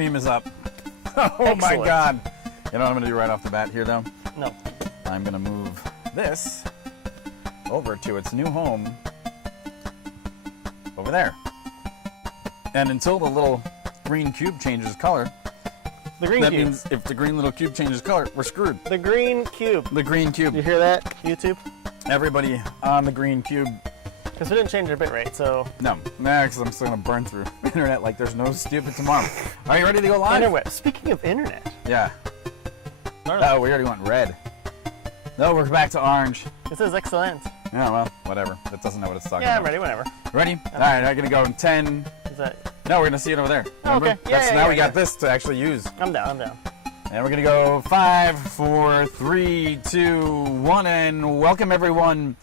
stream is up. Oh Excellent. my God. You know what I'm going to do right off the bat here, though? No. I'm going to move this over to its new home over there. And until the little green cube changes color, The green that cube. means if the green little cube changes color, we're screwed. The green cube. The green cube. You hear that, YouTube? Everybody on the green cube. Because we didn't change our bitrate, so... No, because I'm still going to burn through internet like there's no stupid tomorrow. Are you ready to go live? Internet. Speaking of internet. Yeah. Oh, we already went red. No, we're back to orange. This is excellent. Yeah, well, whatever. That doesn't know what it's talking Yeah, I'm about. ready, whenever. Ready? All right, I'm going to go in 10. Is that... No, we're going to see it over there. Oh, okay. Remember? Yeah, Now we got this to actually use. I'm down, I'm down. And we're going to go 5, 4, 3, 2, 1, and welcome everyone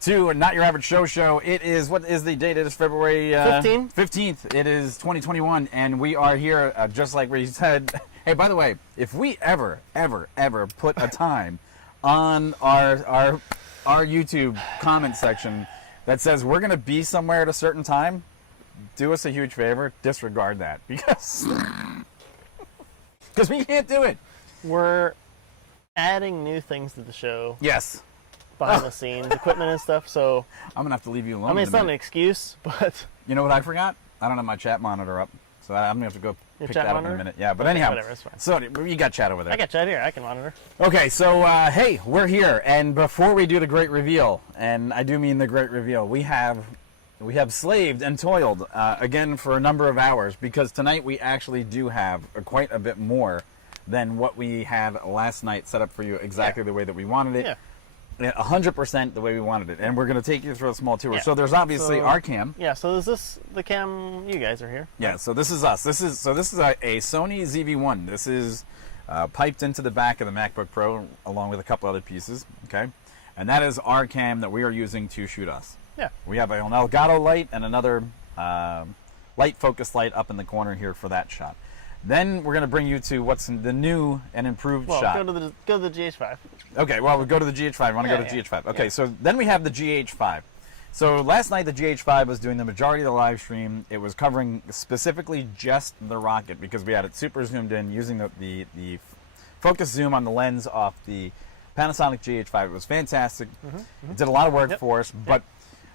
to Not Your Average Show. It is, what is the date? It is February 15th. It is 2021, and we are here, just like we said. Hey, by the way, if we ever put a time on our YouTube comment section that says we're going to be somewhere at a certain time, do us a huge favor, disregard that, because we can't do it. We're adding new things to the show. Yes. Behind the scenes, equipment and stuff, so... I'm going to have to leave you alone. I mean, it's not an excuse, but... You know what I forgot? I don't have my chat monitor up, so I'm going to have to go Your pick chat that up in monitor? a minute. Yeah, but anyhow. Whatever, it's fine. So you got chat over there. I got chat here, I can monitor. Okay, so hey, we're here, and before we do the great reveal, and I do mean the great reveal, we have slaved and toiled again for a number of hours, because tonight we actually do have quite a bit more than what we had last night set up for you exactly the way that we wanted it. Yeah. 100% the way we wanted it, and we're going to take you through a small tour. Yeah. So there's obviously our cam. Yeah, so is this the cam you guys are here? Yeah, so this is us. This is a Sony ZV-1. This is piped into the back of the MacBook Pro along with a couple other pieces. Okay, and that is our cam that we are using to shoot us. Yeah. We have an Elgato light and another light focus light up in the corner here for that shot. Then we're going to bring you to what's the new and improved shot. Go to the GH5. Okay, well, we'll go to the GH5. You want to go to GH5? Okay, so then we have the GH5. So last night the GH5 was doing the majority of the live stream. It was covering specifically just the rocket because we had it super zoomed in using the focus zoom on the lens off the Panasonic GH5. It was fantastic. It did a lot of work for us, but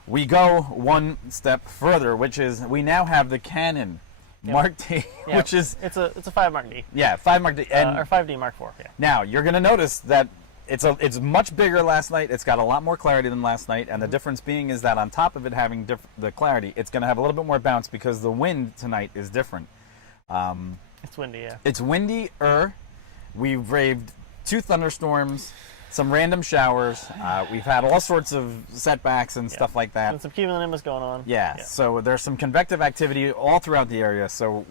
we go one step further, which is we now have the Canon Mark D, which is... It's a 5 Mark D. Yeah, 5 Mark D. Or 5D Mark IV, yeah. Now, you're going to notice that it's much bigger last night. It's got a lot more clarity than last night, and the difference being is that on top of it having the clarity, it's going to have a little bit more bounce because the wind tonight is different. It's windy, yeah. It's windier. We've braved 2 thunderstorms, some random showers. We've had all sorts of setbacks and stuff like that. And some cumulonimbus going on. Yeah, so there's some convective activity all throughout the area. So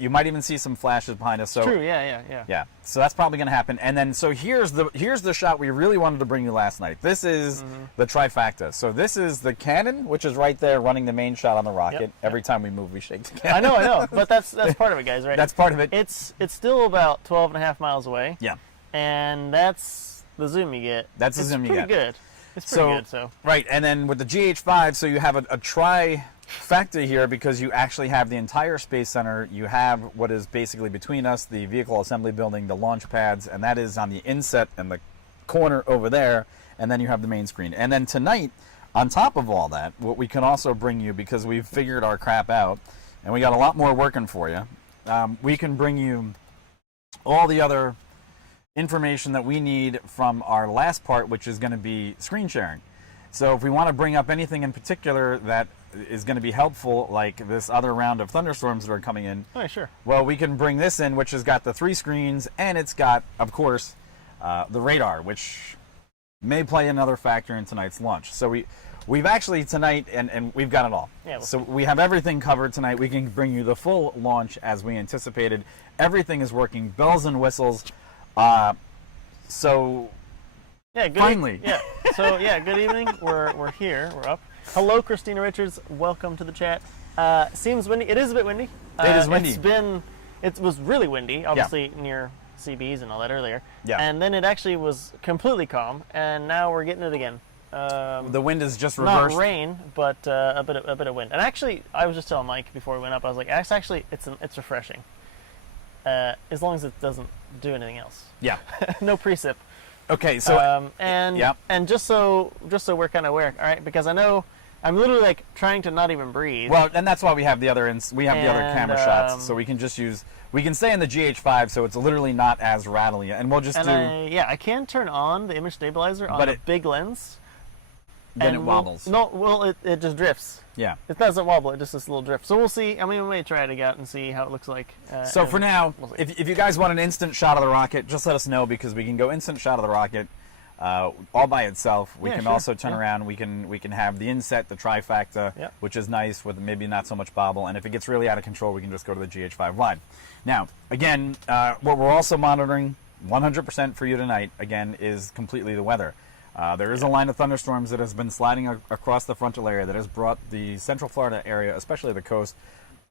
you might even see some flashes behind us. So True, yeah. Yeah, so that's probably going to happen. And then so here's the shot we really wanted to bring you last night. This is the trifecta. So this is the Canon, which is right there running the main shot on the rocket. Every time we move, we shake the Canon. I know, but that's part of it, guys, right? That's part of it. It's still about 12 and a half miles away. Yeah. And that's the zoom you get. That's the zoom you get. It's pretty good. It's pretty good, so. Right, and then with the GH5, so you have a trifecta here because you actually have the entire Space Center. You have what is basically between us, the vehicle assembly building, the launch pads, and that is on the inset in the corner over there, and then you have the main screen. And then tonight, on top of all that, what we can also bring you, because we've figured our crap out, and we got a lot more working for you, we can bring you all the other information that we need from our last part, which is going to be screen sharing. So if we want to bring up anything in particular that is going to be helpful, like this other round of thunderstorms that are coming in, sure. Well, we can bring this in, which has got the 3 screens, and it's got, of course, the radar, which may play another factor in tonight's launch. So we've actually tonight, and we've got it all. Yeah, so we have everything covered tonight. We can bring you the full launch as we anticipated. Everything is working, bells and whistles. So yeah, finally. Good evening. We're here. We're up. Hello, Christina Richards. Welcome to the chat. Seems windy. It is a bit windy. It is windy. It was really windy, obviously near CBs and all that earlier. Yeah. And then it actually was completely calm, and now we're getting it again. The wind is just reversed. Not rain, but a bit of wind. And actually, I was just telling Mike before we went up, I was like, it's refreshing. as long as it doesn't do anything else. Yeah. No precip. Okay, so and just so we're kind of aware, all right? Because I know I'm literally like trying to not even breathe. well, and that's why we have the other the other camera shots, so we can just we can stay in the GH5, so it's literally not as rattly, and we'll just I can turn on the image stabilizer on a big lens. Then it wobbles. It just drifts. Yeah. It doesn't wobble. It just this little drift. So we'll see. I mean, we may try it out and see how it looks like. So for now, we'll if you guys want an instant shot of the rocket, just let us know, because we can go instant shot of the rocket all by itself. We can also turn around. We can have the inset, the trifecta, which is nice with maybe not so much bobble. And if it gets really out of control, we can just go to the GH5 Wide. Now, again, what we're also monitoring 100% for you tonight, again, is completely the weather. There is a line of thunderstorms that has been sliding across the frontal area that has brought the Central Florida area, especially the coast,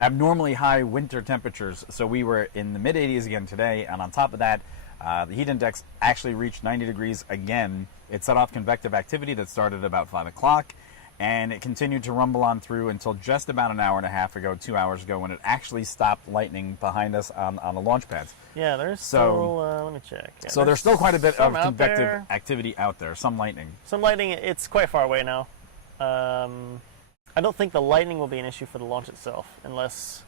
abnormally high winter temperatures. So we were in the mid-80s again today, and on top of that, the heat index actually reached 90 degrees again. It set off convective activity that started about 5 o'clock, and it continued to rumble on through until just about an hour and a half ago, 2 hours ago, when it actually stopped lightning behind us on the launch pads. Yeah, there's still, let me check. Yeah, so there's still quite a bit of convective activity out there, some lightning. Some lightning, it's quite far away now. I don't think the lightning will be an issue for the launch itself, unless,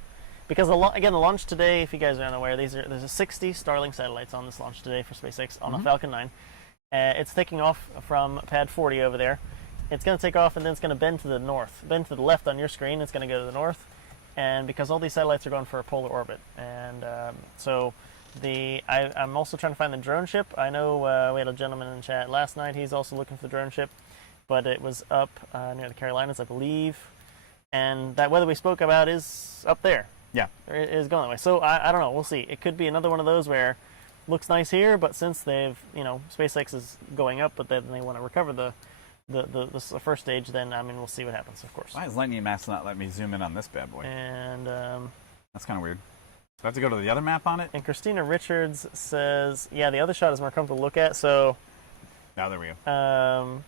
because again, the launch today, if you guys are unaware, there's 60 Starlink satellites on this launch today for SpaceX on a Falcon 9. It's taking off from pad 40 over there. It's going to take off, and then it's going to bend to the north, bend to the left on your screen. It's going to go to the north, and because all these satellites are going for a polar orbit, and so I'm also trying to find the drone ship. I know we had a gentleman in chat last night. He's also looking for the drone ship, but it was up near the Carolinas, I believe, and that weather we spoke about is up there. Yeah, it is going that way. So I don't know. We'll see. It could be another one of those where looks nice here, but since SpaceX is going up, but then they want to recover the first stage, then we'll see what happens, of course. Why is Lightning Maps not let me zoom in on this bad boy? And that's kind of weird. Do I have to go to the other map on it? And Christina Richards says, yeah, the other shot is more comfortable to look at. So there we go.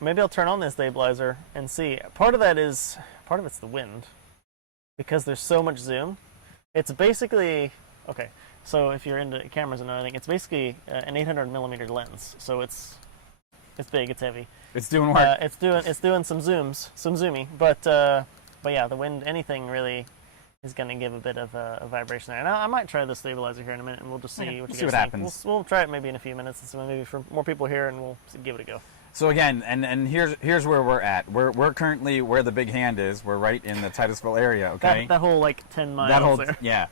Maybe I'll turn on the stabilizer and see. Part of it's the wind, because there's so much zoom. It's basically okay. So if you're into cameras and everything, it's basically an 800 millimeter lens. So it's big, it's heavy. It's doing work. It's doing some zoomy. But yeah, the wind, anything really is going to give a bit of a vibration there. And I might try the stabilizer here in a minute, and we'll just see what happens. We'll try it maybe in a few minutes, and so maybe for more people here, and we'll give it a go. So again, and here's where we're at. We're currently where the big hand is. We're right in the Titusville area. Okay. That whole 10 miles there. Yeah.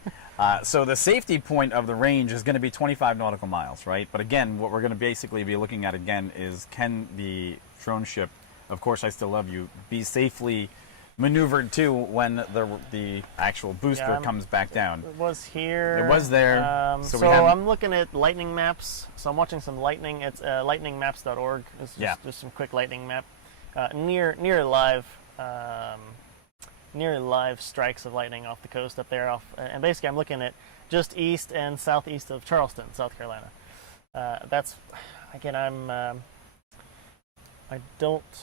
So the safety point of the range is going to be 25 nautical miles, right? But again, what we're going to basically be looking at again is, can the drone ship, of course I Still Love You, be safely maneuvered to when the actual booster comes back down? It was here. It was there. So I'm looking at lightning maps. So I'm watching some lightning. It's lightningmaps.org. It's just some quick lightning map. Near live strikes of lightning off the coast up there. And basically I'm looking at just east and southeast of Charleston, South Carolina. That's, again, I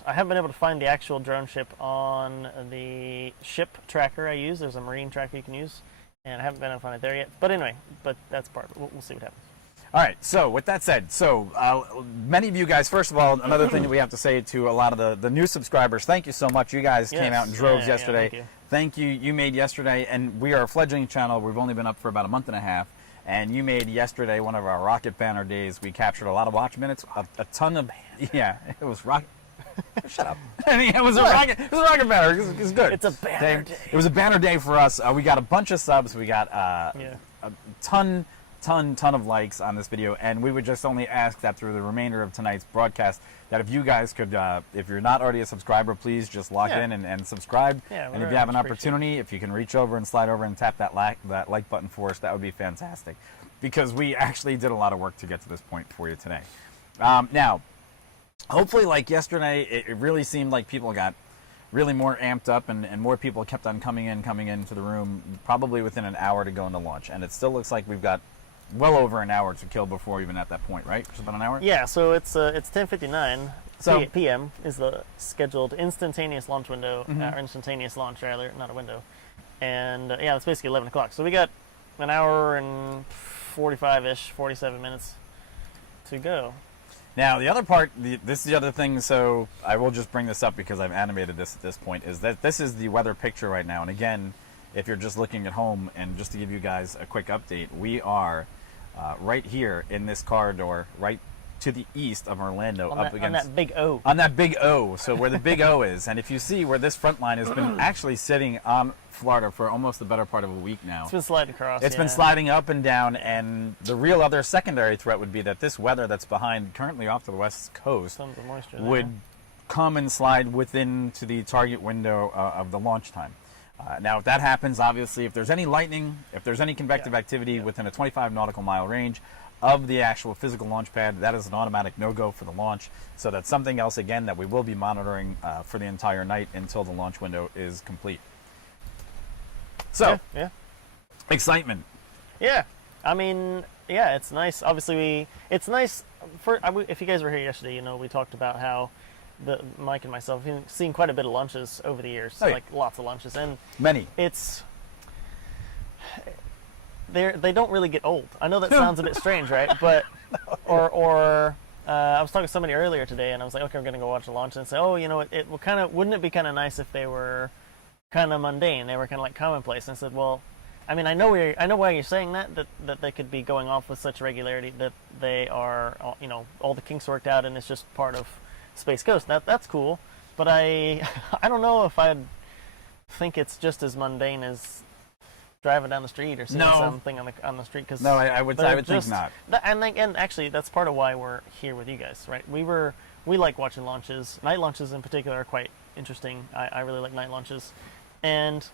haven't been able to find the actual drone ship on the ship tracker I use. There's a marine tracker you can use, and I haven't been able to find it there yet. But anyway, that's part of it. We'll see what happens. All right, so with that said, many of you guys, first of all, another thing that we have to say to a lot of the new subscribers, thank you so much. You guys came out in droves yesterday. Yeah, thank you. You made yesterday, and we are a fledgling channel. We've only been up for about a month and a half. And you made yesterday one of our rocket banner days. We captured a lot of watch minutes, a ton of, it was rocket. Shut up. It was a rocket banner. It was good. It's a banner day. It was a banner day for us. We got a bunch of subs. We got a ton of likes on this video, and we would just only ask that through the remainder of tonight's broadcast, that if you guys could, if you're not already a subscriber, please just log in and subscribe. And if you have an opportunity, if you can reach over and slide over and tap that like button for us, that would be fantastic, because we actually did a lot of work to get to this point for you today. Now, hopefully, like yesterday, it really seemed like people got really more amped up, and more people kept on coming into the room, probably within an hour to go into launch. And it still looks like we've got well over an hour to kill before even at that point, right? It's about an hour? Yeah, so it's 10:59 p.m. is the scheduled instantaneous launch window, or instantaneous launch rather, not a window. And it's basically 11 o'clock. So we got an hour and 45-ish, 47 minutes to go. Now, the other part, this is the other thing, so I will just bring this up because I've animated this at this point, is that this is the weather picture right now. And again, if you're just looking at home, and just to give you guys a quick update, we are right here in this corridor, right to the east of Orlando, On that big O. On that big O, so where the big O is. And if you see where this front line has been actually sitting on Florida for almost the better part of a week now. It's been sliding across. It's been sliding up and down, and the real other secondary threat would be that this weather that's behind currently off to the west coast Tons of moisture would come and slide within to the target window of the launch time. Now, if that happens, obviously, if there's any lightning, if there's any convective activity within a 25 nautical mile range of the actual physical launch pad, that is an automatic no-go for the launch. So that's something else, again, that we will be monitoring for the entire night until the launch window is complete. So, excitement. Yeah, I mean, yeah, it's nice. Obviously, it's nice. If you guys were here yesterday, you know, we talked about how Mike and myself have seen quite a bit of launches over the years, like lots of launches, and many. They don't really get old. I know that sounds a bit strange, right? But I was talking to somebody earlier today, and I was like, okay, we're gonna go watch a launch, and say, oh, you know, wouldn't it be kind of nice if they were kind of mundane? They were kind of like commonplace. And I said, well, I mean, I know why you're saying that they could be going off with such regularity that they are, you know, all the kinks worked out, and it's just part of Space Coast. That's cool, but I don't know if I'd think it's just as mundane as driving down the street or seeing something on the street. Cause no, I would think not. And actually, that's part of why we're here with you guys, right? We like watching launches. Night launches in particular are quite interesting. I really like night launches, and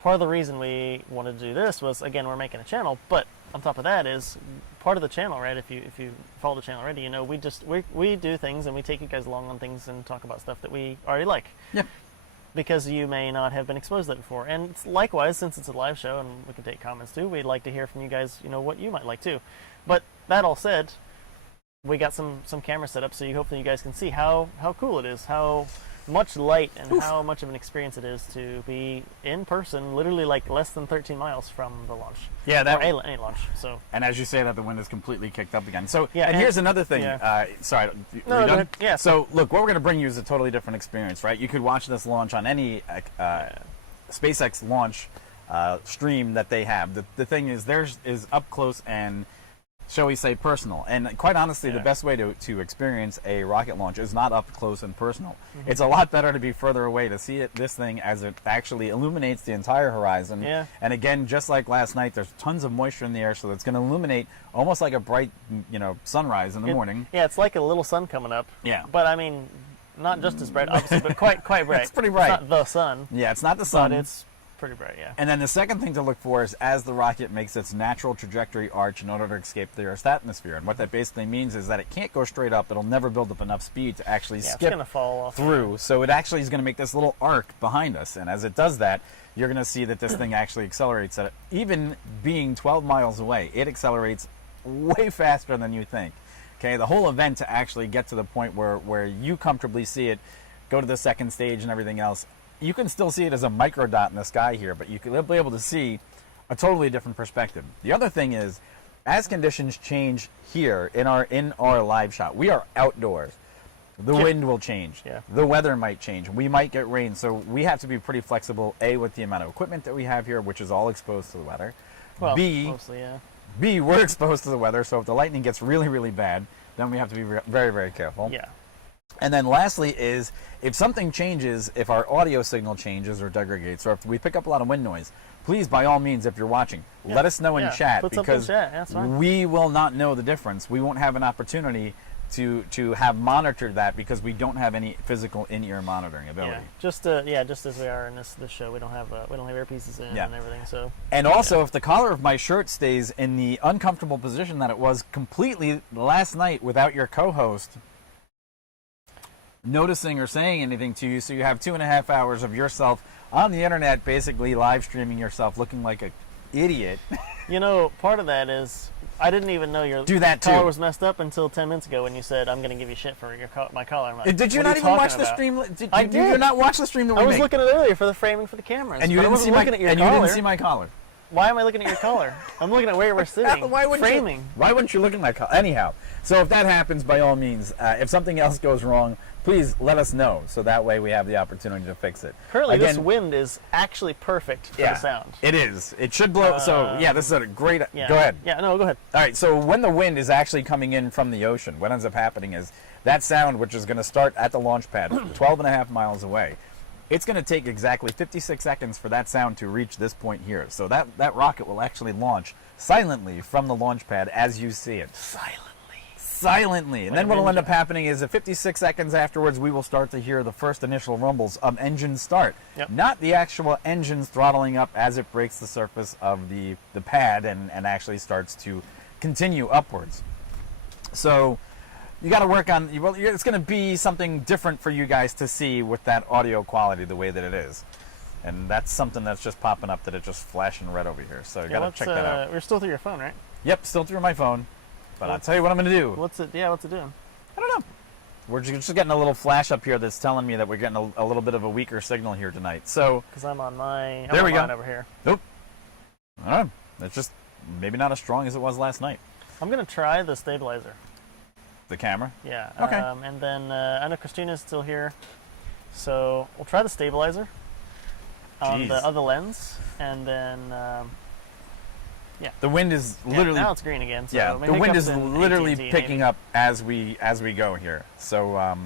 part of the reason we wanted to do this was, again, we're making a channel, but on top of that is part of the channel, right? If you follow the channel already, you know, we do things, and we take you guys along on things and talk about stuff that we already like. Yeah. Because you may not have been exposed to that before. And likewise, since it's a live show and we can take comments too, we'd like to hear from you guys, you know, what you might like too. But that all said, we got some cameras set up, so hopefully you guys can see how cool it is, how much light and how much of an experience it is to be in person, literally like less than 13 miles from the launch. Yeah, that any launch. So. And as you say that, the wind is completely kicked up again. So yeah, and here's another thing. Yeah. Sorry, no, are you done? Yeah. So look, what we're going to bring you is a totally different experience, right? You could watch this launch on any SpaceX Launch stream that they have. The thing is, theirs is up close and, shall we say, personal. And quite honestly, the best way to experience a rocket launch is not up close and personal. Mm-hmm. It's a lot better to be further away to see this thing as it actually illuminates the entire horizon. Yeah. And again, just like last night, there's tons of moisture in the air, so it's going to illuminate almost like a bright, you know, sunrise in the morning. Yeah, it's like a little sun coming up. Yeah. But I mean, not just as bright, obviously, but quite bright. It's pretty bright. It's not the sun. Yeah, it's not the sun. But it's pretty bright, yeah. And then the second thing to look for is as the rocket makes its natural trajectory arch in order to escape the Earth's atmosphere. And what that basically means is that it can't go straight up. It'll never build up enough speed to actually skip it's gonna fall off through. So it actually is going to make this little arc behind us. And as it does that, you're going to see that this thing actually accelerates. Even being 12 miles away, it accelerates way faster than you think. Okay, the whole event to actually get to the point where you comfortably see it, go to the second stage and everything else, you can still see it as a micro dot in the sky here, but you will be able to see a totally different perspective. The other thing is, as conditions change here in our live shot, we are outdoors. The wind will change. Yeah. The weather might change. We might get rain, so we have to be pretty flexible, A, with the amount of equipment that we have here, which is all exposed to the weather. Well, B, mostly, yeah. B, we're exposed to the weather, so if the lightning gets really, really bad, then we have to be very, very careful. Yeah. And then lastly is, if something changes, if our audio signal changes or degrades, or if we pick up a lot of wind noise, please, by all means, if you're watching, let us know in chat, because we will not know the difference. We won't have an opportunity to have monitored that because we don't have any physical in-ear monitoring ability. Yeah, just as we are in this show, we don't have earpieces in and everything. So. And also, if the collar of my shirt stays in the uncomfortable position that it was completely last night without your co-host noticing or saying anything to you, so you have 2.5 hours of yourself on the internet basically live streaming yourself looking like an idiot. You know, part of that is I didn't even know your collar was messed up until 10 minutes ago when you said, I'm going to give you shit for my collar. Like, did you not even watch the stream? I did. You not watch the stream that we I was looking at it earlier for the framing for the cameras. And you didn't see my collar. Why am I looking at your collar? I'm looking at where we're sitting. Why wouldn't framing. Why wouldn't you look at my collar? Anyhow, so if that happens, by all means, if something else goes wrong, please let us know, so that way we have the opportunity to fix it. Currently, this wind is actually perfect for the sound. It is. It should blow. So yeah, this is a great. Yeah. Go ahead. Yeah, no, go ahead. All right. So when the wind is actually coming in from the ocean, what ends up happening is that sound, which is going to start at the launch pad, 12.5 miles away. It's going to take exactly 56 seconds for that sound to reach this point here. So that rocket will actually launch silently from the launch pad as you see it. Silently. And then what will end up happening is that 56 seconds afterwards, we will start to hear the first initial rumbles of engine start. Yep. Not the actual engines throttling up as it breaks the surface of the pad and actually starts to continue upwards. So you got to work on, well, it's going to be something different for you guys to see with that audio quality the way that it is. And that's something that's just popping up that it's just flashing red over here. So you got to check that out. We're still through your phone, right? Yep, still through my phone. But I'll tell you what I'm going to do. What's it doing? I don't know. We're just getting a little flash up here that's telling me that we're getting a little bit of a weaker signal here tonight. So Because I'm on my, there we go. over here. Nope. I don't know. It's just maybe not as strong as it was last night. I'm going to try the stabilizer. The camera? Yeah. Okay. And then I know Christina's still here. So we'll try the stabilizer on the other lens. And then, The wind is literally... now it's green again. So yeah, the wind is literally AT&T, picking maybe. up as we go here. So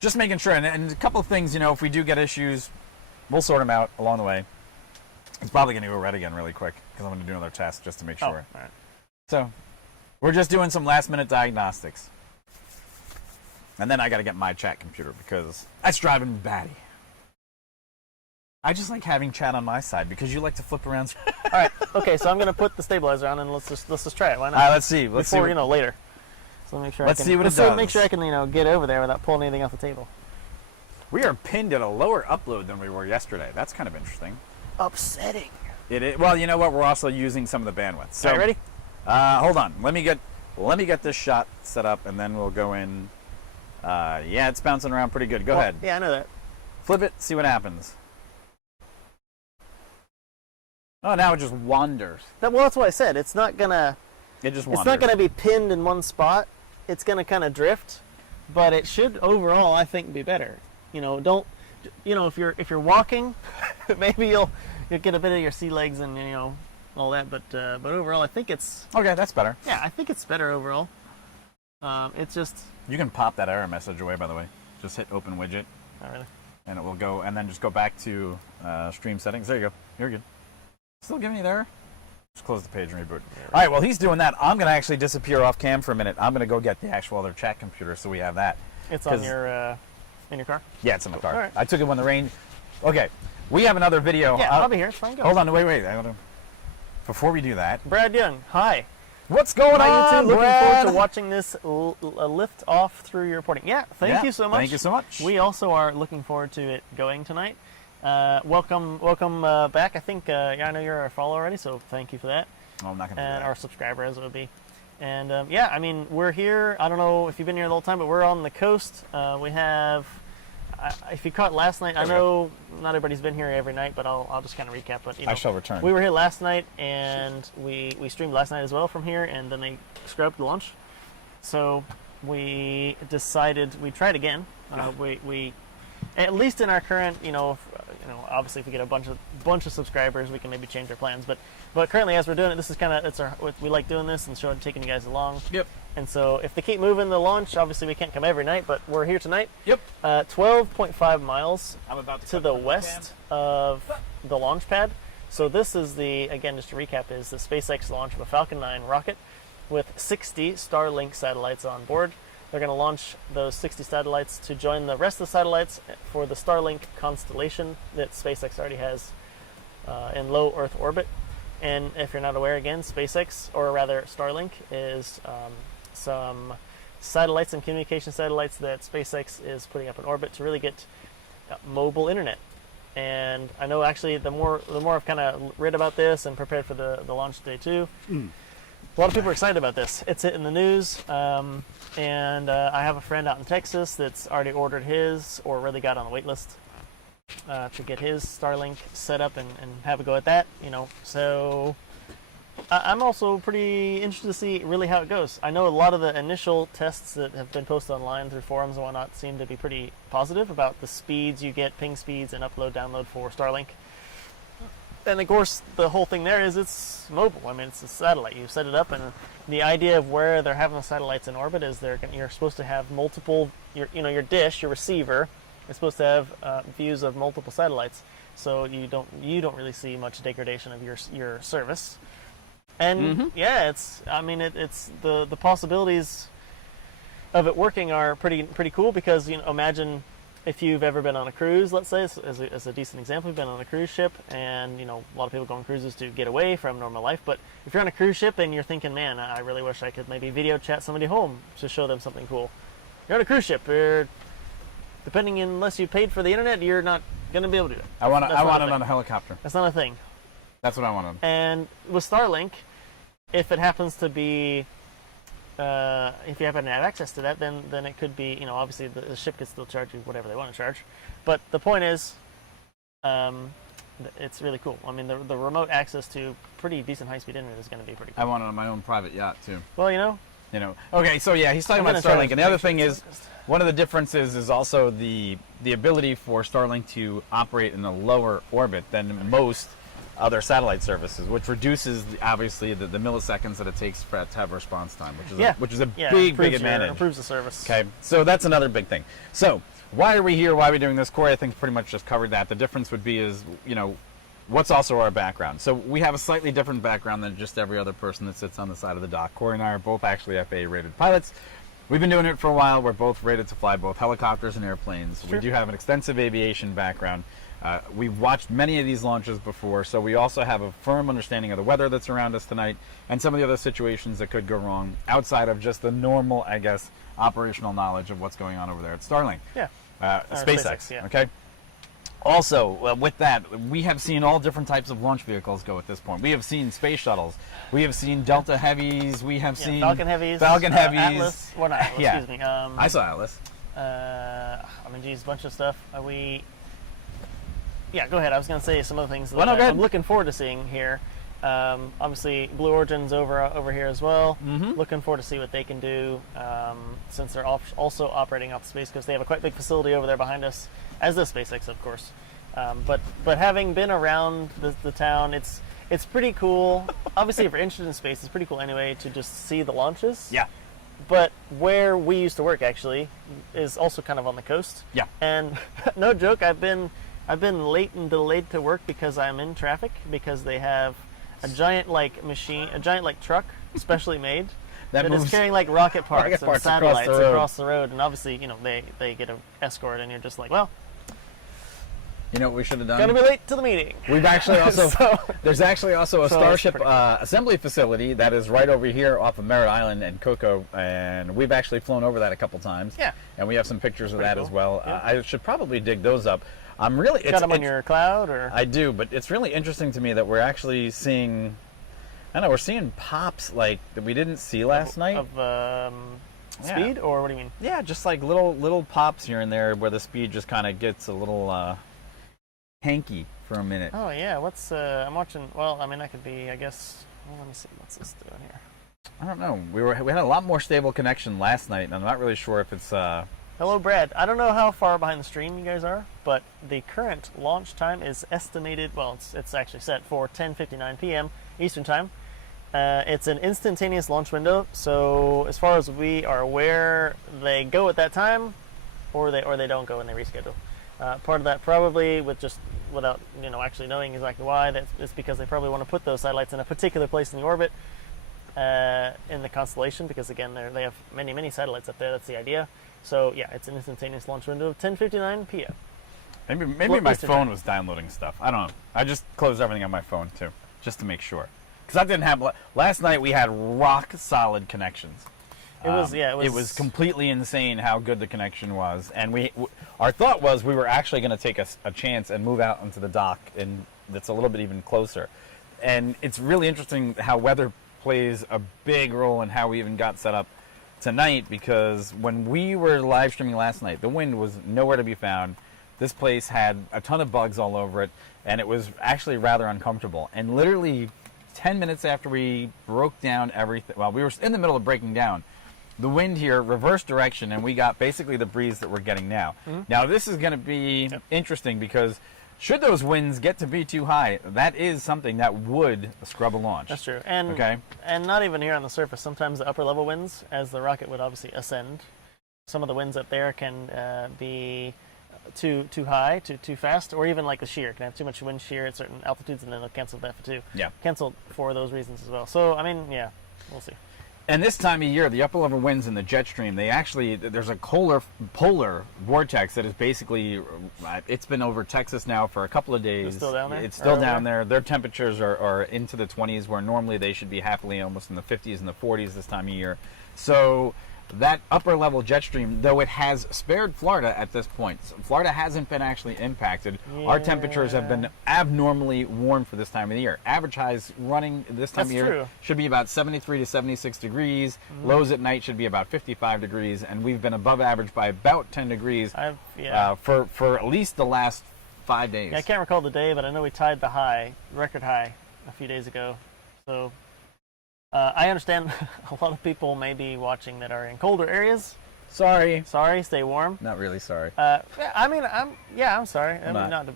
just making sure. And a couple of things, if we do get issues, we'll sort them out along the way. It's probably going to go red again really quick because I'm going to do another test just to make sure. All right. So we're just doing some last-minute diagnostics. And then I got to get my chat computer because that's driving me batty. I just like having chat on my side because you like to flip around. All right. Okay. So I'm gonna put the stabilizer on and let's just try it. Why not? All right. Let's see. Let's Before see. later. So make sure. Let's see what it does. Make sure I can get over there without pulling anything off the table. We are pinned at a lower upload than we were yesterday. That's kind of interesting. Upsetting. It is. Well, you know what? We're also using some of the bandwidth. So, all right, ready? Hold on. Let me get this shot set up, and then we'll go in. Yeah, it's bouncing around pretty good. Go ahead. Yeah, I know that. Flip it. See what happens. Oh, now it just wanders. Well, that's what I said. It's not gonna. It just wanders. It's not gonna be pinned in one spot. It's gonna kind of drift, but it should overall, I think, be better. Don't. If you're walking, maybe you'll get a bit of your sea legs and all that. But overall, I think it's. Okay, that's better. Yeah, I think it's better overall. It's just. You can pop that error message away, by the way. Just hit open widget. Not really. And it will go, and then just go back to stream settings. There you go. You're good. Still giving you the error? Just close the page and reboot. All right, well, he's doing that. I'm going to actually disappear off cam for a minute. I'm going to go get the actual other chat computer so we have that. It's on your in your car? Yeah, it's in my car. All right. I took it when the rain... Okay, we have another video. Yeah, I'll be here. It's fine. Go. Hold on, wait. Before we do that... Brad Young, hi. What's going Hi, on, YouTube. Looking Brad? forward to watching this lift off through your reporting. Yeah, thank you so much. Thank you so much. We also are looking forward to it going tonight. Welcome back. I think I know you're our follower already, so thank you for that. Oh, I'm not going to do And that. our subscriber, as it would be. And yeah, I mean, we're here. I don't know if you've been here the whole time, but we're on the coast. We have. If you caught last night, I know not everybody's been here every night, but I'll just kind of recap. But I shall return. We were here last night, and we streamed last night as well from here, and then they scrubbed the launch. So we decided we'd try it again. We at least in our current, obviously if we get a bunch of subscribers, we can maybe change our plans. But currently, as we're doing it, this is kind of we like doing this and taking you guys along. Yep. And so if they keep moving the launch, obviously we can't come every night, but we're here tonight. Yep. 12.5 miles I'm about to the west of the launch pad. So this is again, just to recap, is the SpaceX Launch of a Falcon 9 rocket with 60 Starlink satellites on board. They're going to launch those 60 satellites to join the rest of the satellites for the Starlink constellation that SpaceX already has in low Earth orbit. And if you're not aware, again, SpaceX, or rather Starlink, is some satellites and communication satellites that SpaceX is putting up in orbit to really get mobile internet. And I know actually the more I've kind of read about this and prepared for the launch day too, a lot of people are excited about this. It's hit in the news, and I have a friend out in Texas that's already ordered his or really got on the wait list. to get his Starlink set up and have a go at that. So I'm also pretty interested to see really how it goes. I know a lot of the initial tests that have been posted online through forums and whatnot seem to be pretty positive about the speeds you get, ping speeds and upload, download for Starlink. And of course, the whole thing there is it's mobile. I mean, it's a satellite. You set it up, and the idea of where they're having the satellites in orbit is you're supposed to have multiple. Your dish, your receiver, is supposed to have views of multiple satellites, so you don't really see much degradation of your service. And yeah, it's the possibilities of it working are pretty cool, because imagine if you've ever been on a cruise, let's say, as a decent example, you've been on a cruise ship, and a lot of people go on cruises to get away from normal life. But if you're on a cruise ship and you're thinking, man, I really wish I could maybe video chat somebody home to show them something cool. You're on a cruise ship. Unless you paid for the internet, you're not going to be able to do it. I want it on a helicopter. That's not a thing. That's what I want on. And with Starlink, if it happens to be, if you happen to have access to that, then it could be, obviously the ship could still charge you whatever they want to charge. But the point is, it's really cool. I mean, the remote access to pretty decent high-speed internet is going to be pretty cool. I want it on my own private yacht too. Well, Okay, so yeah, he's talking about Starlink, and the other thing is, one of the differences is also the ability for Starlink to operate in a lower orbit than most other satellite services, which reduces obviously the milliseconds that it takes for it to have response time, which is a big advantage. Improves the service. Okay, so that's another big thing. So why are we here? Why are we doing this? Corey, I think, pretty much just covered that. The difference would be is, what's also our background. So we have a slightly different background than just every other person that sits on the side of the dock. Corey and I are both actually FAA-rated pilots. We've been doing it for a while. We're both rated to fly both helicopters and airplanes. Sure. We do have an extensive aviation background. We've watched many of these launches before, so we also have a firm understanding of the weather that's around us tonight and some of the other situations that could go wrong outside of just the normal, I guess, operational knowledge of what's going on over there at Starlink. Yeah. SpaceX, yeah. Okay? Also, with that, we have seen all different types of launch vehicles go at this point. We have seen space shuttles. We have seen Delta Heavies. We have seen Falcon Heavies. Atlas. What not Atlas, yeah. Excuse me. I saw Atlas. A bunch of stuff. Yeah, go ahead. I was going to say some of the things that I'm looking forward to seeing here. Obviously, Blue Origin's over here as well. Looking forward to see what they can do, since they're also operating off the Space Coast. They have a quite big facility over there behind us, as does SpaceX, of course. But having been around the town, it's pretty cool. Obviously, if you're interested in space, it's pretty cool anyway to just see the launches. Yeah. But where we used to work actually is also kind of on the coast. Yeah. And no joke, I've been late and delayed to work because I'm in traffic, because they have a giant truck specially made that is carrying rocket parts and satellites across the road, and obviously they get an escort, and you're just like, well, you know what we should have done? Gonna be late to the meeting. We've actually also there's actually also a Starship assembly facility that is right over here off of Merritt Island and Cocoa, and we've actually flown over that a couple times. Yeah, and we have some pictures of that cool. as well. Yeah. I should probably dig those up. I'm really got them on your cloud, or I do, but it's really interesting to me that we're actually seeing. I don't know, we're seeing pops like that we didn't see last night. Of speed, or what do you mean? Yeah, just like little pops here and there where the speed just kind of gets a little hanky for a minute. Oh yeah, what's I'm watching. Well, I mean that could be, I guess. Well, let me see. What's this doing here? I don't know. We had a lot more stable connection last night, and I'm not really sure if it's. Hello, Brad. I don't know how far behind the stream you guys are, but the current launch time is estimated. Well, it's actually set for 10:59 p.m. Eastern time. It's an instantaneous launch window, so as far as we are aware, they go at that time, or they don't go and they reschedule. Part of that probably without actually knowing exactly why. It's because they probably want to put those satellites in a particular place in the orbit in the constellation, because again they have many satellites up there. That's the idea. So yeah, it's an instantaneous launch window of 10:59 p.m. Maybe my phone was downloading stuff. I don't know. I just closed everything on my phone too, just to make sure. Because I didn't have last night. We had rock solid connections. It was completely insane how good the connection was, and our thought was we were actually going to take a chance and move out onto the dock, and that's a little bit even closer. And it's really interesting how weather plays a big role in how we even got set up tonight, because when we were live streaming last night, the wind was nowhere to be found. this place had a ton of bugs all over it, and it was actually rather uncomfortable. And literally 10 minutes after we broke down everything, well, we were in the middle of breaking down, the wind here reversed direction, and we got basically the breeze that we're getting now. Now, this is going to be interesting because should those winds get to be too high, that is something that would scrub a launch. That's true. And and not even here on the surface. Sometimes the upper level winds, as the rocket would obviously ascend, some of the winds up there can be too high, too fast, or even like the shear. Can have too much wind shear at certain altitudes, and then they'll cancel that for cancel for those reasons as well. So I mean, yeah, we'll see. And this time of year, the upper level winds in the jet stream, there's a polar vortex that is basically, it's been over Texas now for a couple of days. It's still down there? It's still down there. Their temperatures are into the 20s, where normally they should be happily almost in the 50s and the 40s this time of year. So that upper level jet stream, though it has spared Florida at this point, Florida hasn't been actually impacted. Our temperatures have been abnormally warm for this time of the year. Average highs running this time of year should be about 73 to 76 degrees. Lows at night should be about 55 degrees, and we've been above average by about 10 degrees for at least the last 5 days. Yeah, I can't recall the day, but I know we tied the record high a few days ago. So I understand a lot of people may be watching that are in colder areas. Sorry, stay warm. Not really sorry. I mean, I'm sorry. I mean, not to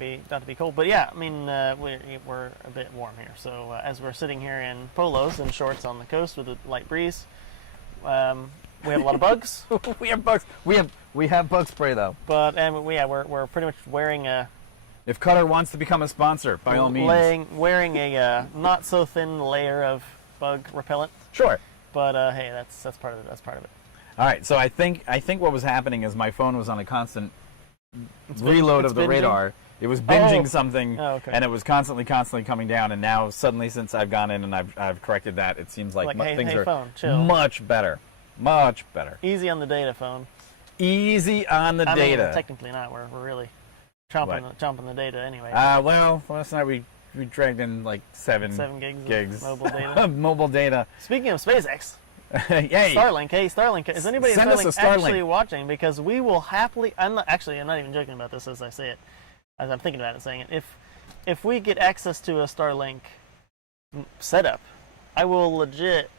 be cold, but yeah, I mean, we're a bit warm here. So as we're sitting here in polos and shorts on the coast with a light breeze, we have a lot of bugs. We have bugs. We have bug spray though. But we're pretty much wearing a. If Cutter wants to become a sponsor, by all means. Wearing a not so thin layer of bug repellent. Sure. But hey, that's part of it. That's part of it. All right. So I think what was happening is my phone was on a constant reload of the radar. It was binging something, and it was constantly coming down. And now suddenly, since I've gone in and I've corrected that, it seems like things are phone, chill. much better. Much better. Easy on the data, phone. Easy on the data. Mean, technically not. We're really chomping the data anyway. Well, last night we dragged in like 7 gigs of mobile data. Mobile data. Speaking of SpaceX, Yay. Starlink. Hey, Starlink. Is anybody at Send us a Starlink Starlink. actually watching? Because we will happily. I'm not even joking about this as I say it. As I'm thinking about it, saying it. If we get access to a Starlink setup, I will legit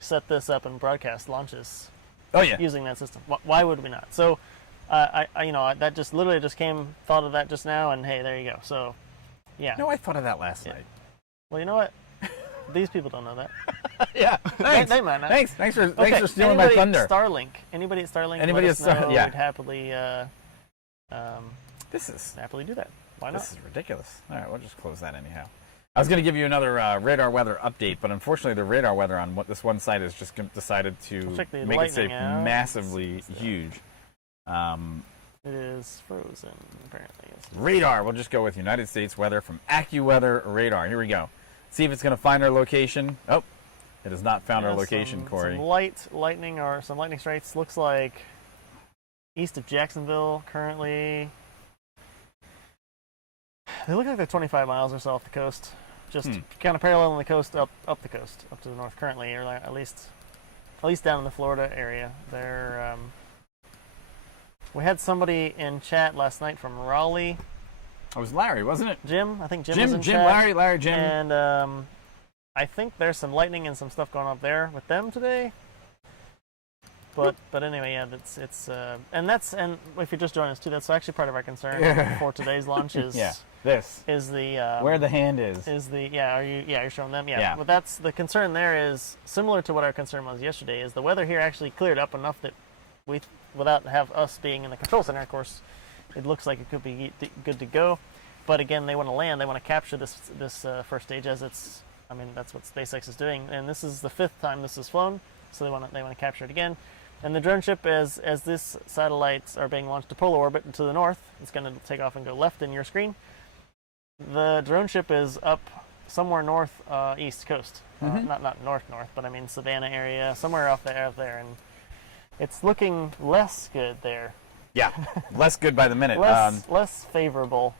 set this up and broadcast launches. Oh yeah. Using that system. Why would we not? So, that just literally thought of that just now, and hey, there you go. So. Yeah. No, I thought of that last night. Well, you know what? These people don't know that. Yeah. Thanks. They might not. Thanks for stealing my thunder. Anybody at Starlink? Anybody at Starlink? Yeah. Would happily. Happily do that. Why not? This is ridiculous. All right, we'll just close that anyhow. I was going to give you another radar weather update, but unfortunately, the radar weather on this one site has just decided to make it say massively huge. It is frozen, apparently. Radar. We'll just go with United States weather from AccuWeather Radar. Here we go. See if it's going to find our location. Oh, it has not found our location, Corey. Some light lightning or some lightning strikes. Looks like east of Jacksonville currently. They look like they're 25 miles or so off the coast. Just kind of parallel on the coast, up the coast, up to the north currently, or at least down in the Florida area. They're we had somebody in chat last night from Raleigh. It was Larry, wasn't it? Jim. I think Jim was in chat. Larry, Jim. And I think there's some lightning and some stuff going up there with them today. But anyway, yeah, and if you're just joining us too, that's actually part of our concern for today's launch is is the where the hand is you're showing them yeah. But that's the concern there is similar to what our concern was yesterday. Is the weather here actually cleared up enough that without us being in the control center, of course, it looks like it could be good to go. But again, they want to land. They want to capture this first stage as it's. I mean, that's what SpaceX is doing, and this is the 5th time this is flown, so they want to capture it again. And the drone ship, as these satellites are being launched to polar orbit to the north, it's going to take off and go left in your screen. The drone ship is up somewhere north east coast, not north, but I mean Savannah area, somewhere off there, and it's looking less good there. Yeah, less good by the minute. Less favorable.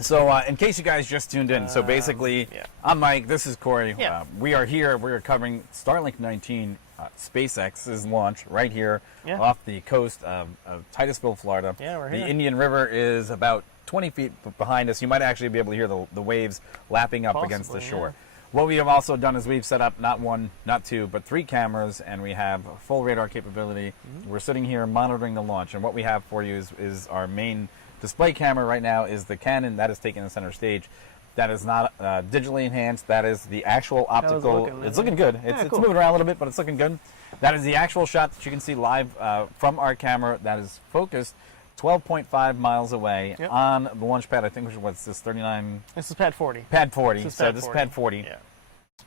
So in case you guys just tuned in, so basically, yeah. I'm Mike, this is Corey. Yeah. We are here, we are covering Starlink 19, SpaceX's launch right here Yeah. off the coast of Titusville, Florida. Yeah, we're The here. Indian River is about 20 feet behind us. You might actually be able to hear the waves lapping up against the Possibly, shore. yeah. What we have also done is we've set up not one, not two, but 3 cameras, and we have full radar capability. Mm-hmm. We're sitting here monitoring the launch, and what we have for you is our main display camera right now is the Canon that is taking the center stage. That is not digitally enhanced. That is the actual optical. It's looking good. It's cool. moving around a little bit, but it's looking good. That is the actual shot that you can see live from our camera that is focused 12.5 miles away Yep. on the launch pad. I think what's this 39? This is pad 40. Pad 40. This is So pad this is 40. pad 40. Yeah.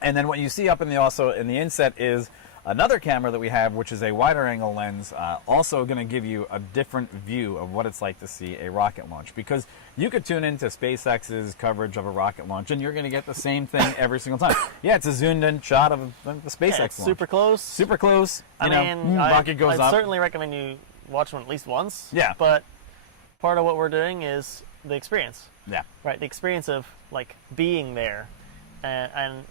And then what you see up in the inset is another camera that we have, which is a wider angle lens, also going to give you a different view of what it's like to see a rocket launch. Because you could tune into SpaceX's coverage of a rocket launch, and you're going to get the same thing every single time. Yeah, it's a zoomed-in shot of the SpaceX Yeah, it's launch. super close. Super close. I You mean, know, rocket goes I'd up. certainly recommend you watch one at least once. Yeah. But part of what we're doing is the experience. Yeah. Right, the experience of like being there, and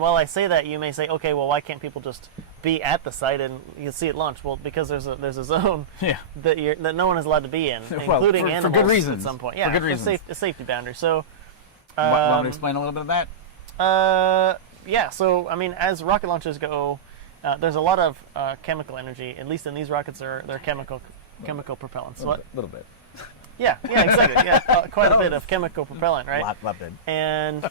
while I say that, you may say, okay, well, why can't people just be at the site and you can see it launch? Well, because there's a zone Yeah. that no one is allowed to be in, Well, including for animals good reasons. at some point. For Yeah, good reasons. a safety boundary. So, Want to explain a little bit of that? yeah. So I mean, as rocket launches go, there's a lot of chemical energy. At least in these rockets, they're chemical propellants. What? A little bit. Yeah, exactly. Yeah, quite a bit of chemical propellant, right? Lot bit. And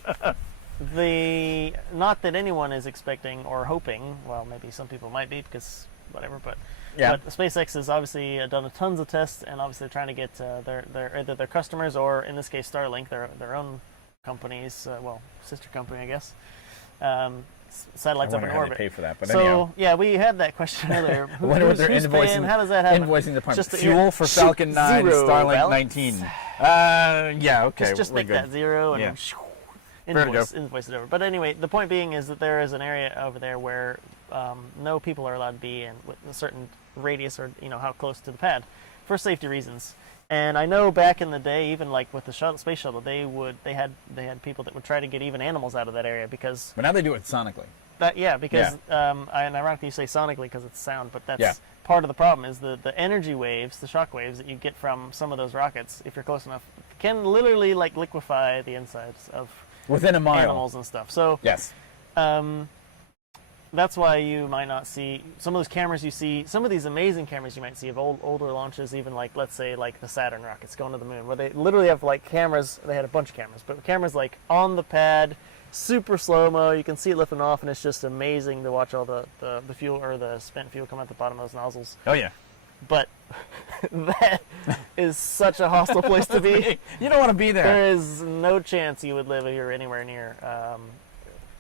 not that anyone is expecting or hoping. Well, maybe some people might be because whatever. But Yeah. But SpaceX has obviously done tons of tests, and obviously they're trying to get their either their customers or in this case Starlink, their own companies, sister company, I guess. Satellites I up wonder in how orbit. they pay for that, but So anyhow. yeah, we had that question earlier. I wonder what they're Who's paying? How does that happen? invoicing department. Just the- Fuel for Falcon 9, zero Starlink balance. 19. Yeah, okay. Just we're make good. that zero and Yeah. then Fair to invoice it over. But anyway, the point being is that there is an area over there where no people are allowed to be in with a certain radius or how close to the pad for safety reasons. And I know back in the day, even like with the space shuttle, they had people that would try to get even animals out of that area because But now they do it sonically. and ironically you say sonically because it's sound, but that's Yeah. part of the problem is the energy waves, the shock waves that you get from some of those rockets, if you're close enough, can literally like liquefy the insides of Within a mile. animals and stuff. So Yes. that's why you might not see some of those cameras you see, some of these amazing cameras you might see of older launches, even like, let's say, like the Saturn rockets going to the moon, where they literally have like cameras, they had a bunch of cameras, but cameras like on the pad, super slow-mo, you can see it lifting off, and it's just amazing to watch all the fuel or the spent fuel come out the bottom of those nozzles. Oh, yeah. But that is such a hostile place to be. You don't want to be there. There is no chance you would live if you're anywhere near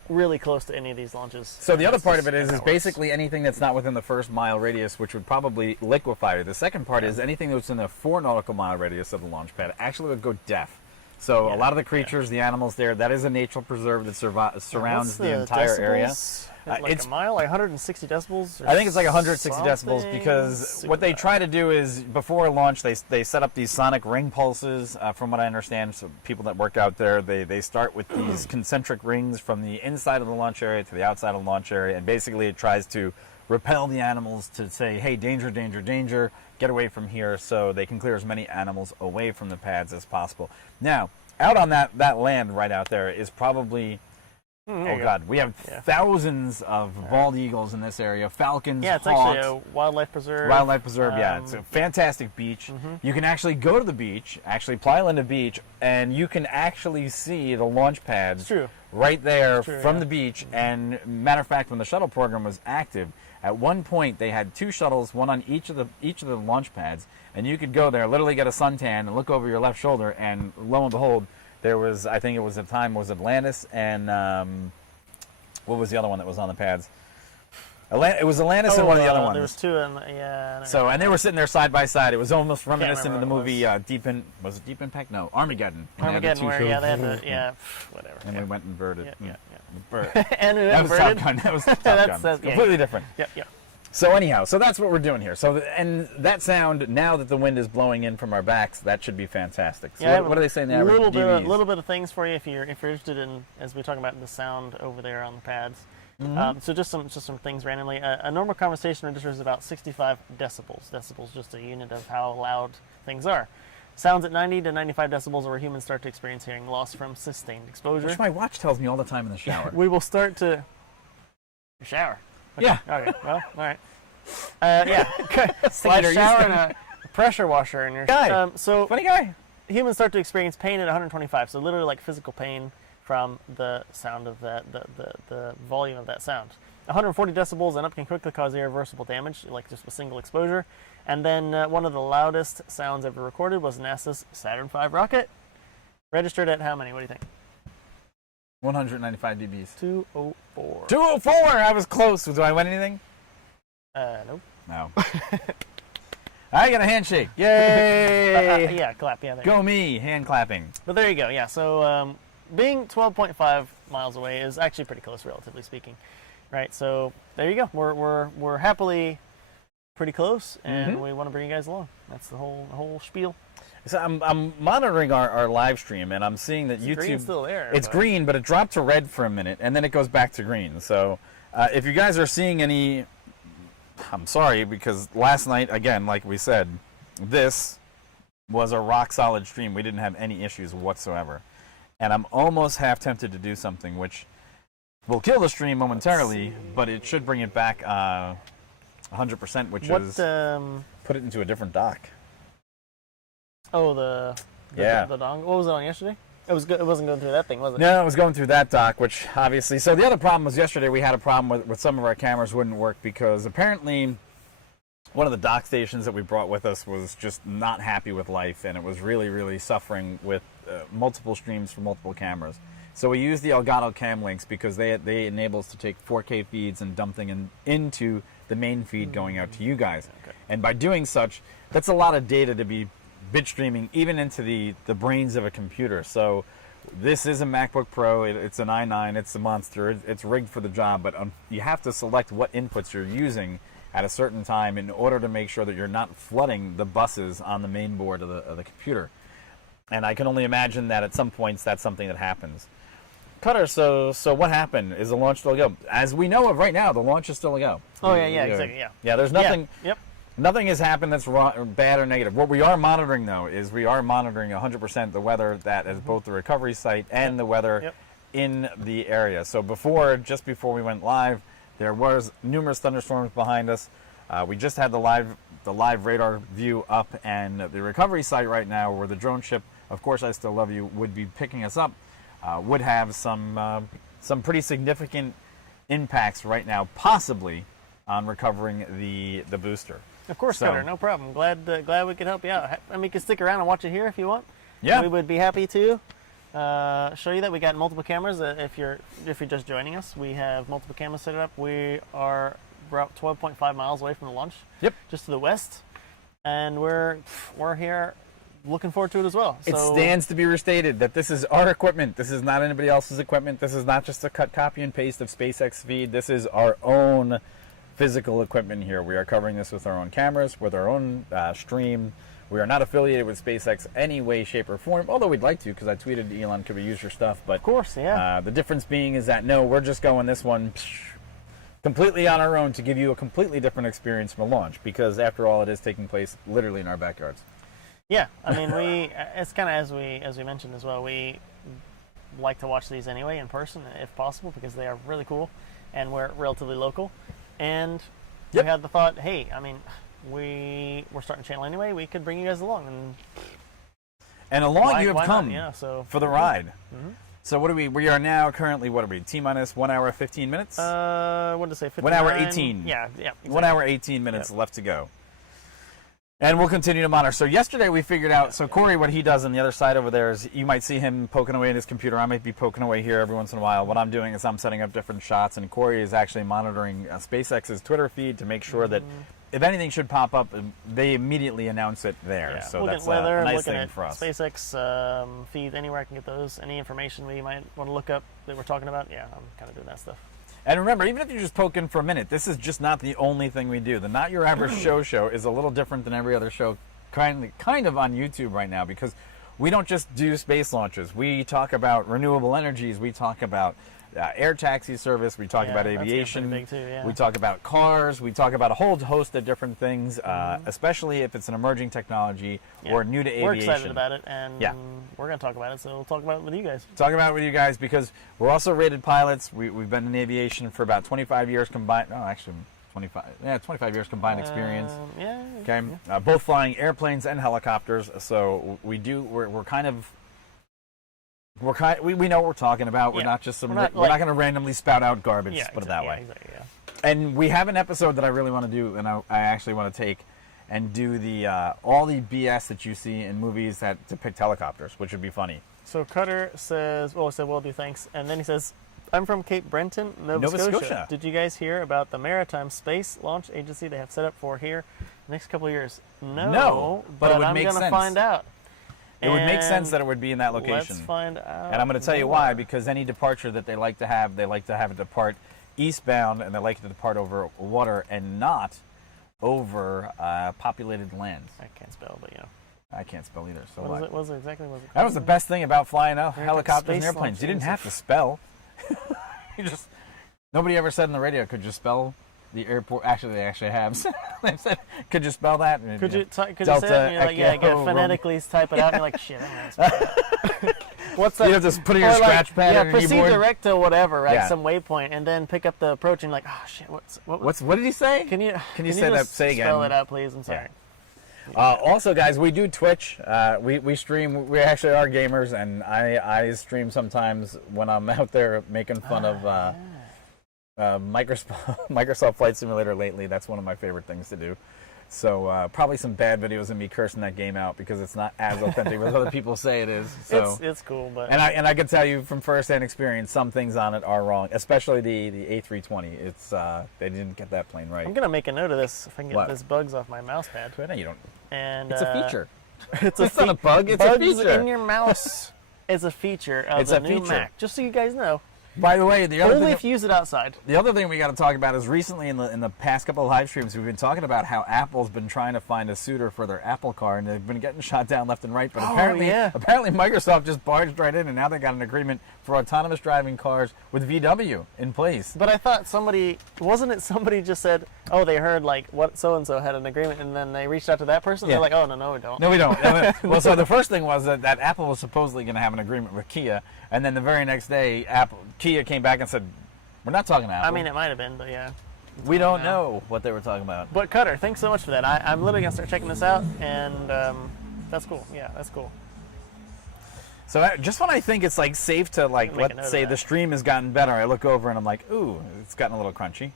really close to any of these launches. So the other It's part of just it is how works. basically anything that's not within the first mile radius, which would probably liquefy. The second part is anything that's in the 4 nautical mile radius of the launch pad actually would go deaf. So a Yeah, lot of the creatures, the animals there, that is a natural preserve that surrounds What's the entire area. decibels? Like It's- a mile, like 160 decibels? Or I think it's like 160 decibels something? because Super what they loud. try to do is before launch they set up these sonic ring pulses. From what I understand, so people that work out there they start with these concentric rings from the inside of the launch area to the outside of the launch area, and basically it tries to repel the animals to say, hey, danger, danger, danger, get away from here, so they can clear as many animals away from the pads as possible. Now, out on that land right out there is probably. There Oh you go. God, we have Yeah. thousands of bald eagles in this area, falcons, Yeah, it's hawks, actually a wildlife preserve. wildlife preserve. Yeah, it's a Um, fantastic beach. You can actually go to the beach, actually pile in the beach, and you can actually see the launch pads It's true. right there true, from yeah. the beach. And matter of fact, when the shuttle program was active, at one point they had 2 shuttles, one on each of the launch pads, and you could go there, literally get a suntan, and look over your left shoulder, and lo and behold, there was, I think it was at the time, was Atlantis and what was the other one that was on the pads? It was Atlantis and one of the other ones. There was 2 in yeah. So, and they were sitting there side by side. It was almost reminiscent of the remember what it movie Deep in, was it Deep Impact? No, Armageddon. And they had the Armageddon, two where, shows. yeah, they had the, whatever. And yeah. we went inverted. Yeah. Bert. And That was Top inverted. Gun. That was Top That's- Gun. that's- yeah, Completely yeah. different. Yep, yep. So anyhow, so that's what we're doing here. So and that sound, now that the wind is blowing in from our backs, that should be fantastic. So what are they saying now? A little bit of things for you if you're interested in, as we talk about the sound over there on the pads. So just some things randomly. A normal conversation registers about 65 decibels. Decibels just a unit of how loud things are. Sounds at 90 to 95 decibels are where humans start to experience hearing loss from sustained exposure. Which my watch tells me all the time in the shower. We will start to shower. Okay. Yeah. Okay. Well, all right. Yeah. Slider, shower and a pressure washer in your guy. So Funny guy. humans start to experience pain at 125. So literally like physical pain from the sound of that, the volume of that sound. 140 decibels and up can quickly cause irreversible damage, like just a single exposure. And then one of the loudest sounds ever recorded was NASA's Saturn V rocket, registered at how many? What do you think? 195 dBs. 204. 204. I was close. Do I win anything? Nope. No. I got a handshake. Yay! Yeah, clap. Yeah, there Go me. Hand clapping. But there you go. Yeah. So being 12.5 miles away is actually pretty close, relatively speaking, right? So there you go. We're happily pretty close, and we want to bring you guys along. That's the whole spiel. So I'm monitoring our live stream, and I'm seeing that YouTube. Green's still there. It's green, but it dropped to red for a minute, and then it goes back to green. So if you guys are seeing any, I'm sorry, because last night, again, like we said, this was a rock solid stream. We didn't have any issues whatsoever. And I'm almost half tempted to do something which will kill the stream momentarily, but it should bring it back 100%, which is put it into a different dock. Oh, the dongle. What was it on yesterday? It was good. It wasn't going through that thing, was it? No, it was going through that dock, which obviously. So the other problem was yesterday we had a problem with some of our cameras wouldn't work because apparently one of the dock stations that we brought with us was just not happy with life, and it was really, really suffering with multiple streams from multiple cameras. So we used the Elgato cam links because they enable us to take 4K feeds and dump them into the main feed going out to you guys. Okay. And by doing such, that's a lot of data to be bit streaming even into the brains of a computer. So this is a MacBook Pro. It's an i9. It's a monster. It's rigged for the job, but you have to select what inputs you're using at a certain time in order to make sure that you're not flooding the buses on the main board of the computer. And I can only imagine that at some points that's something that happens. Cutter, so what happened? Is the launch still a go? As we know of right now, the launch is still a go. Oh, yeah, exactly, yeah. Yeah, there's nothing... Yeah. Yep. Nothing has happened that's wrong, or bad or negative. What we are monitoring, though, is we are monitoring 100% the weather that is both the recovery site and the weather in the area. So just before we went live, there was numerous thunderstorms behind us. We just had the live radar view up, and the recovery site right now, where the drone ship, Of Course I Still Love You, would be picking us up, would have some pretty significant impacts right now, possibly on recovering the booster. Of course, Cutter, no problem. Glad we could help you out. I mean, you can stick around and watch it here if you want. Yeah, we would be happy to show you that we got multiple cameras. If you're just joining us, we have multiple cameras set up. We're about 12.5 miles away from the launch. Yep, just to the west, and we're here. Looking forward to it as well. It stands to be restated that this is our equipment. This is not anybody else's equipment. This is not just a cut, copy, and paste of SpaceX feed. This is our own physical equipment here. We are covering this with our own cameras, with our own stream. We are not affiliated with SpaceX any way, shape, or form, although we'd like to, because I tweeted to Elon, could we use your stuff? But of course, yeah. The difference being is that, no, we're just going this one completely on our own to give you a completely different experience from a launch, because after all, it is taking place literally in our backyards. Yeah, I mean, it's kind of as we mentioned as well, we like to watch these anyway in person if possible, because they are really cool and we're relatively local. And we had the thought, hey, I mean, we're starting a channel anyway, we could bring you guys along. And along you have come for the ride. Mm-hmm. So what we are now currently, what are we, T-minus 1 hour, 15 minutes? What did I say, 59? 1 hour, 18. Yeah, exactly. 1 hour, 18 minutes left to go. And we'll continue to monitor. So yesterday we figured out, so Corey, what he does on the other side over there is, you might see him poking away at his computer. I might be poking away here every once in a while. What I'm doing is I'm setting up different shots, and Corey is actually monitoring SpaceX's Twitter feed to make sure that if anything should pop up, they immediately announce it there. Yeah. So that's weather, a nice thing for us. SpaceX feed, anywhere I can get those. Any information we might want to look up that we're talking about, yeah, I'm kind of doing that stuff. And remember, even if you just poke in for a minute, this is just not the only thing we do. The Not Your Average Show is a little different than every other show kind of on YouTube right now, because we don't just do space launches. We talk about renewable energies. We talk about air taxi service. We talk about aviation. Big too, yeah. We talk about cars. We talk about a whole host of different things, especially if it's an emerging technology or new to aviation. We're excited about it, and we're going to talk about it, so we'll talk about it with you guys. Talk about it with you guys because we're also rated pilots. We've been in aviation for about 25 years combined. Oh, actually, 25 years combined experience. Okay. Yeah. Both flying airplanes and helicopters. So we know what we're talking about. We're not just we're not going to randomly spout out garbage. Put it that way. Exactly, yeah. And we have an episode that I really want to do, and I actually want to take and do the all the BS that you see in movies that depict helicopters, which would be funny. So Cutter says, "Will do, thanks," and then he says, "I'm from Cape Breton, Nova Scotia. Did you guys hear about the Maritime Space Launch Agency they have set up for here the next couple of years?" No, but I'm going to find out. It would make sense that it would be in that location. Let's find out. And I'm going to tell you why, because any departure that they like to have it depart eastbound, and they like to depart over water and not over populated lands. I can't spell, but I can't spell either. So what was it exactly? That was the best thing about flying helicopters and airplanes. You didn't have to spell. Nobody ever said in the radio, could you spell the airport? Actually, they actually have. They said, could you spell that? And, could you say it? And you're like, phonetically type it out. And you're like, shit, I'm going to spell it. What's that? You have to put in your scratch pad. Yeah, proceed direct to whatever, right? Some waypoint, and then pick up the approach, and you're like, oh shit, what did he say? Can you say that? Say again. Spell it out, please. I'm sorry. Also, guys, we do Twitch. We stream. We actually are gamers, and I stream sometimes when I'm out there making fun of Microsoft Flight Simulator lately. That's one of my favorite things to do. So probably some bad videos of me cursing that game out because it's not as authentic as other people say it is. So it's cool, but and I can tell you from firsthand experience, some things on it are wrong, especially the A320. It's they didn't get that plane right. I'm gonna make a note of this if I can get this bugs off my mouse pad. No, you don't. And it's a feature. It's not a bug. It's a feature. Bugs in your mouse is a feature of the new Mac. Just so you guys know. By the way, only if you use it outside. The other thing we got to talk about is recently in the past couple of live streams, we've been talking about how Apple's been trying to find a suitor for their Apple car, and they've been getting shot down left and right. But apparently Microsoft just barged right in, and now they got an agreement for autonomous driving cars with VW in place. But I thought somebody just said, oh, they heard like what so and so had an agreement, and then they reached out to that person. They're like, oh no, we don't. No, we don't. Well, so the first thing was that Apple was supposedly going to have an agreement with Kia. And then the very next day, Kia came back and said, we're not talking to Apple. I mean, it might have been, but yeah. We don't know what they were talking about. But Cutter, thanks so much for that. I'm literally going to start checking this out, and that's cool. Yeah, that's cool. So just when I think it's like safe to let's say the stream has gotten better, I look over and I'm like, ooh, it's gotten a little crunchy.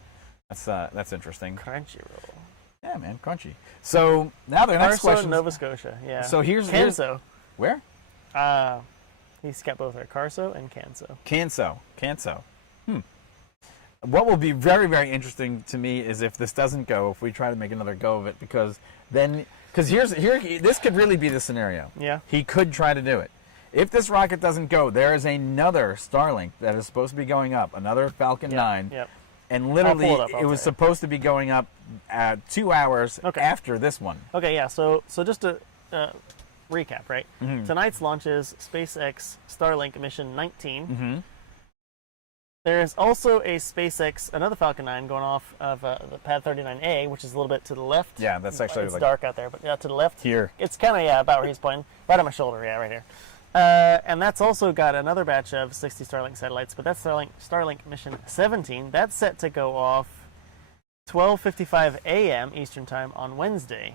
That's interesting. Crunchy roll. Yeah, man, crunchy. So now the next question. Nova Scotia. Yeah. So here's Canso. Where? He's got both there, Carso and Canso. Canso. What will be very, very interesting to me is if this doesn't go, if we try to make another go of it, because this could really be the scenario. Yeah. He could try to do it. If this rocket doesn't go, there is another Starlink that is supposed to be going up, another Falcon 9. Yep. And literally, it was supposed to be going up 2 hours after this one. Okay, yeah. So just to recap, right? Mm-hmm. Tonight's launch is SpaceX Starlink mission 19. Mm-hmm. There's also another Falcon 9 going off of the pad 39A, which is a little bit to the left. Yeah, that's actually it's dark out there, but to the left. Here. It's kind of about where he's pointing, right on my shoulder. Yeah, right here. And that's also got another batch of 60 Starlink satellites, but that's Starlink mission 17. That's set to go off 12:55 a.m. Eastern Time on Wednesday.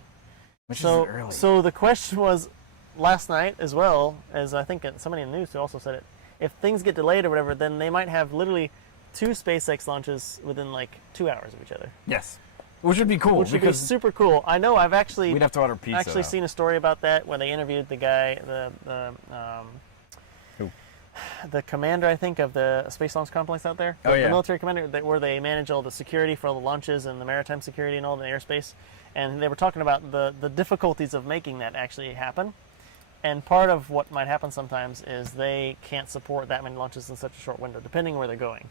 Which is early. So the question was last night, as well as I think somebody in the news also said it. If things get delayed or whatever, then they might have literally 2 SpaceX launches within like 2 hours of each other. Yes, which would be cool. Which would be super cool. I know. We'd have to order pizza. Actually, seen a story about that where they interviewed the guy, the commander, I think, of the Space Launch Complex out there. The military commander, where they manage all the security for all the launches and the maritime security and all the airspace. And they were talking about the difficulties of making that actually happen. And part of what might happen sometimes is they can't support that many launches in such a short window, depending on where they're going.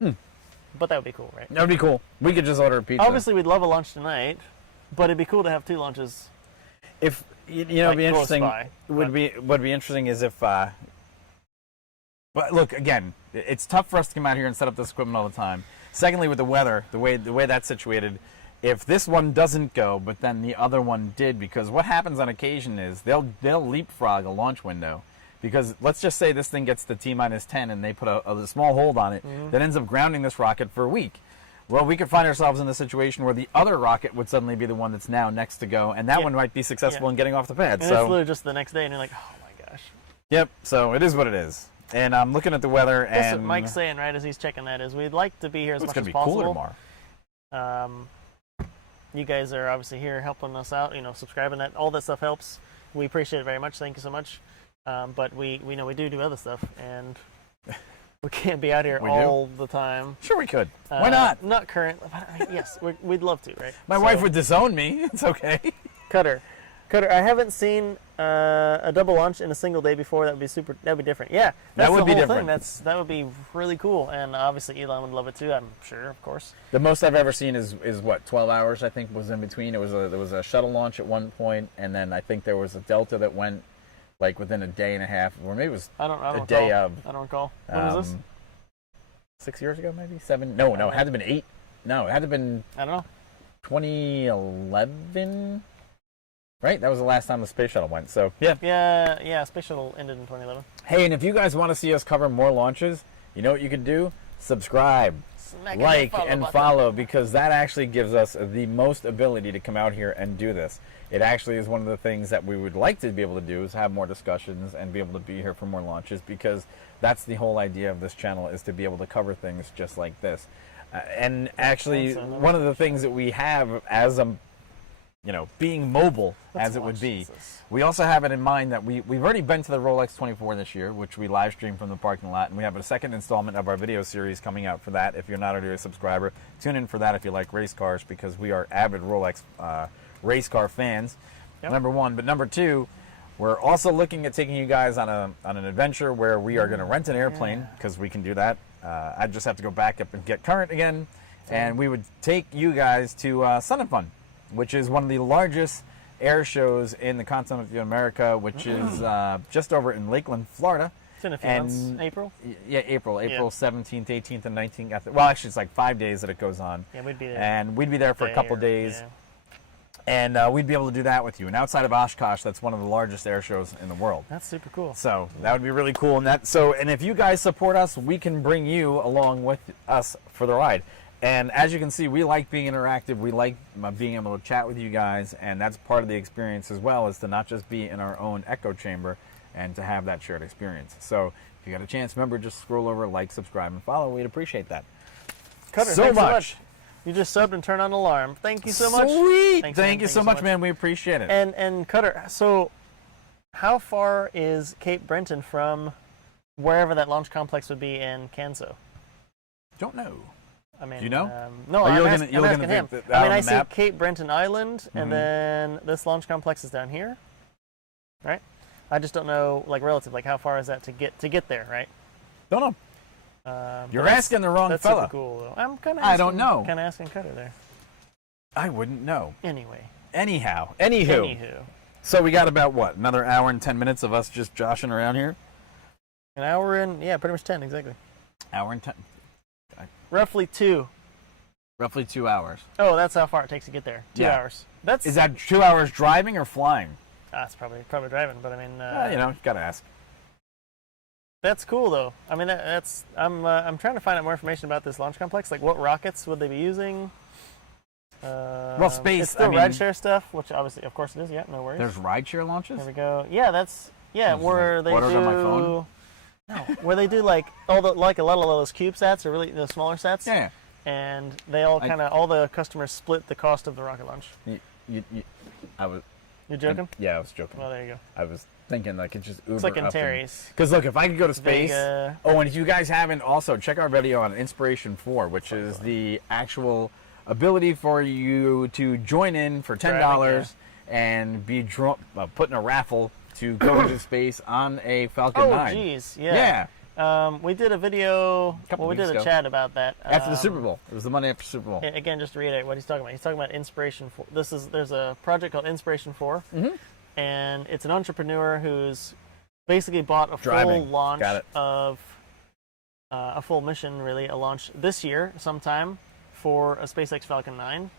But that would be cool, right? That would be cool. We could just order a pizza. Obviously, we'd love a launch tonight, but it'd be cool to have 2 launches. If you know, it'd be close interesting. by, Would be interesting is if. But look, again, it's tough for us to come out here and set up this equipment all the time. Secondly, with the weather, the way that's situated, if this one doesn't go, but then the other one did, because what happens on occasion is they'll leapfrog a launch window. Because let's just say this thing gets to T-10 and they put a small hold on it that ends up grounding this rocket for a week. Well, we could find ourselves in the situation where the other rocket would suddenly be the one that's now next to go, and that one might be successful in getting off the pad. And so it's literally just the next day, and you're like, oh my gosh. Yep. So it is what it is. And I'm looking at the weather, That's and what Mike's saying, right, as he's checking that, is we'd like to be here as much as it's possible. going to be cooler tomorrow. You guys are obviously here helping us out, subscribing, all that stuff helps. We appreciate it very much. Thank you so much. But we know we do other stuff, and we can't be out here all the time. Sure, we could. Why not? Not current. Yes, we'd love to, right? My wife would disown me. It's okay. Cutter, I haven't seen a double launch in a single day before. That'd be different. Yeah, that would be whole different. Thing. That would be really cool, and obviously Elon would love it too. I'm sure, of course. The most I've ever seen is what, 12 hours, I think, was in between. There was a shuttle launch at one point, and then I think there was a Delta that went like within a day and a half, or maybe it was I don't a day recall. of. I don't recall. When was this? 6 years ago, maybe 7. No, it had to have been 8. No, it had to have been. I don't know. 2011. Right, that was the last time the space shuttle went. So yeah. Yeah. Space shuttle ended in 2011. Hey, and if you guys want to see us cover more launches, you know what you can do? Subscribe, like, and follow, because that actually gives us the most ability to come out here and do this. It actually is one of the things that we would like to be able to do, is have more discussions and be able to be here for more launches, because that's the whole idea of this channel, is to be able to cover things just like this. And actually, one of the things that we have as a being mobile, as it would be, we also have it in mind that we've already been to the Rolex 24 this year, which we live stream from the parking lot, and we have a second installment of our video series coming out for that. If you're not already a subscriber, tune in for that if you like race cars, because we are avid Rolex race car fans. Yep. Number one, but number two, we're also looking at taking you guys on an adventure where we are going to rent an airplane, because we can do that. I just have to go back up and get current again, and we would take you guys to Sun and Fun, which is one of the largest air shows in the continent of America, which is just over in Lakeland, Florida. It's in a few months. April? Yeah, April 17th, 18th, and 19th. Well, actually, it's like 5 days that it goes on. Yeah, we'd be there. And we'd be there for a couple days. Yeah. And we'd be able to do that with you. And outside of Oshkosh, that's one of the largest air shows in the world. That's super cool. So that would be really cool. And if you guys support us, we can bring you along with us for the ride. And as you can see, we like being interactive. We like being able to chat with you guys, and that's part of the experience as well, is to not just be in our own echo chamber and to have that shared experience. So if you got a chance, remember, just scroll over, like, subscribe, and follow. We'd appreciate that. Cutter, so much. You just subbed and turned on the alarm. Thank you so much. Sweet. Thank you so much, man. We appreciate it. And Cutter, so how far is Cape Breton from wherever that launch complex would be in Canso? Don't know. I mean, do you know? No, I'm asking him. I see map? Cape Breton Island, and then this launch complex is down here, right? I just don't know, like, relative, like, how far is that to get there, right? Don't know. You're asking the wrong fella. That's super cool, though. I'm kind of. I don't know. Kind of asking Cutter there. I wouldn't know. Anyway. Anywho. So we got about what? Another hour and 10 minutes of us just joshing around here. An hour and pretty much 10 exactly. Hour and 10. Roughly 2. Roughly 2 hours. Oh, that's how far it takes to get there. 2 hours. Is that 2 hours driving or flying? That's probably driving, but I mean. You gotta ask. That's cool though. I mean, I'm trying to find out more information about this launch complex. Like, what rockets would they be using? Well, space. It's still rideshare stuff, which obviously, of course, it is. Yeah, no worries. There's rideshare launches. There we go. Yeah, where they do. On my phone? No, where they do like a lot of those CubeSats, or really the smaller sats. Yeah. And they all all the customers split the cost of the rocket launch. You're joking? Yeah, I was joking. Well, there you go. I was thinking like it's just Uber. It's like in Terry's. Because look, if I could go to space. Vega. Oh, and if you guys haven't, also check our video on Inspiration 4, which is the actual ability for you to join in for $10 and be put in a raffle to go into space on a Falcon 9. Oh, jeez, yeah. We did a video. Couple we weeks did a ago. chat about that After the Super Bowl. It was the Monday after Super Bowl. Again, just to reiterate what he's talking about. He's talking about Inspiration 4. There's a project called Inspiration 4, and it's an entrepreneur who's basically bought a full launch of a full mission, really, a launch this year sometime for a SpaceX Falcon 9,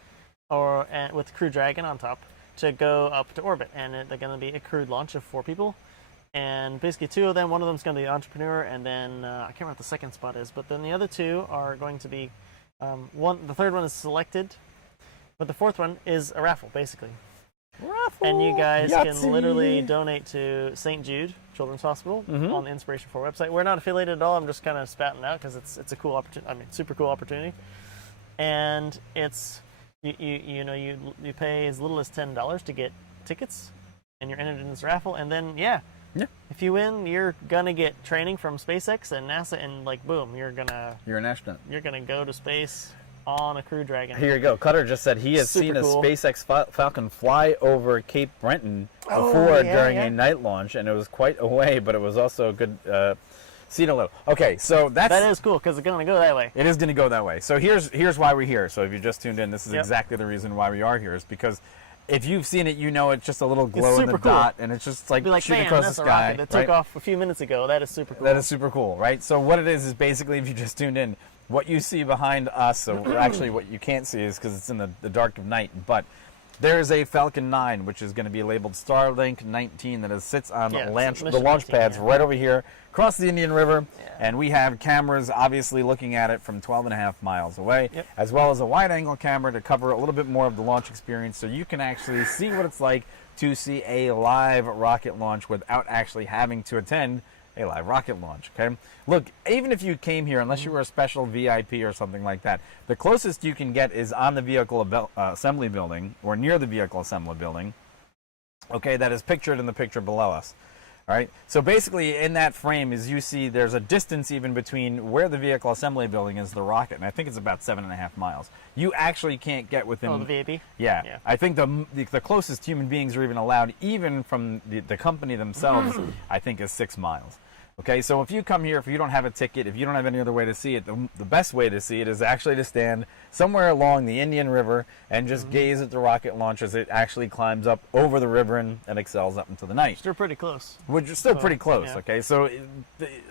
with Crew Dragon on top, to go up to orbit, and they're going to be a crewed launch of 4 people. And basically 2 of them, one of them's going to be the entrepreneur, and then I can't remember what the second spot is, but then the other 2 are going to be the third one is selected, but the fourth one is a raffle, basically. Raffle! And you guys Yahtzee. can literally donate to St. Jude Children's Hospital on the Inspiration 4 website. We're not affiliated at all. I'm just kind of spouting out because it's a cool opportunity. I mean, super cool opportunity. And it's you pay as little as $10 to get tickets, and you're entered in this raffle. And then if you win, you're gonna get training from SpaceX and NASA, and like boom, you're an astronaut. You're gonna go to space on a Crew Dragon. Here you go. Cutter just said he has seen a cool. SpaceX Falcon fly over Cape Breton before during a night launch, and it was quite a way, but it was also a good seen a little. Okay, so that is cool because it's going to go that way. It is going to go that way. So here's why we're here. So if you just tuned in, this is exactly the reason why we are here, is because if you've seen it, you know it's just a little glow in the dot, and it's just like shooting across the sky. That took off a few minutes ago. That is super cool. That is super cool, right? So what it is basically, if you just tuned in, what you see behind us, so actually what you can't see is because it's in the dark of night, but there's a Falcon 9, which is going to be labeled Starlink 19, that sits on the launch pads right over here, across the Indian River, and we have cameras obviously looking at it from 12.5 miles away, as well as a wide-angle camera to cover a little bit more of the launch experience, so you can actually see what it's like to see a live rocket launch without actually having to attend a live rocket launch, okay? Look, even if you came here, unless you were a special VIP or something like that, the closest you can get is on the vehicle assembly building, or near the vehicle assembly building, okay, that is pictured in the picture below us, all right? So basically, in that frame, as you see, there's a distance even between where the vehicle assembly building is the rocket, and I think it's about 7.5 miles. You actually can't get within... Oh, the VIP? Yeah. I think the closest human beings are even allowed, even from the company themselves, I think is 6 miles. Okay, so if you come here, if you don't have a ticket, if you don't have any other way to see it, the best way to see it is actually to stand somewhere along the Indian River and just gaze at the rocket launch as it actually climbs up over the river and excels up into the night. Still pretty close. Which is still pretty close, okay? So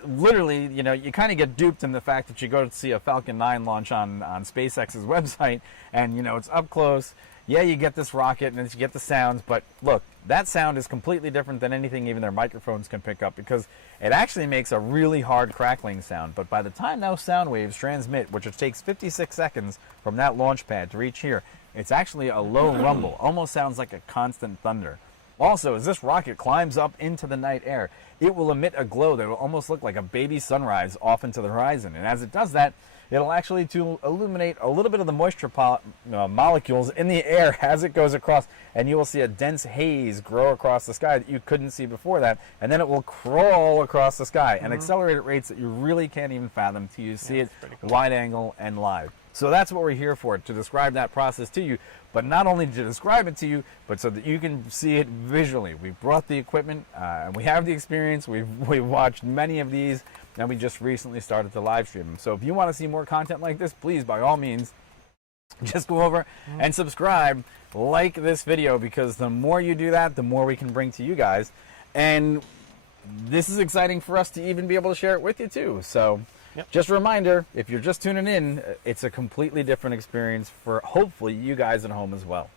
literally, you kind of get duped in the fact that you go to see a Falcon 9 launch on SpaceX's website, and, it's up close. Yeah, you get this rocket and you get the sounds, but look, that sound is completely different than anything even their microphones can pick up, because it actually makes a really hard crackling sound. But by the time those sound waves transmit, which it takes 56 seconds from that launch pad to reach here, it's actually a low rumble, almost sounds like a constant thunder. Also, as this rocket climbs up into the night air, it will emit a glow that will almost look like a baby sunrise off into the horizon. And as it does that, it'll actually to illuminate a little bit of the moisture molecules in the air as it goes across, and you will see a dense haze grow across the sky that you couldn't see before that, and then it will crawl across the sky and accelerate at rates that you really can't even fathom till you see it cool. Wide angle and live. So that's what we're here for, to describe that process to you, but not only to describe it to you, but so that you can see it visually. We brought the equipment, and we have the experience. We've watched many of these, and we just recently started to live stream them. So if you want to see more content like this, please, by all means, just go over and subscribe, like this video, because the more you do that, the more we can bring to you guys. And this is exciting for us to even be able to share it with you too. So just a reminder, if you're just tuning in, it's a completely different experience for hopefully you guys at home as well.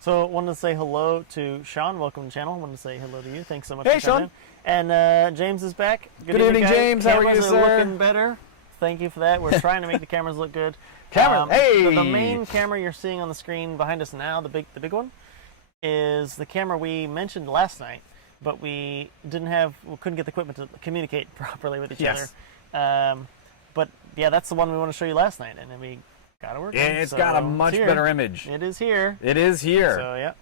So I wanted to say hello to Sean. Welcome to the channel. I wanted to say hello to you. Thanks so much for coming Sean. in. And James is back. Good evening, guys. James. How are you, sir? Cameras are looking better. Thank you for that. We're trying to make the cameras look good. Cameras, hey! So the main camera you're seeing on the screen behind us now, the big one, is the camera we mentioned last night, but we couldn't get the equipment to communicate properly with each other. But yeah, that's the one we want to show you last night, and then we got it working. And it's got a much better image. It is here. It is here. So yeah.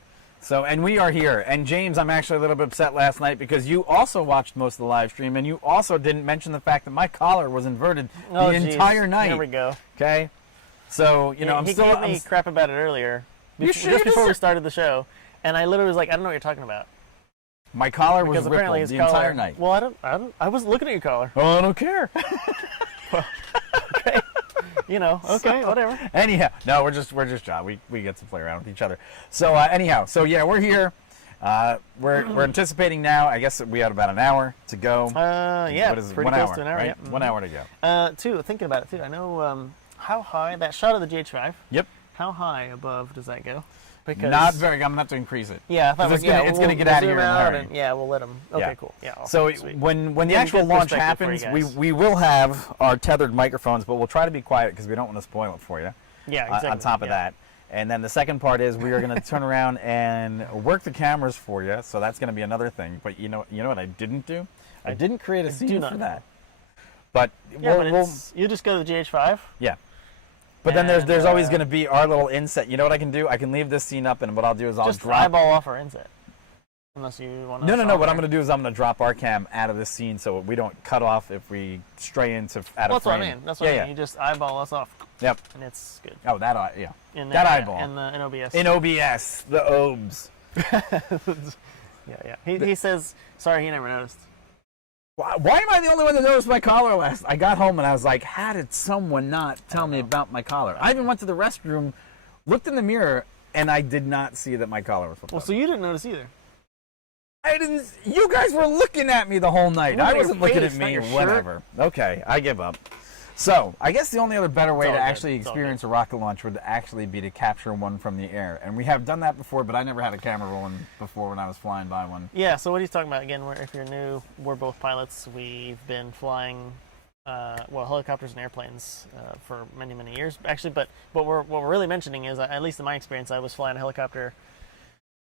So, and we are here. And James, I'm actually a little bit upset last night because you also watched most of the live stream, and you also didn't mention the fact that my collar was inverted the entire night. Here we go. Okay? So, I'm he still... gave me crap about it earlier. You just before we started the show. And I literally was like, I don't know what you're talking about. My collar was Because apparently rippled his the collar. entire night. Well, I wasn't looking at your collar. Oh, I don't care. Okay. You know. Okay. Whatever. Anyhow, no, we're just we get to play around with each other. So anyhow, so yeah, we're here. We're anticipating now. I guess we had about an hour to go. Yeah. What is it? Pretty 1 close hour, to an hour. right? Yep. 1 hour to go. Thinking about it too. I know how high that shot of the GH5. Yep. How high above does that go? Because Not very. I'm gonna have to increase it. Yeah, I thought It's gonna get out of here in a hurry. Yeah, we'll let them. Okay, Yeah. cool. Yeah. So awesome, sweet. when the Give actual good launch perspective for you happens, guys. we will have our tethered microphones, but we'll try to be quiet because we don't want to spoil it for you. Yeah, exactly. On top of that. And then the second part is we are going to turn around and work the cameras for you. So that's going to be another thing. But you know what I didn't do? I didn't create a scene for that. But Yeah, but you just go to the GH5. yeah. But then there's And, always going to be our little inset. You know what I can do? I can leave this scene up, and what I'll do is I'll Just drop. eyeball off our inset. Unless you want to. No. What I'm going to do is I'm going to drop our cam out of this scene so we don't cut off if we stray into out Well, of that's what I frame. mean. That's what I mean. You just eyeball us off, Yep. and it's good. Oh, that yeah. In That the, eyeball. in OBS. In OBS, the OBS. Yeah. He says sorry. He never noticed. Why am I the only one that noticed my collar last? I got home and I was like, how did someone not tell me about my collar? I even went to the restroom, looked in the mirror, and I did not see that my collar was flipped Well, up. so you didn't notice either. I didn't. You guys were looking at me the whole night. Look I at your wasn't looking face, at not me or your shirt. whatever. Okay, I give up. So, I guess the only other better way all to good. actually It's all experience a rocket launch would actually be to capture one from the air. And we have done that before, but I never had a camera rolling before when I was flying by one. Yeah. So what he's talking about again? If you're new, we're both pilots. We've been flying, helicopters and airplanes for many years actually. But what we're really mentioning is, at least in my experience, I was flying a helicopter.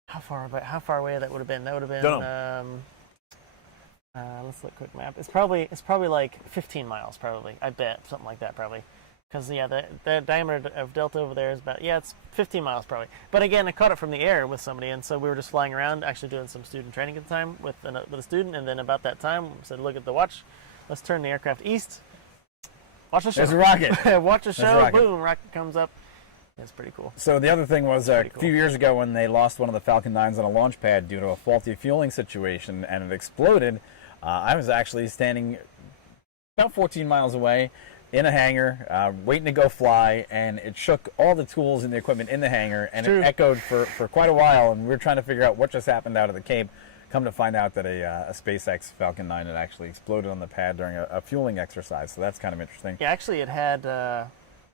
How far away that would have been? That would have been. Don't know. Let's look quick map. It's probably like 15 miles, probably. I bet something like that, probably. Because the diameter of Delta over there is about it's 15 miles probably. But again, I caught it from the air with somebody, and so we were just flying around, actually doing some student training at the time with a student, and then about that time, said, look at the watch, let's turn the aircraft east. Watch the show. There's a rocket. Watch the There's a show. rocket. Boom, rocket comes up. It's pretty cool. So the other thing was a pretty cool. few years ago when they lost one of the Falcon 9s on a launch pad due to a faulty fueling situation and it exploded, I was actually standing about 14 miles away in a hangar waiting to go fly, and it shook all the tools and the equipment in the hangar, and it echoed for quite a while, and we were trying to figure out what just happened out of the Cape. Come to find out that a SpaceX Falcon 9 had actually exploded on the pad during a fueling exercise, so that's kind of interesting. Yeah, actually it had...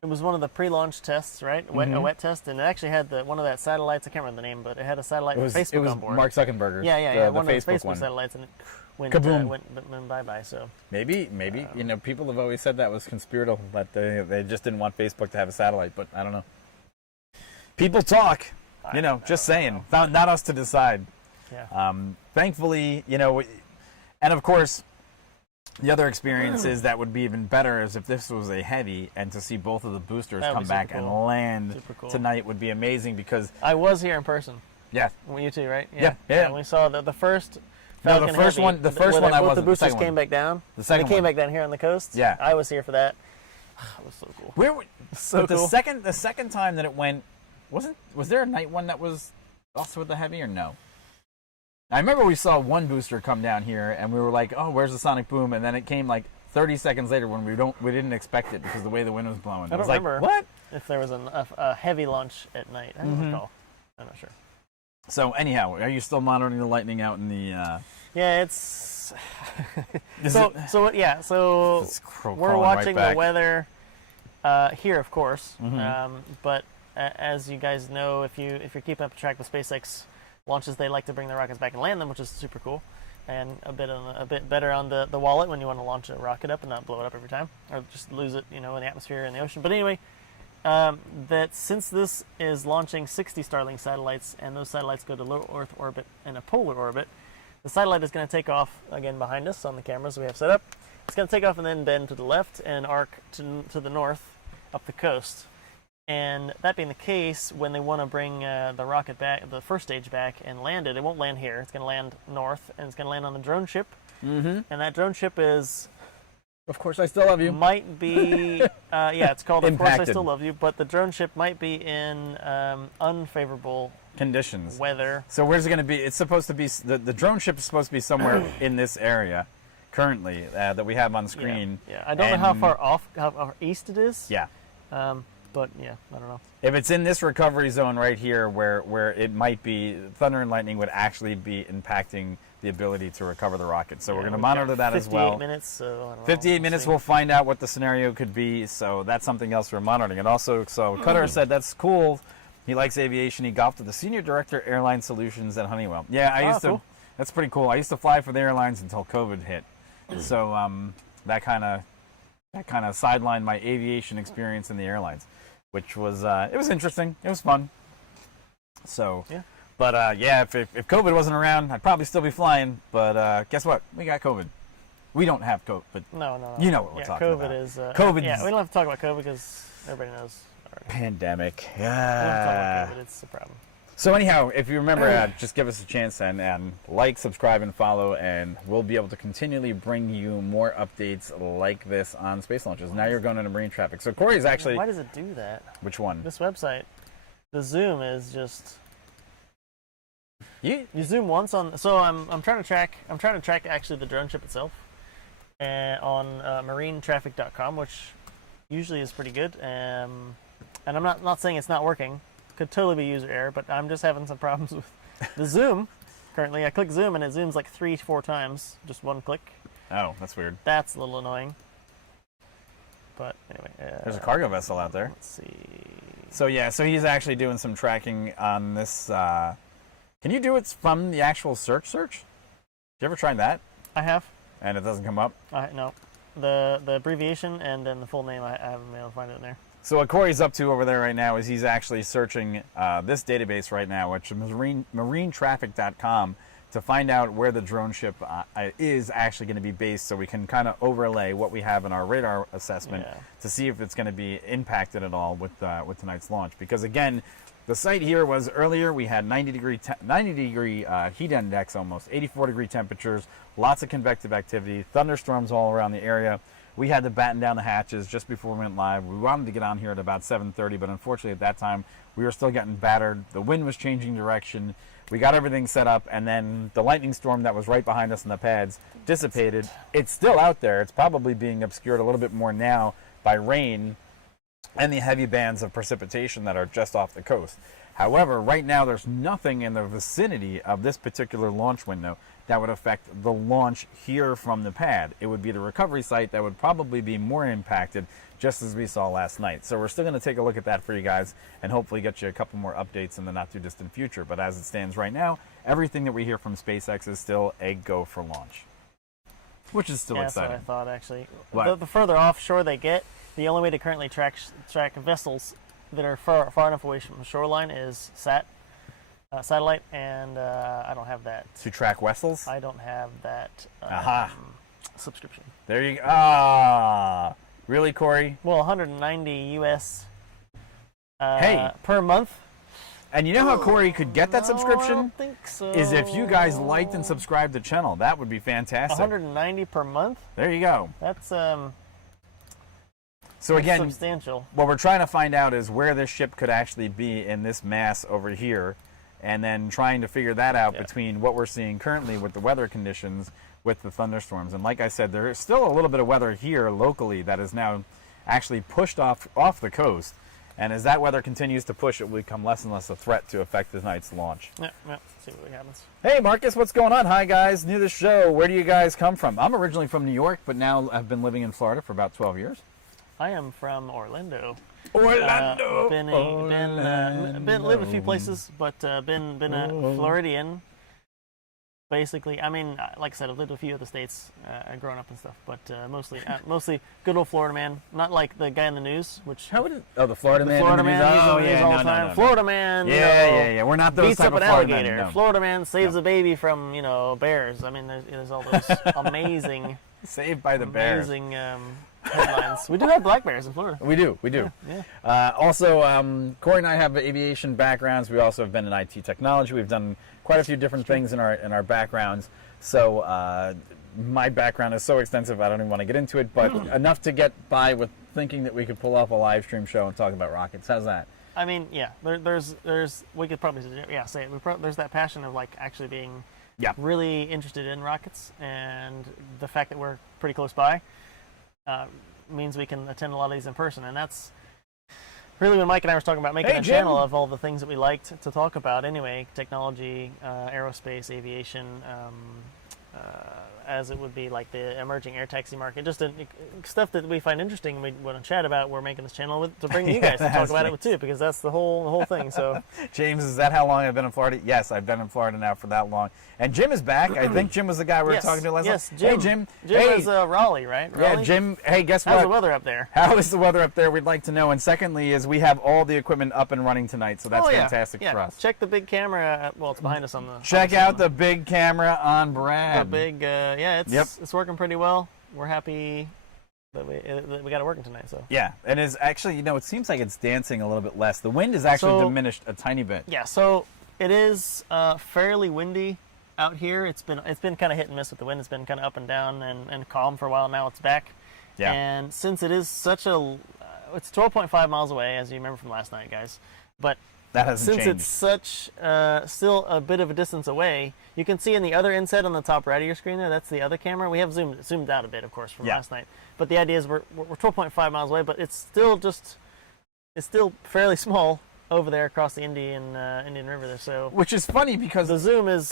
it was one of the pre-launch tests, right? A wet test, and it actually had one of that satellites. I can't remember the name, but it had a satellite from Facebook it was on board. Mark Zuckerberger's. Yeah. The One of the Facebook Facebook one. satellites, and it went Kaboom. went bye-bye. So Maybe people have always said that was conspiratorial, that they just didn't want Facebook to have a satellite, but I don't know. People talk, just saying. Not us to decide. Yeah. Thankfully, and of course, the other experiences that would be even better is if this was a heavy, and to see both of the boosters That would come be back super and cool. land Super cool. tonight would be amazing because, I was here in person. yeah. Well, you too, right? Yeah. We saw the first. No, the Falcon first Heavy, one- the first where one I both wasn't, the the boosters second came one. back down. The second They came one. back down here on the coast. Yeah. I was here for that. It was so cool. So but cool. the second time that it went, was there a night one that was also with the heavy or no? I remember we saw one booster come down here and we were like, oh, where's the sonic boom? And then it came like 30 seconds later when we didn't expect it because the way the wind was blowing. I It was don't like, remember. what? If there was a heavy launch at night, I don't recall. I'm not sure. So anyhow, are you still monitoring the lightning out in the? Yeah, it's Is so it- so yeah. So It's we're crawling watching right the back. weather here, of course. Mhm. But as you guys know, if you're keeping up track with SpaceX launches, they like to bring the rockets back and land them, which is super cool, and a bit better on the wallet when you want to launch a rocket up and not blow it up every time, or just lose it, in the atmosphere in the ocean. But anyway. That since this is launching 60 Starlink satellites, and those satellites go to low Earth orbit and a polar orbit, the satellite is going to take off again behind us on the cameras we have set up. It's going to take off and then bend to the left and arc to the north up the coast. And that being the case, when they want to bring the rocket back, the first stage back, and land it won't land here. It's going to land north, and it's going to land on the Droneship. Mm-hmm. And that Droneship is... Of course, I still love you. Might be, it's called Of Course I Impacted. Still Love You, but the Droneship might be in unfavorable conditions. weather. So where's it going to be? It's supposed to be the drone ship is supposed to be somewhere in this area currently that we have on screen. Yeah. I don't know how far off, how far east it is. Yeah. But yeah, I don't know. If it's in this recovery zone right here, where it might be, thunder and lightning would actually be impacting the ability to recover the rocket. So we're going to monitor that as well. 58 minutes. So I don't know. 58 minutes, we'll find out what the scenario could be. So that's something else we're monitoring. And also, so Cutter said that's cool. He likes aviation. He golfed with the senior director airline solutions at Honeywell. Yeah, I used to. Cool. That's pretty cool. I used to fly for the airlines until COVID hit. So that kind of sidelined my aviation experience in the airlines, which was it was interesting. It was fun. So yeah. But yeah, if COVID wasn't around, I'd probably still be flying. But guess what? We got COVID. We don't have COVID. But no. You know what we're talking COVID about. Is, COVID. Yeah, we don't have to talk about COVID because everybody knows. Already. Pandemic. We don't have to talk Yeah. about COVID. It's a problem. So anyhow, if you remember, just give us a chance and like, subscribe, and follow, and we'll be able to continually bring you more updates like this on space launches. Now you're going into marine traffic. So Corey's actually... Why does it do that? Which one? This website, the zoom is just... You zoom once on... So I'm trying to track actually the drone ship itself on marinetraffic.com, which usually is pretty good. And I'm not saying it's not working. Could totally be user error, but I'm just having some problems with the zoom. Currently, I click zoom and it zooms like 3-4 times, just one click. Oh, that's weird. That's a little annoying. But anyway, there's a cargo vessel out there. Let's see. So yeah, so he's actually doing some tracking on this. Can you do it from the actual search? Did you ever try that? I have. And it doesn't come up? No. The abbreviation and then the full name, I haven't been able to find it in there. So what Corey's up to over there right now is he's actually searching this database right now, which is marinetraffic.com, to find out where the drone ship is actually going to be based, so we can kind of overlay what we have in our radar assessment to see if it's going to be impacted at all with tonight's launch. Because again, the site here was earlier, we had 90 degree heat index almost, 84 degree temperatures, lots of convective activity, thunderstorms all around the area. We had to batten down the hatches just before we went live. We wanted to get on here at about 7:30, but unfortunately at that time we were still getting battered. The wind was changing direction. We got everything set up, and then the lightning storm that was right behind us in the pads dissipated. It's still out there. It's probably being obscured a little bit more now by rain and the heavy bands of precipitation that are just off the coast. However, right now there's nothing in the vicinity of this particular launch window that would affect the launch here from the pad. It would be the recovery site that would probably be more impacted, just as we saw last night. So we're still going to take a look at that for you guys and hopefully get you a couple more updates in the not too distant future. But as it stands right now, everything that we hear from SpaceX is still a go for launch, which is still exciting. That's what I thought, actually. What? The further offshore they get, the only way to currently track vessels that are far enough away from the shoreline is satellite, and I don't have that. To track vessels? I don't have that subscription. There you go. Really, Corey? Well, 190 US Hey. per month. And you know how Corey could get that subscription? I don't think so. Is if you guys liked and subscribed to the channel. That would be fantastic. 190 per month? There you go. That's So again, substantial. What we're trying to find out is where this ship could actually be in this mass over here, and then trying to figure that out between what we're seeing currently with the weather conditions with the thunderstorms. And like I said, there is still a little bit of weather here locally that is now actually pushed off the coast. And as that weather continues to push, it will become less and less a threat to affect tonight's launch. Yeah, see what happens. Hey, Marcus, what's going on? Hi, guys. New to the show. Where do you guys come from? I'm originally from New York, but now I've been living in Florida for about 12 years. I am from Orlando. Orlando! Been lived a few places, but been a Floridian. Basically, I mean, like I said, I've lived a few other states, growing up and stuff, but mostly good old Florida man. Not like the guy in the news, which How would it? Oh, the Florida man. Florida in the man, news? he's Oh, in the news yeah, all the time. no. Florida man, Yeah. We're not those beats type up of an Florida alligator. men. No. Florida man saves a baby from bears. I mean, there's all those amazing, Saved by the bears. amazing headlines. We do have black bears in Florida. We do. Yeah. Also, Corey and I have aviation backgrounds. We also have been in IT technology. We've done quite a few different things in our backgrounds. So my background is so extensive, I don't even want to get into it, but enough to get by with thinking that we could pull off a live stream show and talk about rockets. How's that? I mean, yeah, there's we could probably say it. There's that passion of like actually being really interested in rockets, and the fact that we're pretty close by means we can attend a lot of these in person, and that's really when Mike and I were talking about making a channel of all the things that we liked to talk about anyway, technology, aerospace, aviation, as it would be like the emerging air taxi market, just stuff that we find interesting and we want to chat about. We're making this channel to bring you guys to talk about it too, because that's the whole thing. So, James, is that how long I've been in Florida? Yes, I've been in Florida now for that long. And Jim is back. I think Jim was the guy we were talking to last night. Jim. Hey, Jim. Jim is Raleigh, right? Raleigh? Yeah, Jim. Hey, guess what? How's the weather up there? How is the weather up there? We'd like to know. And secondly, is we have all the equipment up and running tonight, so that's fantastic for us. Check the big camera. Well, it's behind us on the. Check out the big camera on Brad. The big, it's working pretty well. We're happy that we got it working tonight. So yeah, and is actually, it seems like it's dancing a little bit less. The wind is actually diminished a tiny bit. Yeah, so it is fairly windy out here. It's been kind of hit and miss with the wind. It's been kind of up and down and calm for a while. Now it's back. Yeah. And since it is such it's 12.5 miles away, as you remember from last night, guys. But that hasn't changed. It's such still a bit of a distance away, you can see in the other inset on the top right of your screen there, that's the other camera. We have zoomed out a bit, of course, from last night. But the idea is we're 12.5 miles away, but it's still fairly small over there across the Indian River there. So which is funny because the zoom is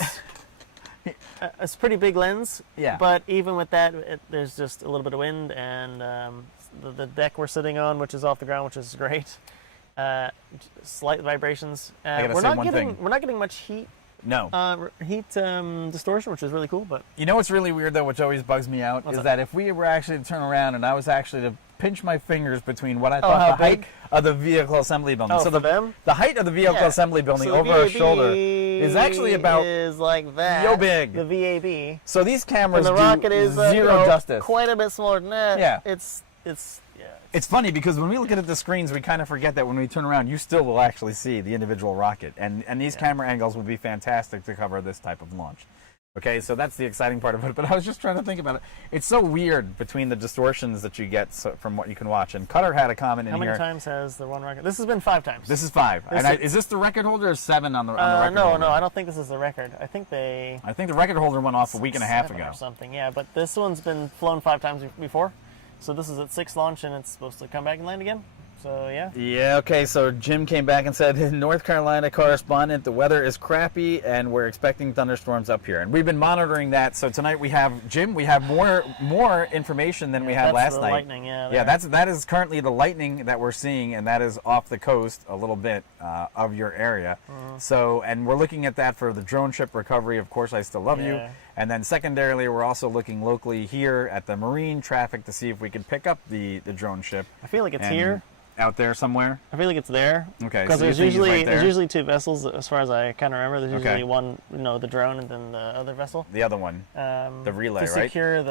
it's a pretty big lens. Yeah. But even with that, there's just a little bit of wind, and the deck we're sitting on, which is off the ground, which is great. Slight vibrations. We're not getting much heat. No. Heat distortion, which is really cool. But you know what's really weird though, which always bugs me out, is that if we were actually to turn around and I was actually to pinch my fingers between what I thought the height of the vehicle assembly building. So the height of the vehicle assembly building over our shoulder is actually about like that. Yo big. The VAB. So these cameras and the rocket is zero justice. Quite a bit smaller than that. Yeah. It's funny because when we look at the screens, we kind of forget that when we turn around, you still will actually see the individual rocket. And these camera angles would be fantastic to cover this type of launch. Okay, so that's the exciting part of it. But I was just trying to think about it. It's so weird between the distortions that you get from what you can watch. And Cutter had a comment in here. How many times has the one rocket? This has been 5 times. This is 5. Is this the record holder or 7 on the record holder? No, I don't think this is the record. I think the record holder went off a week and a half ago. Or something, yeah. But this one's been flown 5 times before. So this is at 6 launch, and it's supposed to come back and land again. So, yeah. Yeah, okay, so Jim came back and said, North Carolina correspondent, the weather is crappy, and we're expecting thunderstorms up here. And we've been monitoring that, so tonight we have more information than we had last night. Lightning, that is currently the lightning that we're seeing, and that is off the coast a little bit of your area. So, and we're looking at that for the drone ship recovery, of course, I Still Love You. And then secondarily, we're also looking locally here at the marine traffic to see if we can pick up the drone ship. I feel like it's here. Out there somewhere? I feel like it's there. Okay. Because there's usually 2 vessels, as far as I kind of remember. There's usually one, the drone, and then the other vessel. The other one. The relay, to secure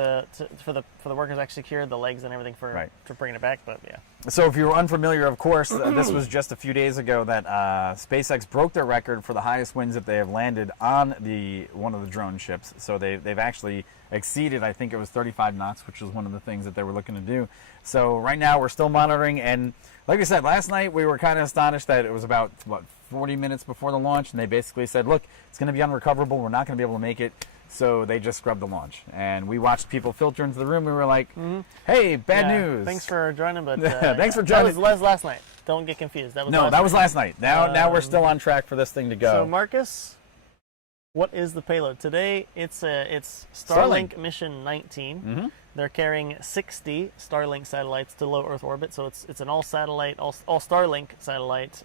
for the workers actually secure the legs and everything for bringing it back. But yeah. So if you're unfamiliar, of course, this was just a few days ago that SpaceX broke their record for the highest winds that they have landed on one of the drone ships. So they've actually exceeded, I think it was 35 knots, which was one of the things that they were looking to do. So right now we're still monitoring, and like I said, last night we were kind of astonished that it was about 40 minutes before the launch, and they basically said, look, it's going to be unrecoverable, we're not going to be able to make it. So they just scrubbed the launch, and we watched people filter into the room. We were like, hey, bad news. Thanks for joining, but thanks for joining. That was last night. Don't get confused. That was last night. Now we're still on track for this thing to go. So Marcus, what is the payload today? It's Starlink mission 19. They're carrying 60 Starlink satellites to low Earth orbit, so it's an all Starlink satellite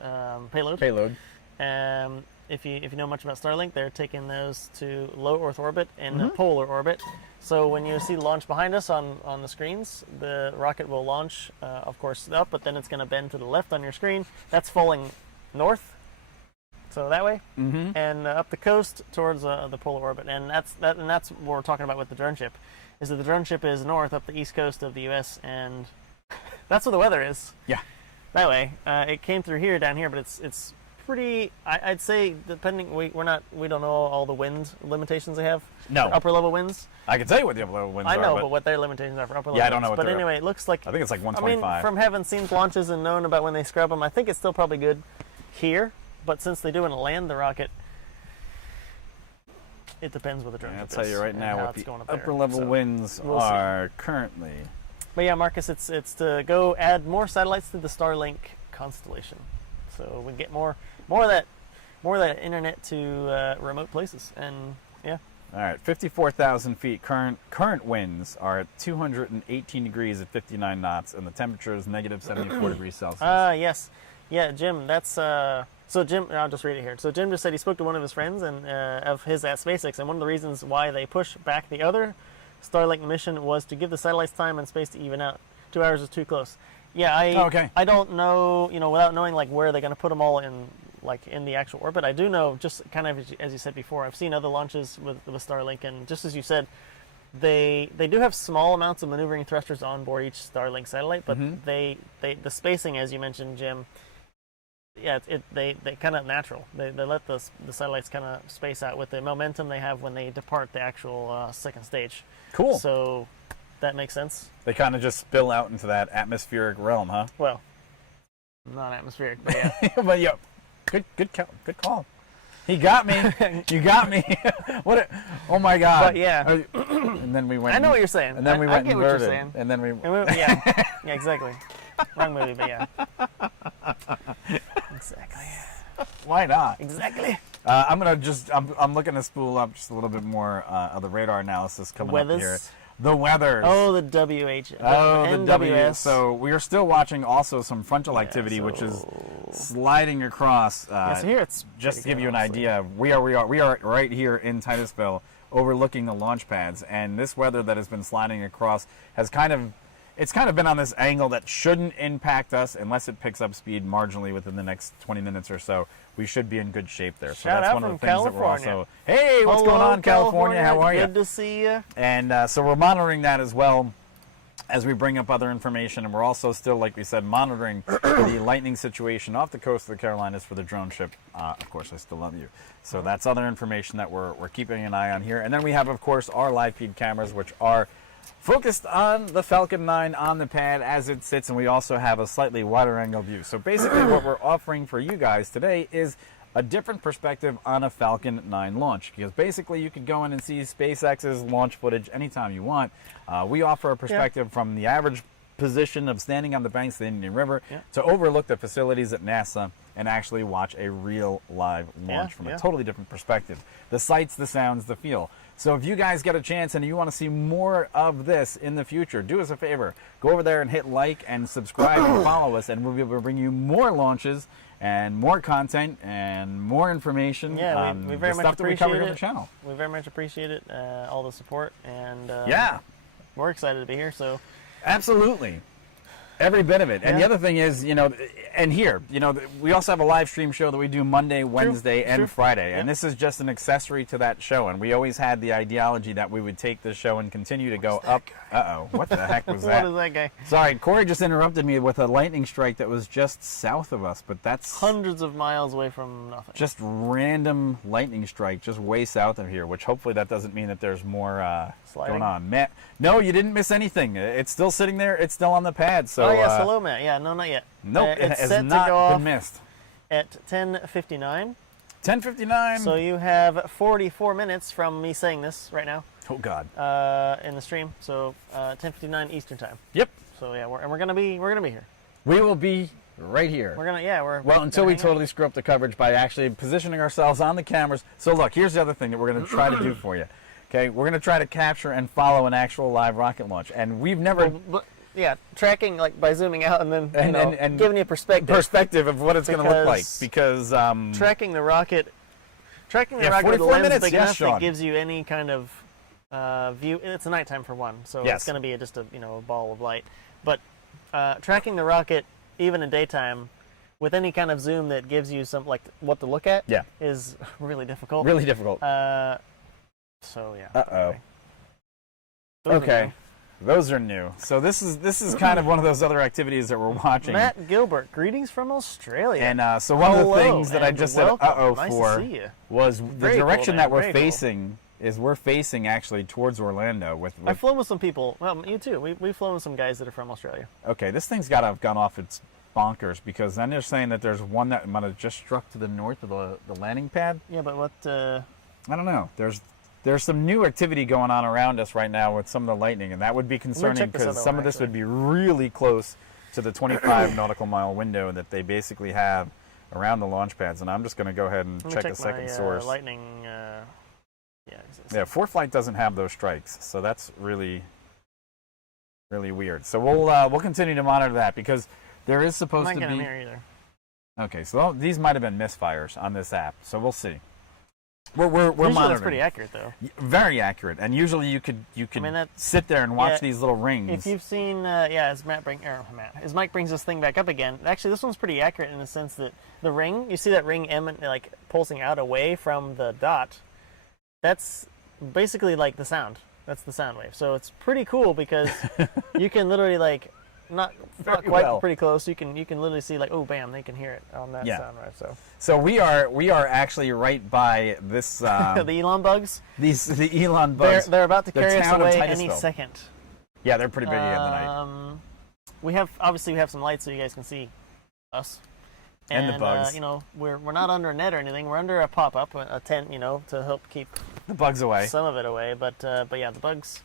payload. If you know much about Starlink, they're taking those to low Earth orbit and polar orbit. So when you see the launch behind us on the screens, the rocket will launch, of course, up, but then it's going to bend to the left on your screen. That's falling north. So that way, and up the coast towards the polar orbit, and that's what we're talking about with the drone ship, is that the drone ship is north up the east coast of the U.S. and that's where the weather is. Yeah. That way, it came through here down here, but it's pretty. I'd say depending. We don't know all the wind limitations they have. No. For upper level winds. I can tell you what the upper level winds are. I know, but what their limitations are for upper level. Yeah, I don't know winds. what But they're- anyway, it looks like. I think it's like I 125. mean, from having seen launches and known about when they scrub them, I think it's still probably good here. But since they do want to land the rocket, it depends what the drone I'll is tell you right and now how what it's the going up there. upper level So, winds we'll see. are currently. But yeah, Marcus, it's to go add more satellites to the Starlink constellation, so we get more of that internet to remote places, and yeah. All right, 54,000 feet. Current winds are at 218 degrees at 59 knots, and the temperature is negative 74 degrees Celsius. Yes, yeah, Jim. That's so Jim. I'll just read it here. So Jim just said he spoke to one of his friends and of his at SpaceX, and one of the reasons why they push back the other Starlink mission was to give the satellites time and space to even out. 2 hours is too close. Yeah, I don't know, without knowing like where they're going to put them all in, like in the actual orbit. I do know, just kind of as you said before, I've seen other launches with Starlink, and just as you said, they do have small amounts of maneuvering thrusters on board each Starlink satellite, but the spacing, as you mentioned, Jim. Yeah, they kind of natural. They let the satellites kind of space out with the momentum they have when they depart the actual second stage. Cool. So that makes sense. They kind of just spill out into that atmospheric realm, huh? Well, not atmospheric, but yeah. But yeah, good call. He got me. You got me. Oh my God. But yeah. And then we went. I know what you're saying. And then we went I get inverted. what you're saying. And then we. Yeah, exactly. Wrong movie, but yeah. Exactly. Why not? Exactly. I'm looking to spool up just a little bit more of the radar analysis coming up here. The weathers. Oh, the WH. Oh, the W. NWS. So we are still watching also some frontal activity, which is sliding across. So here it's just to pretty give good, you an honestly. idea, we are right here in Titusville, overlooking the launch pads, and this weather that has been sliding across has kind of been on this angle that shouldn't impact us unless it picks up speed marginally within the next 20 minutes or so. We should be in good shape there. So Shout that's out one of the from things that we're California. also. Hey, what's Hello, going on, California? How are you? Good to see you. And so we're monitoring that as well as we bring up other information, and we're also still, like we said, monitoring the lightning situation off the coast of the Carolinas for the drone ship. Of course, I still love you. So that's other information that we're keeping an eye on here. And then we have, of course, our live feed cameras, which are focused on the Falcon 9 on the pad as it sits, and we also have a slightly wider angle view. So basically what we're offering for you guys today is a different perspective on a Falcon 9 launch, because basically you could go in and see SpaceX's launch footage anytime you want. We offer a perspective from the average position of standing on the banks of the Indian River to overlook the facilities at NASA and actually watch a real live launch from a totally different perspective. The sights, the sounds, the feel. So if you guys get a chance and you want to see more of this in the future, do us a favor. Go over there and hit like and subscribe and follow us, and we'll be able to bring you more launches and more content and more information. Yeah, we very the much stuff that we appreciate cover here on it. the channel. We very much appreciate it, all the support, and we're excited to be here. So absolutely. Every bit of it. And the other thing is, and here, we also have a live stream show that we do Monday, Wednesday, and Friday. And this is just an accessory to that show. And we always had the ideology that we would take this show and continue to go up. Uh-oh. What the heck was that? What is that guy? Sorry, Corey just interrupted me with a lightning strike that was just south of us, but that's Hundreds of miles away from nothing. just random lightning strike just way south of here, which hopefully that doesn't mean that there's more going on. Matt, no, you didn't miss anything. It's still sitting there. It's still on the pad. So, yes, hello, Matt. Yeah, no, not yet. Nope, it it's has set not to go off been missed. at 10:59. 10:59. So you have 44 minutes from me saying this right now Oh God. in the stream. So 10:59 Eastern time. Yep. So yeah, we're gonna be here. We will be right here. We're Until we hang out. totally screw up the coverage by actually positioning ourselves on the cameras. So look, here's the other thing that we're going to try to do for you. Okay, we're going to try to capture and follow an actual live rocket launch, and we've never tracking like by zooming out and then and giving you a perspective of what it's going to look like, because tracking the rocket with a 44 lens minutes, big yes, enough Sean. that gives you any kind of view. It's nighttime for one, so Yes. it's going to be just a ball of light. But tracking the rocket even in daytime with any kind of zoom that gives you some like what to look at is really difficult. really difficult. So yeah. Uh-oh. Those are Okay. Those are new. So this is kind of one of those other activities that we're watching. Matt Gilbert, greetings from Australia. And so one of the things that I just said uh-oh nice for to see you. was the Very direction cool, that man. we're Very cool. facing is we're facing actually towards Orlando with I've flown with some people. Well, you too. We've flown with some guys that are from Australia. okay, this thing's got to have gone off its bonkers because then they're saying that there's one that might have just struck to the north of the landing pad. Yeah, but what? I don't know. There's some new activity going on around us right now with some of the lightning, and that would be concerning check this because other some one, of this actually. would be really close to the 25 nautical mile window that they basically have around the launch pads. And I'm just going to go ahead and Let me check check the second my, source. lightning. Yeah, ForeFlight doesn't have those strikes, so that's really, really weird. So we'll continue to monitor that because there is I'm supposed not to getting be. here either. Okay, so these might have been misfires on this app, so we'll see. We're Usually monitoring. that's pretty accurate, though. Very accurate, and usually you could that- sit there and watch yeah, these little rings. If you've seen, as Mike brings this thing back up again. Actually, this one's pretty accurate in the sense that the ring, you see that ring like pulsing out away from the dot. That's basically like the sound. That's the sound wave. So it's pretty cool because you can literally like not Very quite well. pretty close. You can literally see like, oh bam, they can hear it on that Yeah. sound wave. So we are actually right by this The Elon bugs. the Elon bugs. They're about to the carry us town of away any Titusville. second. Yeah, they're pretty big in the night. We have some lights so you guys can see us. And the bugs. We're not under a net or anything. We're under a pop-up, a tent, to help keep The bugs away. some of it away. But yeah, the bugs,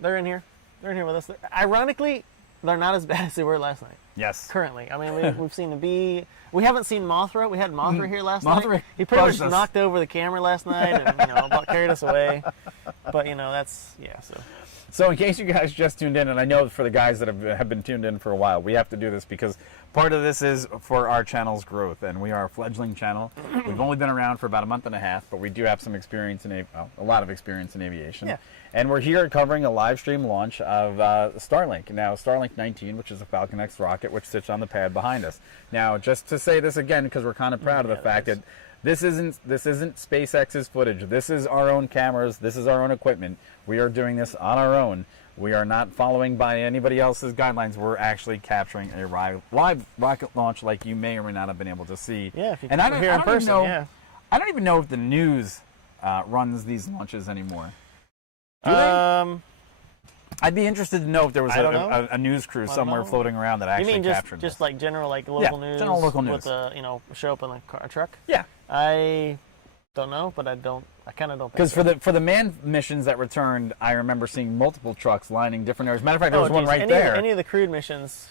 they're in here. They're in here with us. Ironically, they're not as bad as they were last night. Yes. Currently, I mean, we've seen the bee. We haven't seen Mothra. We had Mothra here last Mothra night. He pretty much buzzed us. knocked over the camera last night, and about carried us away. But that's So So in case you guys just tuned in, and I know for the guys that have been tuned in for a while, we have to do this because part of this is for our channel's growth, and we are a fledgling channel. We've only been around for about a month and a half, but we do have some experience in a lot of experience in aviation. Yeah. And we're here covering a live stream launch of Starlink. Now, Starlink 19, which is a Falcon X rocket, which sits on the pad behind us. Now, just to say this again, because we're kind of proud of the fact that this isn't SpaceX's footage. This is our own cameras. This is our own equipment. We are doing this on our own. We are not following by anybody else's guidelines. We're actually capturing a live rocket launch like you may or may not have been able to see. yeah, if you And I don't, here I in don't even person, know, yeah. I don't even know if the news runs these launches anymore. Do they? I'd be interested to know if there was I don't know. a news crew don't somewhere know. floating around that You actually mean captured just this. like general local news? general local news. With the show up in a truck. Yeah. I don't know, but I kind of don't. Because think for the manned missions that returned, I remember seeing multiple trucks lining different areas. Matter of fact, there was one right there. Any of the crewed missions,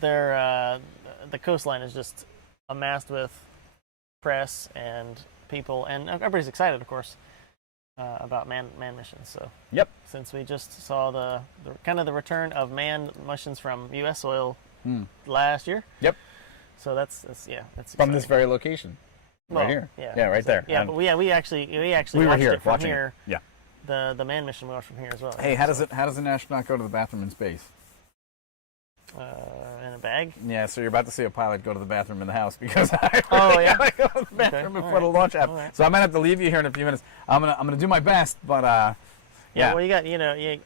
the coastline is just amassed with press and people, and everybody's excited, of course, about manned missions. So Yep. since we just saw the kind of the return of manned missions from U.S. soil last year. Yep. So that's From this exciting. very location. Well, right here. Yeah, Yeah, right there. Yeah, And but we actually we were watched here it from watching here. it. Yeah. The manned mission we watched from here as well. Hey, how does an astronaut go to the bathroom in space? In a bag? Yeah, so you're about to see a pilot go to the bathroom in the house because I Oh, yeah? gotta go to the bathroom Okay, before the alright. launch happens. Alright. So I might have to leave you here in a few minutes. I'm gonna do my best, but yeah, Well, you got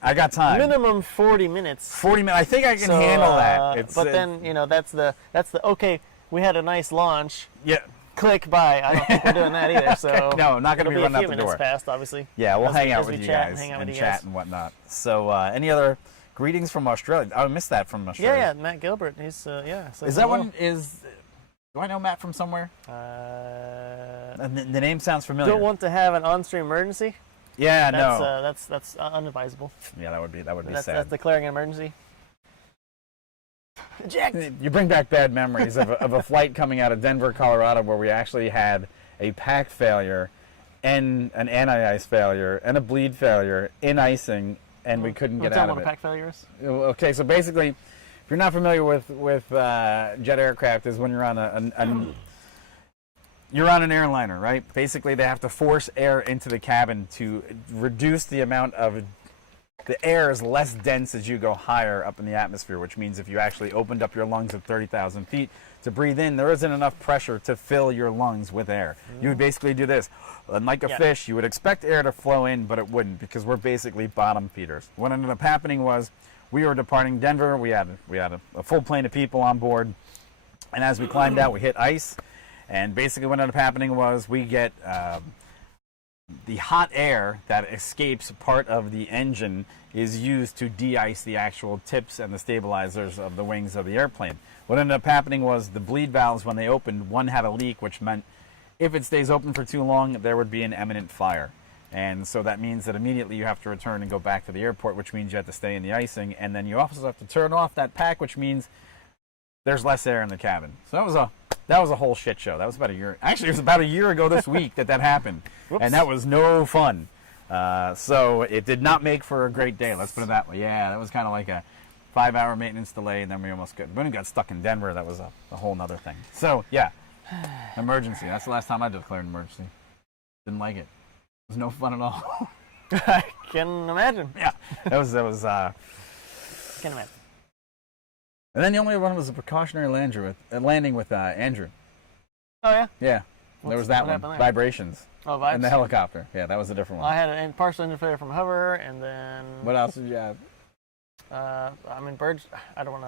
I got time. minimum 40 minutes. 40 minutes. I think I can So, handle that. It's, but then that's the okay. We had a nice launch. yeah, Click bye. I don't think we're doing that either. So no, not gonna it'll be a running out few the minutes door. past, obviously. yeah, we'll As hang we- out as with we you chat guys and hang out and with you chat guys. and whatnot. So any other greetings from Australia? I missed that from Australia. Yeah, Matt Gilbert. He's so Is that one? Do I know Matt from somewhere? The name sounds familiar. Don't want to have an on-stream emergency. Yeah, That's no. that's unadvisable. Yeah, that would be That's sad. declaring an emergency. Eject. You bring back bad memories of a flight coming out of Denver, Colorado, where we actually had a pack failure, and an anti-ice failure, and a bleed failure in icing, and we couldn't get Tell out them of what it. a pack failure is. Okay, so basically, if you're not familiar with jet aircraft, is when you're on you're on an airliner, right? Basically, they have to force air into the cabin to reduce the amount of the air is less dense as you go higher up in the atmosphere, which means if you actually opened up your lungs at 30,000 feet, to breathe in, there isn't enough pressure to fill your lungs with air. You would basically do this. And like a fish, you would expect air to flow in, but it wouldn't because we're basically bottom feeders. What ended up happening was we were departing Denver. We had a full plane of people on board. And as we climbed out, we hit ice. And basically what ended up happening was we get the hot air that escapes part of the engine is used to de-ice the actual tips and the stabilizers of the wings of the airplane. What ended up happening was the bleed valves, when they opened, one had a leak, which meant if it stays open for too long, there would be an imminent fire. And so that means that immediately you have to return and go back to the airport, which means you have to stay in the icing. And then you also have to turn off that pack, which means there's less air in the cabin. So that was a whole shit show. That was about a year. Actually, it was about a year ago this week that happened. Whoops. And that was no fun. So it did not make for a great day. Let's put it that way. Yeah, that was kind of like a 5-hour maintenance delay, and then we almost got stuck in Denver. That was a whole nother thing. So yeah, emergency. That's the last time I declared an emergency. Didn't like it. It was no fun at all. I can imagine. Yeah, that was. Can imagine. And then the only one was a precautionary landing with Andrew. Oh yeah. Yeah, there was that what one. happened there? Vibrations. Oh, vibes. And the helicopter. Yeah, that was a different one. I had a partial engine failure from hover, and then. What else did you have? I mean, birds. I don't want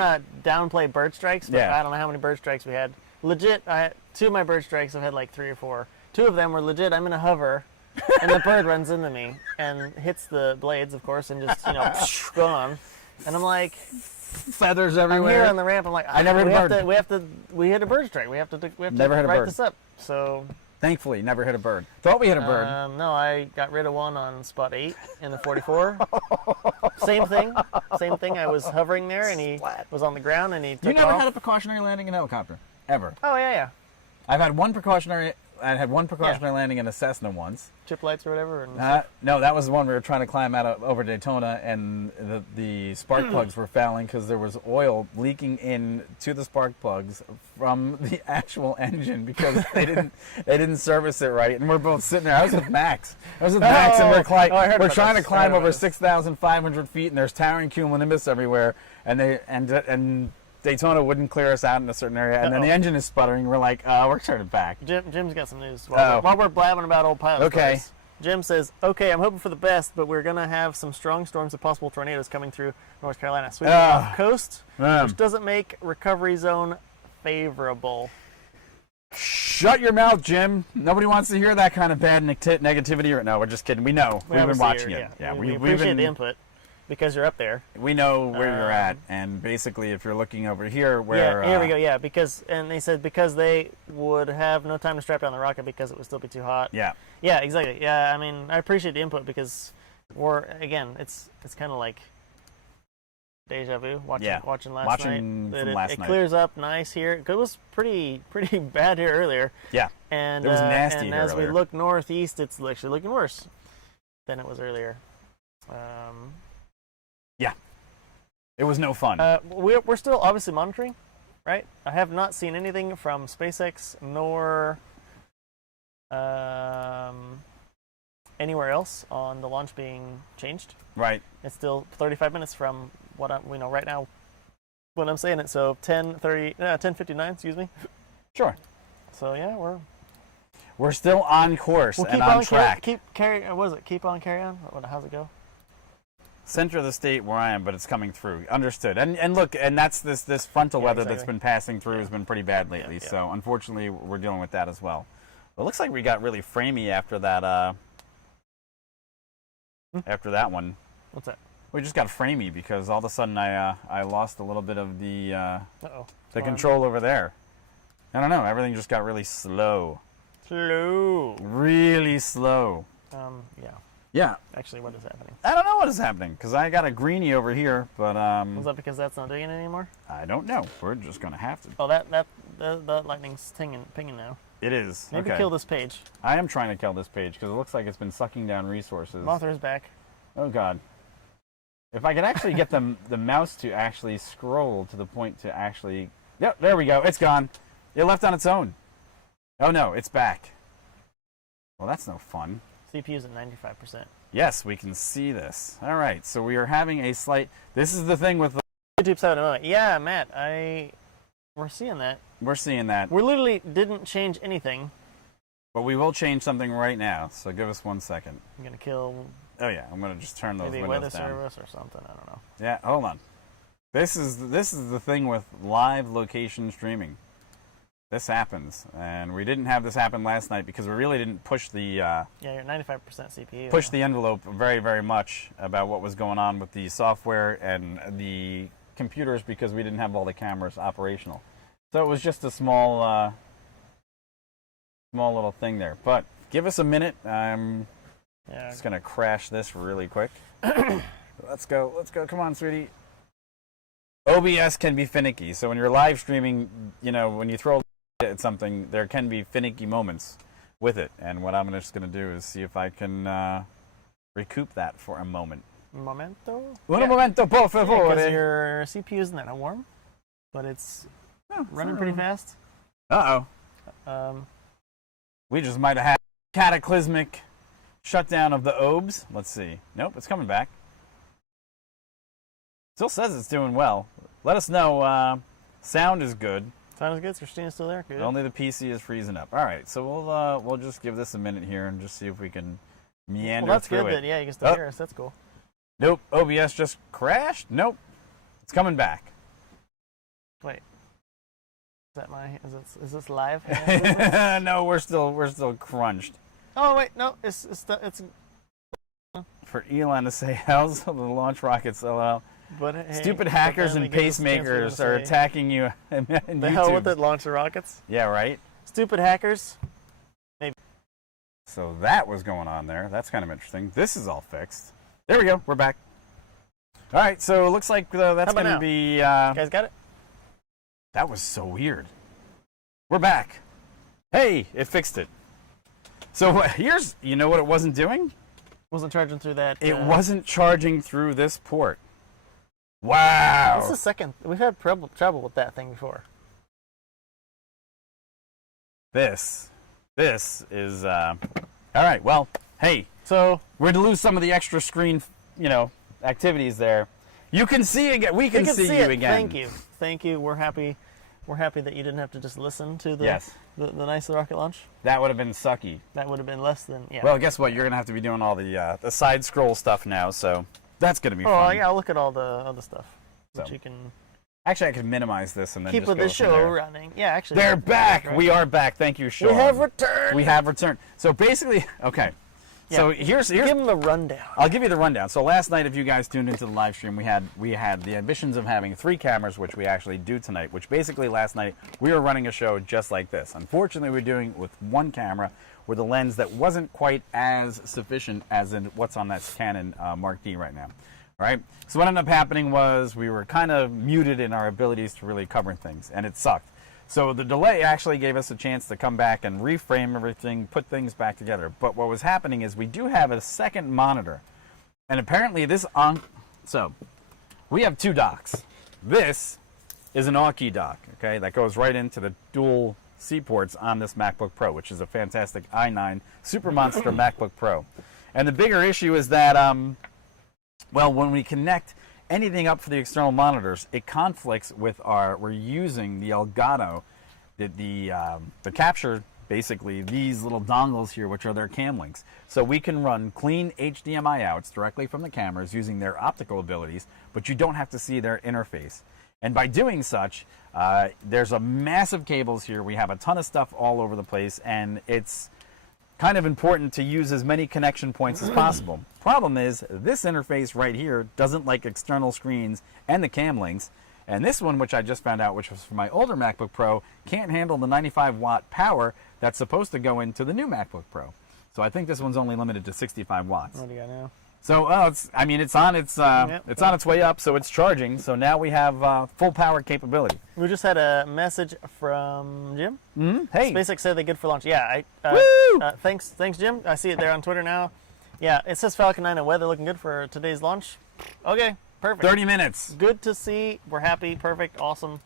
have to downplay bird strikes, but Yeah. I don't know how many bird strikes we had. Legit, two of my bird strikes. I've had like 3 or 4. 2 of them were legit. I'm in a hover, and the bird runs into me and hits the blades, of course, and just gone. And I'm like, feathers I'm everywhere. here on the ramp. I'm like, I never hit a bird. We hit a bird strike. We have to Never hit a write bird. this up. So. Thankfully, never hit a bird. Thought we hit a bird. No, I got rid of one on spot 8 in the 44. Same thing. I was hovering there, and he was on the ground, and he took You never off. had a precautionary landing in a helicopter, ever. Oh yeah. I had one precautionary landing in a Cessna once. Chip lights or whatever. And No, that was the one we were trying to climb out of over Daytona, and the spark plugs were fouling because there was oil leaking in to the spark plugs from the actual engine because they didn't service it right. And we're both sitting there. I was with Max. And we're trying to climb over 6,500 feet, and there's towering cumulonimbus everywhere, and Daytona wouldn't clear us out in a certain area, and then the engine is sputtering. We're like, we're turning back. Jim's got some news. While we're blabbing about old pilot Okay. stories, Jim says, okay, I'm hoping for the best, but we're going to have some strong storms and possible tornadoes coming through North Carolina, sweeping off the coast, which doesn't make recovery zone favorable. Shut your mouth, Jim. Nobody wants to hear that kind of bad negativity. No, we're just kidding. We know. We've been watching it. Yeah, we appreciate the input. Because you're up there. We know where you're at, and basically if you're looking over here where... Yeah, here we go, yeah, and they said because they would have no time to strap down the rocket because it would still be too hot. Yeah. Yeah, exactly. Yeah, I mean, I appreciate the input because it's kind of like deja vu, watching last night. It clears up nice here. It was pretty bad here earlier. Yeah, and it was nasty and here as earlier. we look northeast, it's actually looking worse than it was earlier. Yeah, it was no fun. We're still obviously monitoring, right? I have not seen anything from SpaceX nor anywhere else on the launch being changed. Right. It's still 35 minutes from what we know right now when I'm saying it. So 10:59, excuse me. Sure. So yeah, we're still on course and on track. Keep on carry on? How's it go? Center of the state where I am, but it's coming through. Understood. And look, and that's this frontal weather exactly. that's been passing through has been pretty bad lately. Yeah. So unfortunately, we're dealing with that as well. But it looks like we got really framey after that. After that one. What's that? We just got framey because all of a sudden I lost a little bit of the control over there. I don't know. Everything just got really slow. Really slow. Yeah. Yeah. Actually, what is happening? I don't know what is happening because I got a greenie over here, but Was that because that's not doing it anymore? I don't know. We're just gonna have to. Oh, that lightning's pinging now. It is. Maybe kill this page. I am trying to kill this page because it looks like it's been sucking down resources. Mothra's back. Oh God. If I could actually get the mouse to actually scroll to the point to actually... Yep, there we go. It's gone. It left on its own. Oh no, it's back. Well, that's no fun. CPU's at 95%. Yes, we can see this. All right, so we are having a slight... This is the thing with the... YouTube 7 yeah, Matt, I We're seeing that. We're seeing that. We literally didn't change anything. But we will change something right now, so give us 1 second. I'm going to kill Oh yeah, I'm gonna just turn those maybe windows weather down. service or something. I don't know. Yeah, hold on. This is the thing with live location streaming. This happens, and we didn't have this happen last night because we really didn't push the Yeah, you're 95% CPU. push the envelope very, very much about what was going on with the software and the computers because we didn't have all the cameras operational. So it was just a small little thing there. But give us a minute. I'm just gonna crash this really quick. Let's go. Let's go. Come on, sweetie. OBS can be finicky. So when you're live streaming, you know, when you throw at something, there can be finicky moments with it. And what I'm just going to do is see if I can recoup that for a moment. Momento? Un momento, por favor. Because your CPU isn't that warm, but it's running pretty fast. Uh-oh. We just might have had a cataclysmic shutdown of the OBS. Let's see. Nope, it's coming back. Still says it's doing well. Let us know. Sound is good. Sound is good. Christina's still there. Good. Only the PC is freezing up. All right, so we'll just give this a minute here and just see if we can meander well, that's through good. it. Then, yeah, you can still hear us. That's cool. Nope. OBS just crashed. Nope. It's coming back. Wait. Is that my? Is this live? No, we're still crunched. Oh wait, no. It's For Elon to say, how's the launch rockets? LOL. But hey, Stupid hackers and pacemakers are attacking you in YouTube. The hell with it, launch the rockets. Yeah, right? Stupid hackers. Maybe. So that was going on there. That's kind of interesting. This is all fixed. There we go. We're back. All right, so it looks like that's going to be... you guys got it? That was so weird. We're back. Hey, it fixed it. So here's... You know what it wasn't doing? Wasn't charging through that... It wasn't charging through this port. Wow. This is the second. We've had trouble with that thing before. This is all right. Well, hey, so we're to lose some of the extra screen, activities there. You can see again. We can see you again. Thank you. We're happy that you didn't have to just listen to the nice rocket launch. That would have been sucky. That would have been less than Well, guess what? You're gonna have to be doing all the side scroll stuff now. So. That's going to be fun. Oh, yeah, I'll look at all the other stuff. Which you can... Actually, I could minimize this and then keep just with the show running. Yeah, actually. They're back! Right? We are back. Thank you, Sean. We have returned! We have returned. So basically, okay. Yeah. So here's... Give them the rundown. I'll give you the rundown. So last night, if you guys tuned into the live stream, we had the ambitions of having 3 cameras, which we actually do tonight, which basically last night, we were running a show just like this. Unfortunately, we're doing it with 1 camera with a lens that wasn't quite as sufficient as in what's on that Canon Mark D right now. Right? So what ended up happening was we were kind of muted in our abilities to really cover things, and it sucked. So the delay actually gave us a chance to come back and reframe everything, put things back together. But what was happening is we do have a second monitor, and apparently so we have 2 docks. This is an AUKey dock, okay, that goes right into the dual C ports on this MacBook Pro, which is a fantastic i9 super monster MacBook Pro. And the bigger issue is that well, when we connect anything up for the external monitors, it conflicts with we're using the Elgato, the capture, basically these little dongles here, which are their cam links. So we can run clean HDMI outs directly from the cameras using their optical abilities, but you don't have to see their interface. And by doing such, there's a massive cables here. We have a ton of stuff all over the place, and it's kind of important to use as many connection points as possible. Problem is, this interface right here doesn't like external screens and the cam links, and this one, which I just found out, which was for my older MacBook Pro, can't handle the 95-watt power that's supposed to go into the new MacBook Pro. So I think this one's only limited to 65 watts. What do you got now? So it's on its way up, so it's charging. So now we have full power capability. We just had a message from Jim. Mm-hmm. Hey, SpaceX said they're good for launch. Yeah, thanks, Jim. I see it there on Twitter now. Yeah, it says Falcon 9 and weather looking good for today's launch. Okay, perfect. 30 minutes. Good to see. We're happy. Perfect. Awesome.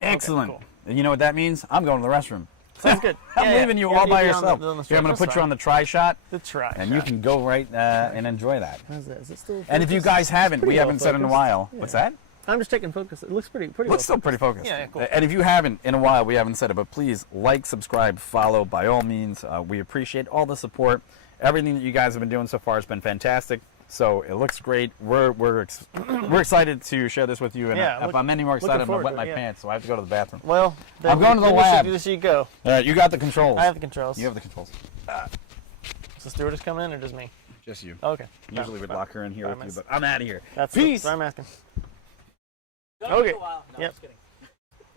Excellent. Okay, cool. And you know what that means? I'm going to the restroom. Sounds good. I'm leaving you all by yourself. I'm going to put you on the try shot. The try and you can go right and enjoy that. Is it still and if you guys haven't, we haven't said in a while. Yeah. What's that? I'm just taking focus. It looks pretty Looks well still pretty focused. Yeah, cool. And if you haven't, in a while, we haven't said it, but please like, subscribe, follow by all means. We appreciate all the support. Everything that you guys have been doing so far has been fantastic. So it looks great. We're excited to share this with you. And if I'm any more excited, I'm going to wet my pants, so I have to go to the bathroom. Well, I'm going to the lab. You should go. You got the controls. I have the controls. You have the controls. Is the stewardess coming in or just me? Just you. Okay. Usually we'd lock her in here with you, but I'm out of here. Peace. That's what I'm asking. Okay. No, yep. Just kidding.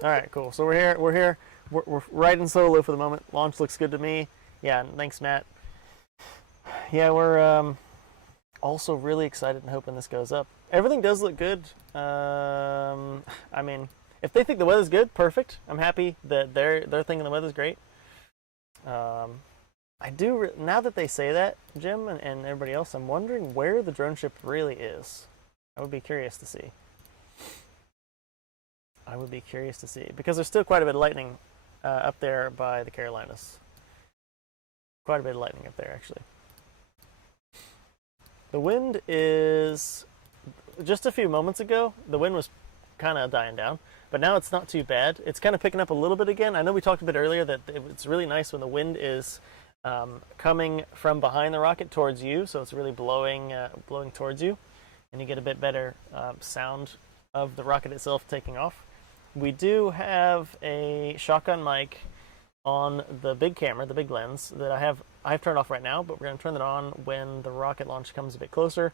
All right, cool. So we're here. We're riding solo for the moment. Launch looks good to me. Yeah, thanks, Matt. Yeah, we're also really excited and hoping this goes up. Everything does look good. I mean, if they think the weather's good, perfect. I'm happy that they're thinking the weather's great. I do now that they say that, Jim and everybody else. I'm wondering where the drone ship really is. I would be curious to see. Because there's still quite a bit of lightning up there by the Carolinas. Quite a bit of lightning up there, actually. The wind is, just a few moments ago, the wind was kind of dying down, but now it's not too bad. It's kind of picking up a little bit again. I know we talked a bit earlier that it's really nice when the wind is coming from behind the rocket towards you, so it's really blowing towards you, and you get a bit better sound of the rocket itself taking off. We do have a shotgun mic on the big camera, the big lens, that I've turned off right now, but we're going to turn it on when the rocket launch comes a bit closer.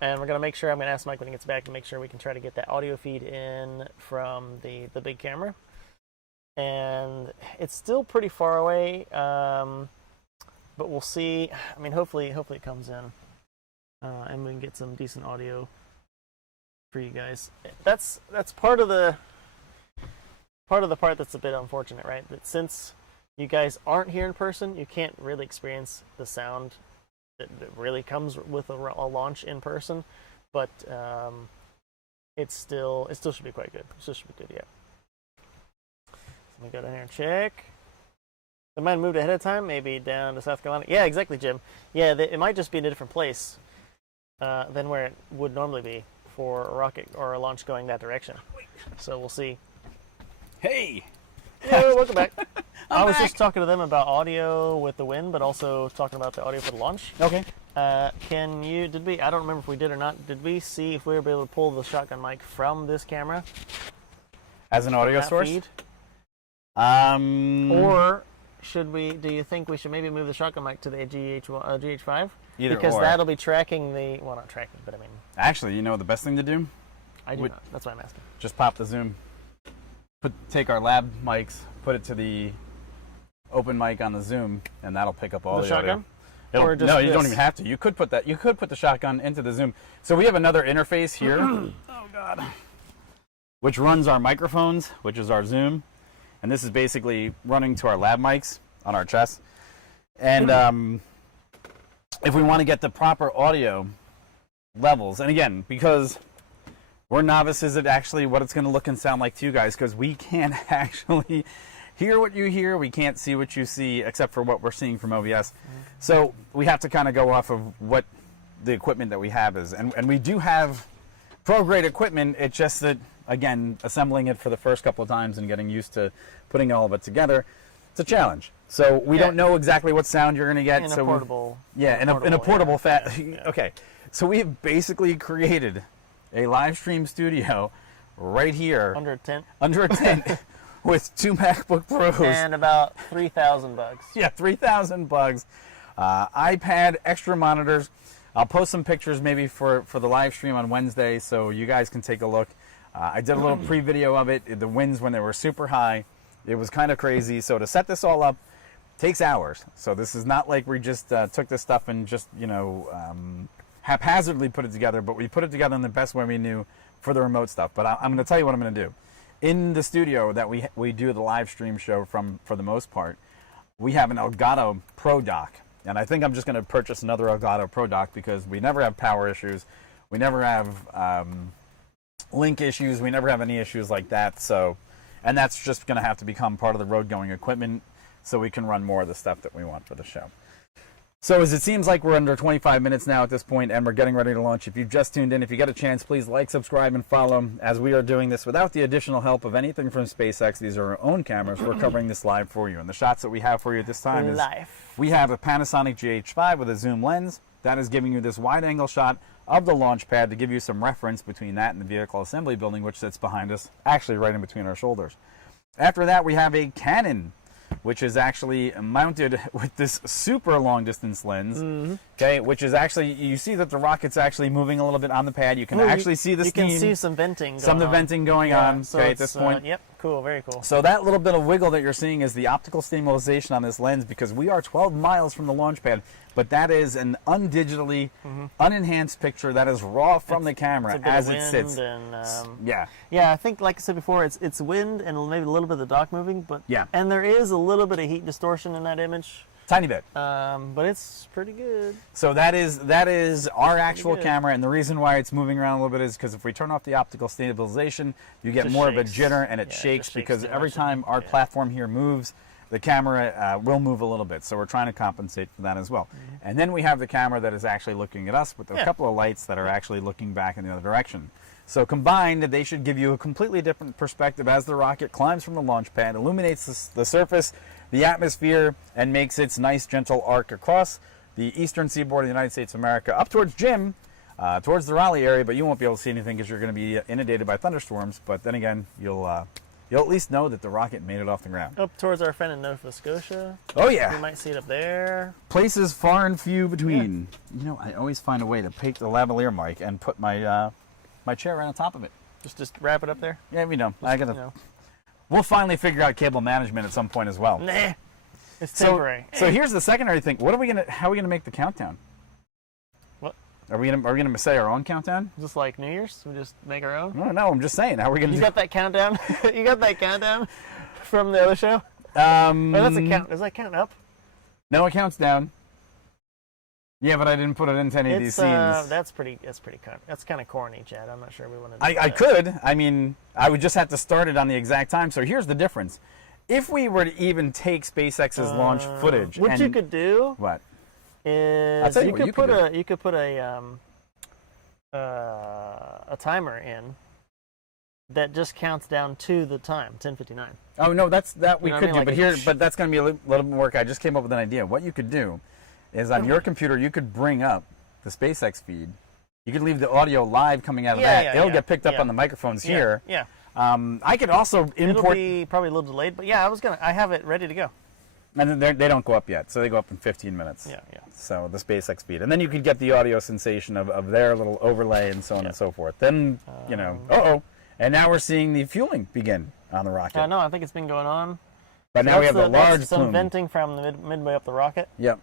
And we're going to make sure, I'm going to ask Mike when he gets back to make sure we can try to get that audio feed in from the big camera. And it's still pretty far away, but we'll see. I mean, hopefully it comes in, and we can get some decent audio for you guys. That's part of the part that's a bit unfortunate, right? That since you guys aren't here in person, you can't really experience the sound that really comes with a launch in person. But it still should be quite good. It still should be good, yeah. So let me go down here and check. They might have moved ahead of time, maybe down to South Carolina. Yeah, exactly, Jim. Yeah, it might just be in a different place than where it would normally be for a rocket or a launch going that direction. So we'll see. Hey! Yeah, welcome back. I was just talking to them about audio with the wind, but also talking about the audio for the launch. Okay. I don't remember if we did or not, did we see if we were able to pull the shotgun mic from this camera? As an audio source? Feed? Or do you think we should maybe move the shotgun mic to the GH5? Because that'll be tracking not tracking, but I mean. Actually, the best thing to do? I do not. That's why I'm asking. Just pop the zoom. Take our lab mics, put it to the open mic on the zoom, and that'll pick up all the shotgun. No, you don't even have to. You could put the shotgun into the zoom. So we have another interface here. Oh God. Which runs our microphones, which is our zoom, and this is basically running to our lab mics on our chest. And if we want to get the proper audio levels, and again, because we're novices at actually what it's going to look and sound like to you guys, because we can't actually hear what you hear. We can't see what you see, except for what we're seeing from OBS. Mm-hmm. So we have to kind of go off of what the equipment that we have is. And we do have pro-grade equipment. It's just that, again, assembling it for the first couple of times and getting used to putting all of it together, it's a challenge. So we don't know exactly what sound you're going to get. In a portable. Okay. So we have basically created a live stream studio right here. Under a tent. With 2 MacBook Pros. And about 3,000 bugs. Yeah, 3,000 bugs. iPad, extra monitors. I'll post some pictures maybe for the live stream on Wednesday so you guys can take a look. I did a little pre-video of it. The winds when they were super high. It was kind of crazy. So to set this all up takes hours. So this is not like we just took this stuff and just, haphazardly put it together, but we put it together in the best way we knew for the remote stuff. But I'm going to tell you what I'm going to do. In the studio that we do the live stream show from, for the most part, we have an Elgato Pro dock. And I think I'm just going to purchase another Elgato Pro dock because we never have power issues. We never have link issues. We never have any issues like that. So, and that's just going to have to become part of the road going equipment so we can run more of the stuff that we want for the show. So as it seems like we're under 25 minutes now at this point, and we're getting ready to launch. If you've just tuned in, if you get a chance, please like, subscribe, and follow, as we are doing this without the additional help of anything from SpaceX. These are our own cameras. We're covering this live for you. And the shots that we have for you at this time is we have a Panasonic GH5 with a zoom lens. That is giving you this wide-angle shot of the launch pad to give you some reference between that and the vehicle assembly building, which sits behind us, actually right in between our shoulders. After that, we have a Canon, which is actually mounted with this super long distance lens, okay, which is actually, you see that the rocket's actually moving a little bit on the pad. You can actually see the steam. You can see some venting going on. Some of the venting going on, so okay, at this point. Yep, cool, very cool. So that little bit of wiggle that you're seeing is the optical stabilization on this lens, because we are 12 miles from the launch pad, but that is an undigitally, unenhanced picture that is raw from the camera as it sits. And, yeah. Yeah, I think, like I said before, it's wind and maybe a little bit of the dock moving, but and there is a little bit of heat distortion in that image. Tiny bit. But it's pretty good. So that is our actual camera, and the reason why it's moving around a little bit is because if we turn off the optical stabilization, you get more of a jitter, and it shakes because every time our platform here moves, the camera will move a little bit. So we're trying to compensate for that as well. And then we have the camera that is actually looking at us with a couple of lights that are actually looking back in the other direction. So combined, they should give you a completely different perspective as the rocket climbs from the launch pad, illuminates the surface, the atmosphere, and makes its nice gentle arc across the eastern seaboard of the United States of America up towards Jim, towards the Raleigh area, but you won't be able to see anything because you're going to be inundated by thunderstorms. But then again, you'll at least know that the rocket made it off the ground. Up towards our friend in Nova Scotia. Oh yeah. You might see it up there. Places far and few between. You know, I always find a way to take the lavalier mic and put my my chair right on top of it. Just wrap it up there? Yeah, we know. We'll finally figure out cable management at some point as well. Nah. It's temporary. So here's the secondary thing. How are we gonna make the countdown? What? Are we gonna say our own countdown? Just like New Year's? We just make our own? No, I'm just saying. How are we gonna? You got that countdown? You got that countdown from the other show? That's a count. Does that count up? No, it counts down. Yeah, but I didn't put it into any of these scenes. That's kind of corny, Chad. I'm not sure we want to do that. I could. I mean, I would just have to start it on the exact time. So here's the difference. If we were to even take SpaceX's launch footage, what you could do, what is you could put a timer in that just counts down to the time, 10:59. Oh no, that we could do, like but that's going to be a little bit of work. I just came up with an idea. What you could do is on your computer, you could bring up the SpaceX feed. You could leave the audio live coming out of that. It'll get picked up on the microphones here. Yeah. I could also import. It'll be probably a little delayed, but yeah, I have it ready to go. And then they don't go up yet, so they go up in 15 minutes. Yeah. So the SpaceX feed, and then you could get the audio sensation of their little overlay and so on and so forth. Then and now we're seeing the fueling begin on the rocket. No, I think it's been going on. But now we have the large some plume. venting from the midway up the rocket. Yep.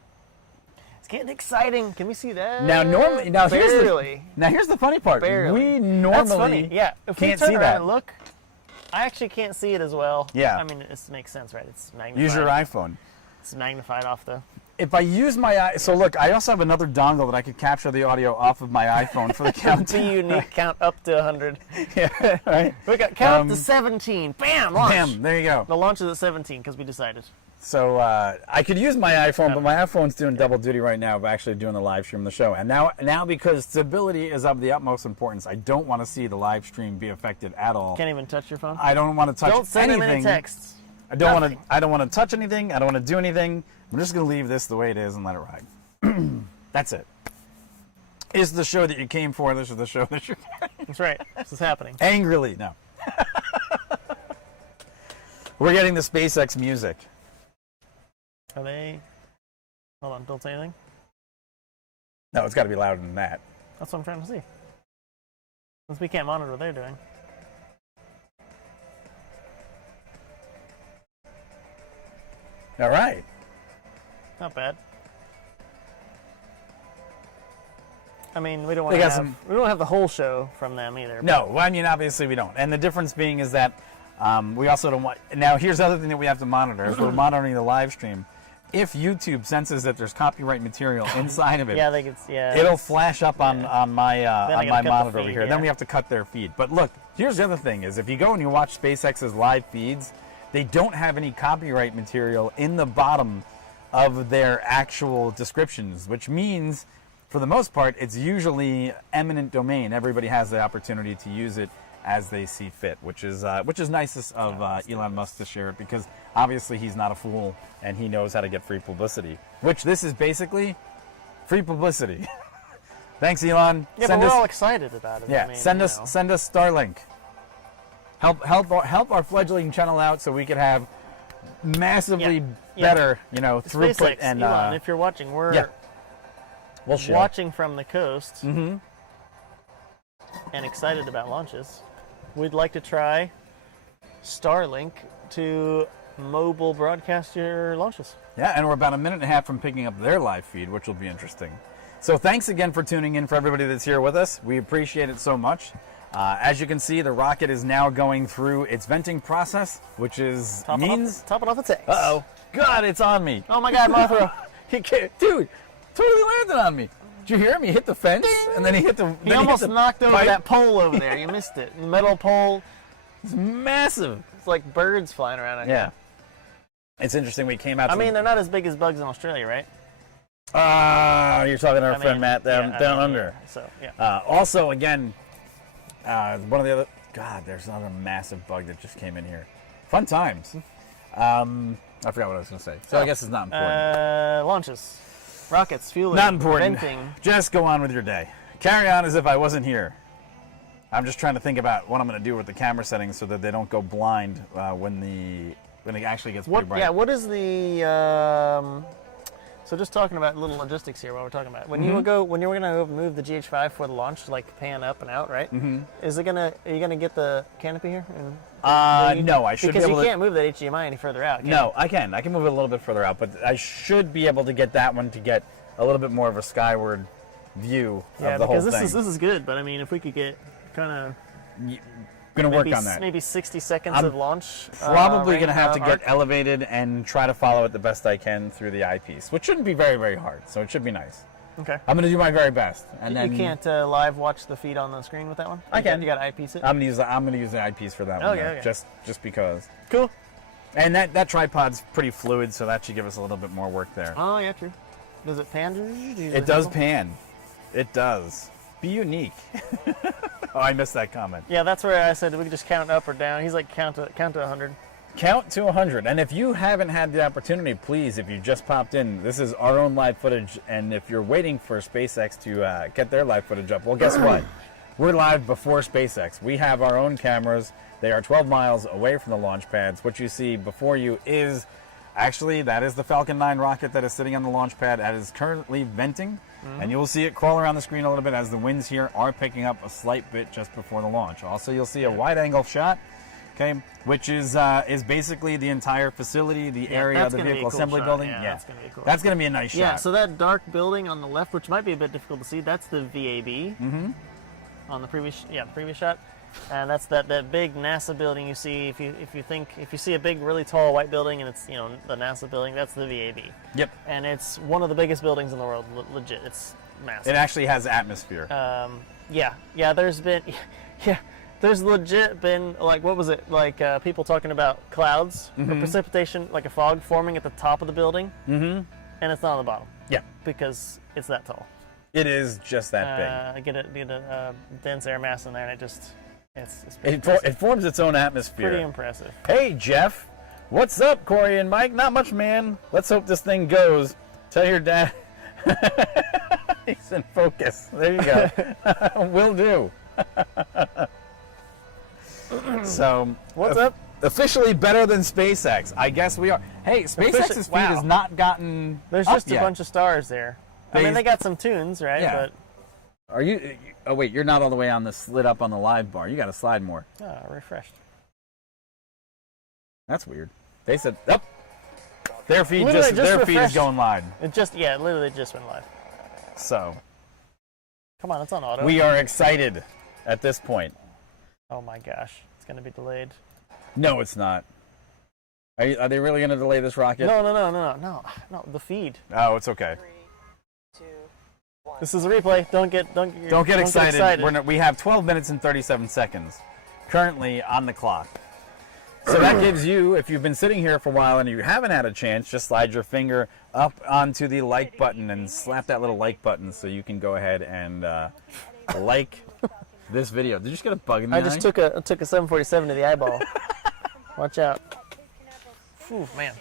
It's getting exciting. Can we see that? Now here's the funny part. Barely. We normally That's funny. Yeah. If can't we turn see around that. and look, I actually can't see it as well. Yeah. I mean, it makes sense, right? It's magnified. Use your iPhone. It's magnified off the. If I use my so look, I also have another dongle that I could capture the audio off of my iPhone for the countdown. The unique count up to 100. Yeah, right. We got count up to 17. Bam! Launch. Bam! There you go. The launch is at 17 because we decided. So I could use my iPhone, but my iPhone's doing double duty right now of actually doing the live stream of the show. And now because stability is of the utmost importance, I don't want to see the live stream be affected at all. Can't even touch your phone? I don't want to touch anything. Don't send him any texts. I don't want to touch anything. I don't want to do anything. I'm just going to leave this the way it is and let it ride. That's it. Is the show that you came for. This is the show that you're getting. That's right. This is happening. Angrily, no. We're getting the SpaceX music. Are they? Hold on, don't say anything. No, it's got to be louder than that. That's what I'm trying to see. Since we can't monitor what they're doing. All right. Not bad. I mean, we don't want to we don't have the whole show from them either. No, well, I mean, obviously we don't. And the difference being is that we also don't want. Now, here's the other thing that we have to monitor: is we're monitoring the live stream. If YouTube senses that there's copyright material inside of it, it'll flash up on my monitor over here. Then we have to cut their feed. But look, here's the other thing: is if you go and you watch SpaceX's live feeds, they don't have any copyright material in the bottom of their actual descriptions, which means, for the most part, it's usually eminent domain. Everybody has the opportunity to use it as they see fit, which is nice of Elon Musk to share it, because obviously he's not a fool and he knows how to get free publicity, which this is basically free publicity. Thanks, Elon. Yeah, but we're all excited about it. Yeah, I mean, send us Starlink. Help our fledgling channel out so we can have massively better, throughput. SpaceX, and Elon, if you're watching, we'll share. watching from the coast Mm-hmm. and excited about launches. We'd like to try Starlink to mobile broadcast your launches. Yeah, and we're about a minute and a half from picking up their live feed, which will be interesting. So thanks again for tuning in, for everybody that's here with us. We appreciate it so much. As you can see, the rocket is now going through its venting process, which is Topping off its eggs. Uh-oh. God, it's on me. Oh my God, Mothra. Dude, totally landed on me. Did you hear him? He hit the fence, and then he hit the... He almost knocked over that pole over there. You missed it. Metal pole. It's massive. It's like birds flying around out here. It's interesting. We came out I mean, they're not as big as bugs in Australia, right? You're talking to our friend Matt down under. So, yeah. Also, again, one of the other... God, there's another massive bug that just came in here. Fun times. I forgot what I was going to say. So I guess it's not important. Launches. Rockets, fueling, not important. venting. Just go on with your day. Carry on as if I wasn't here. I'm just trying to think about what I'm going to do with the camera settings so that they don't go blind when it actually gets pretty bright. Yeah, what is the... So just talking about little logistics here while we're talking about it. When you were going to move the GH5 for the launch, like pan up and out, right? Mm-hmm. Are you gonna get the canopy here? No, I should be able to... Because you can't move that HDMI any further out, can you? No, I can. I can move it a little bit further out, but I should be able to get that one to get a little bit more of a skyward view of the whole thing. Yeah, because this is good, but I mean, if we could get kind of... Going to work on that. Maybe 60 seconds of launch. Probably going to have to get elevated and try to follow it the best I can through the eyepiece, which shouldn't be very, very hard. So it should be nice. Okay. I'm going to do my very best. And then you can't live watch the feed on the screen with that one? I can. You got to eyepiece it? I'm going to use the eyepiece for that one. Okay. Just because. Cool. And that tripod's pretty fluid, so that should give us a little bit more work there. Oh, yeah, true. Does it pan? It does pan. It does. Be unique. Oh, I missed that comment. Yeah, that's where I said we could just count up or down. He's like, count to 100. Count to 100. And if you haven't had the opportunity, please, if you just popped in, this is our own live footage. And if you're waiting for SpaceX to get their live footage up, well, guess what? We're live before SpaceX. We have our own cameras. They are 12 miles away from the launch pads. What you see before you is, actually, that is the Falcon 9 rocket that is sitting on the launch pad. That is currently venting. And you'll see it crawl around the screen a little bit as the winds here are picking up a slight bit just before the launch. Also, you'll see a wide-angle shot, okay, which is basically the entire facility, the area of the vehicle assembly building. Yeah, that's going to be cool. That's going to be a nice shot. Yeah, so that dark building on the left, which might be a bit difficult to see, that's the VAB on the previous shot. And that's that big NASA building you see. If you see a big, really tall white building and it's the NASA building, that's the VAB. Yep. And it's one of the biggest buildings in the world. Legit, it's massive. It actually has atmosphere. There's legit been what was it people talking about clouds or precipitation, like a fog forming at the top of the building, and it's not on the bottom. Yeah. Because it's that tall. It is just that big. Get a dense air mass in there, and it forms its own atmosphere. Pretty impressive. Hey, Jeff. What's up, Corey and Mike? Not much, man. Let's hope this thing goes. Tell your dad. He's in focus. There you go. Will do. So, what's up? Officially better than SpaceX. I guess we are. Hey, SpaceX's feed has not gotten There's up just a yet. bunch of stars there. I mean, they got some tunes, right? Yeah. But are you? Oh wait, you're not all the way on the slid up on the live bar. You got to slide more. Refreshed. That's weird. They said, "Up." Their feed Literally feed is going live. It literally just went live. So, come on, it's on auto. We are excited at this point. Oh my gosh, it's going to be delayed. No, it's not. Are they really going to delay this rocket? No, the feed. Oh, it's okay. 3, 2, 1. This is a replay. Don't get excited. We have 12 minutes and 37 seconds currently on the clock. So that gives you, if you've been sitting here for a while and you haven't had a chance, just slide your finger up onto the like button and slap that little like button so you can go ahead and like this video. Did you just get a bug in the eye? I just took a 747 to the eyeball. Watch out. Whew, man.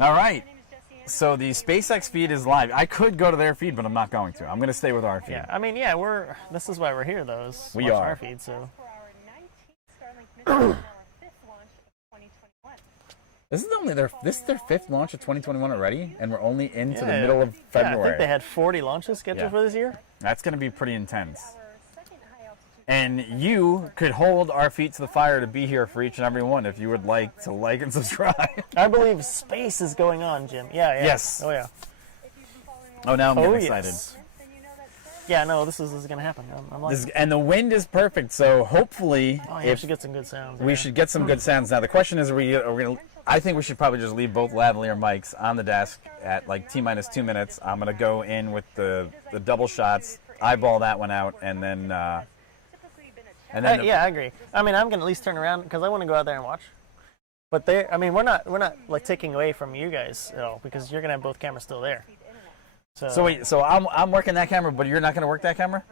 All right. So the SpaceX feed is live. I could go to their feed, but I'm not going to. I'm going to stay with our feed. Yeah, I mean, yeah, this is why we're here, though. Is We watch are. our feed, so. This is their fifth launch of 2021 already, and we're only into the Yeah. middle of Yeah, February. I think they had 40 launches scheduled for this year. That's going to be pretty intense. And you could hold our feet to the fire to be here for each and every one if you would like to like and subscribe. I believe space is going on, Jim. Yeah. Yes. Oh, yeah. Oh, now I'm getting yes. excited. Yeah, no, this is going to happen. I'm like, And the wind is perfect, so hopefully, oh, yeah, we should get some good sounds. we should get some good sounds. Now the question is, are we going to? I think we should probably just leave both lavalier mics on the desk at like T-minus 2 minutes. I'm going to go in with the double shots, eyeball that one out, and then. Yeah, I agree. I mean, I'm going to at least turn around because I want to go out there and watch. But we're not like taking away from you guys at all because you're going to have both cameras still there. So wait, so I'm working that camera, but you're not going to work that camera?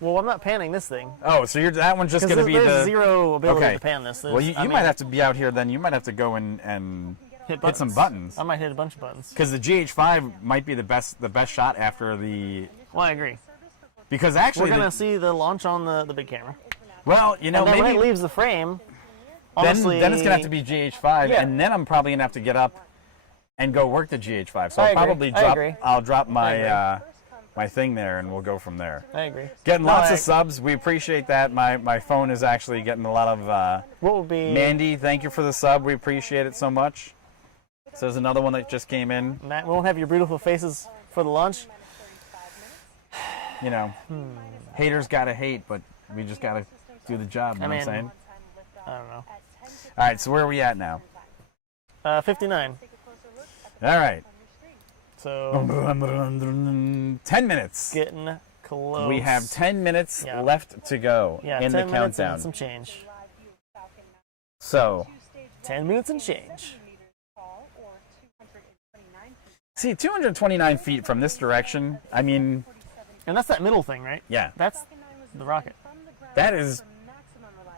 Well, I'm not panning this thing. Oh, so that one's just going to be there's the zero ability okay. to pan this. Well, you might have to be out here then. You might have to go and hit some buttons. I might hit a bunch of buttons. Because the GH5 might be the best shot after the. Well, I agree. Because actually, we're going to see the launch on the big camera. Well, you know, and then maybe when it leaves the frame, then honestly, it's going to have to be GH5, Yeah. and then I'm probably going to have to get up and go work the GH5. So I I'll agree. probably I drop. agree. I'll drop my agree. my thing there, and we'll go from there. I agree. Getting lots of subs. We appreciate that. My phone is actually getting a lot of. What will be Mandy, thank you for the sub. We appreciate it so much. So there's another one that just came in. Matt, we won't have your beautiful faces for the launch. You know, haters gotta hate, but we just gotta do the job. You know what I'm saying? I don't know. All right, so where are we at now? 59. All right. So 10 minutes. getting close. We have 10 minutes Yeah. left to go yeah, in 10 the minutes countdown. and some change. So, 10 minutes and change. see, 229 feet from this direction. I mean, And that's that middle thing, right? yeah, That's the rocket. that is.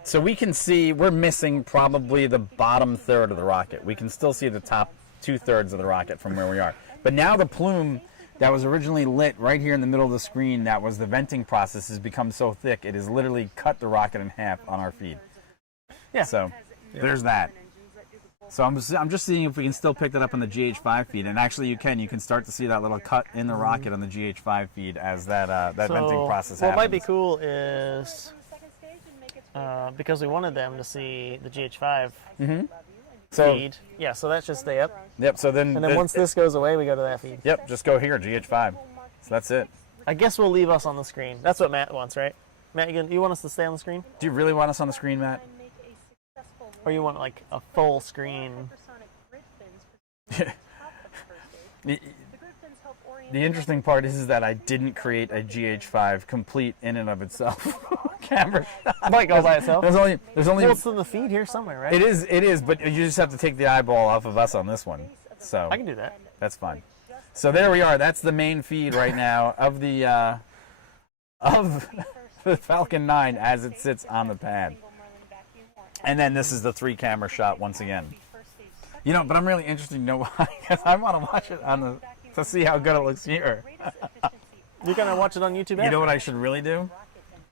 So we can see we're missing probably the bottom third of the rocket. We can still see the top 2/3 of the rocket from where we are. But now the plume that was originally lit right here in the middle of the screen, that was the venting process, has become so thick it has literally cut the rocket in half on our feed. Yeah. So there's that. So I'm just seeing if we can still pick that up on the GH5 feed, and actually you can start to see that little cut in the rocket on the GH5 feed as that venting process what happens. might be cool is because we wanted them to see the GH5 So feed. Yeah, so that should stay up. yep. So then And then once this goes away, we go to that feed. yep, just go here GH5. So that's it. I guess we'll leave us on the screen. That's what Matt wants, right? Matt, you want us to stay on the screen? Do you really want us on the screen, Matt? Or you want like a full screen? The interesting part is that I didn't create a GH5 complete in and of itself camera shot. Like all by itself? There's only Well, it's in the feed here somewhere, right? it is, but you just have to take the eyeball off of us on this one. So I can do that. that's fine. So there we are. That's the main feed right now of the Falcon 9 as it sits on the pad. And then this is the 3-camera shot once again. You know, but I'm really interested to know why, because I want to watch it to see how good it looks here. You're gonna watch it on YouTube. You know what I should really do?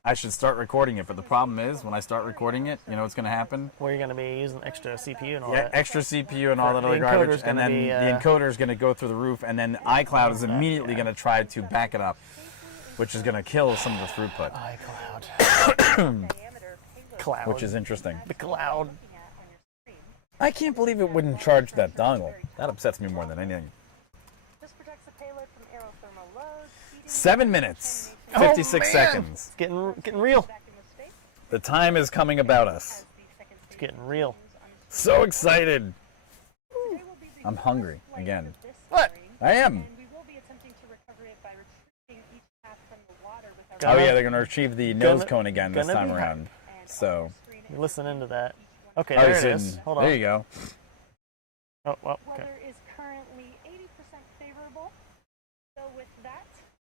I should start recording it, but the problem is when I start recording it, you know what's going to happen? Where you're gonna be using extra CPU and all Yeah, that. extra CPU and all that The other garbage, encoder's and gonna then be, the encoder is going to go through the roof, and then iCloud is immediately going to try to back it up, which is going to kill some of the throughput, iCloud. Cloud. which is interesting. the cloud. I can't believe it wouldn't charge that dongle. That upsets me more than anything. 7 minutes, 56 seconds. It's getting real. The time is coming about us. It's getting real. So excited. I'm hungry again. What? I am. Oh yeah, they're going to retrieve the nose cone again this gonna time be around. So Listen into that. Okay, Oh, there he's it is. sitting- Hold on. There you go. Oh, well, okay. Weather is currently 80% favorable. So with that,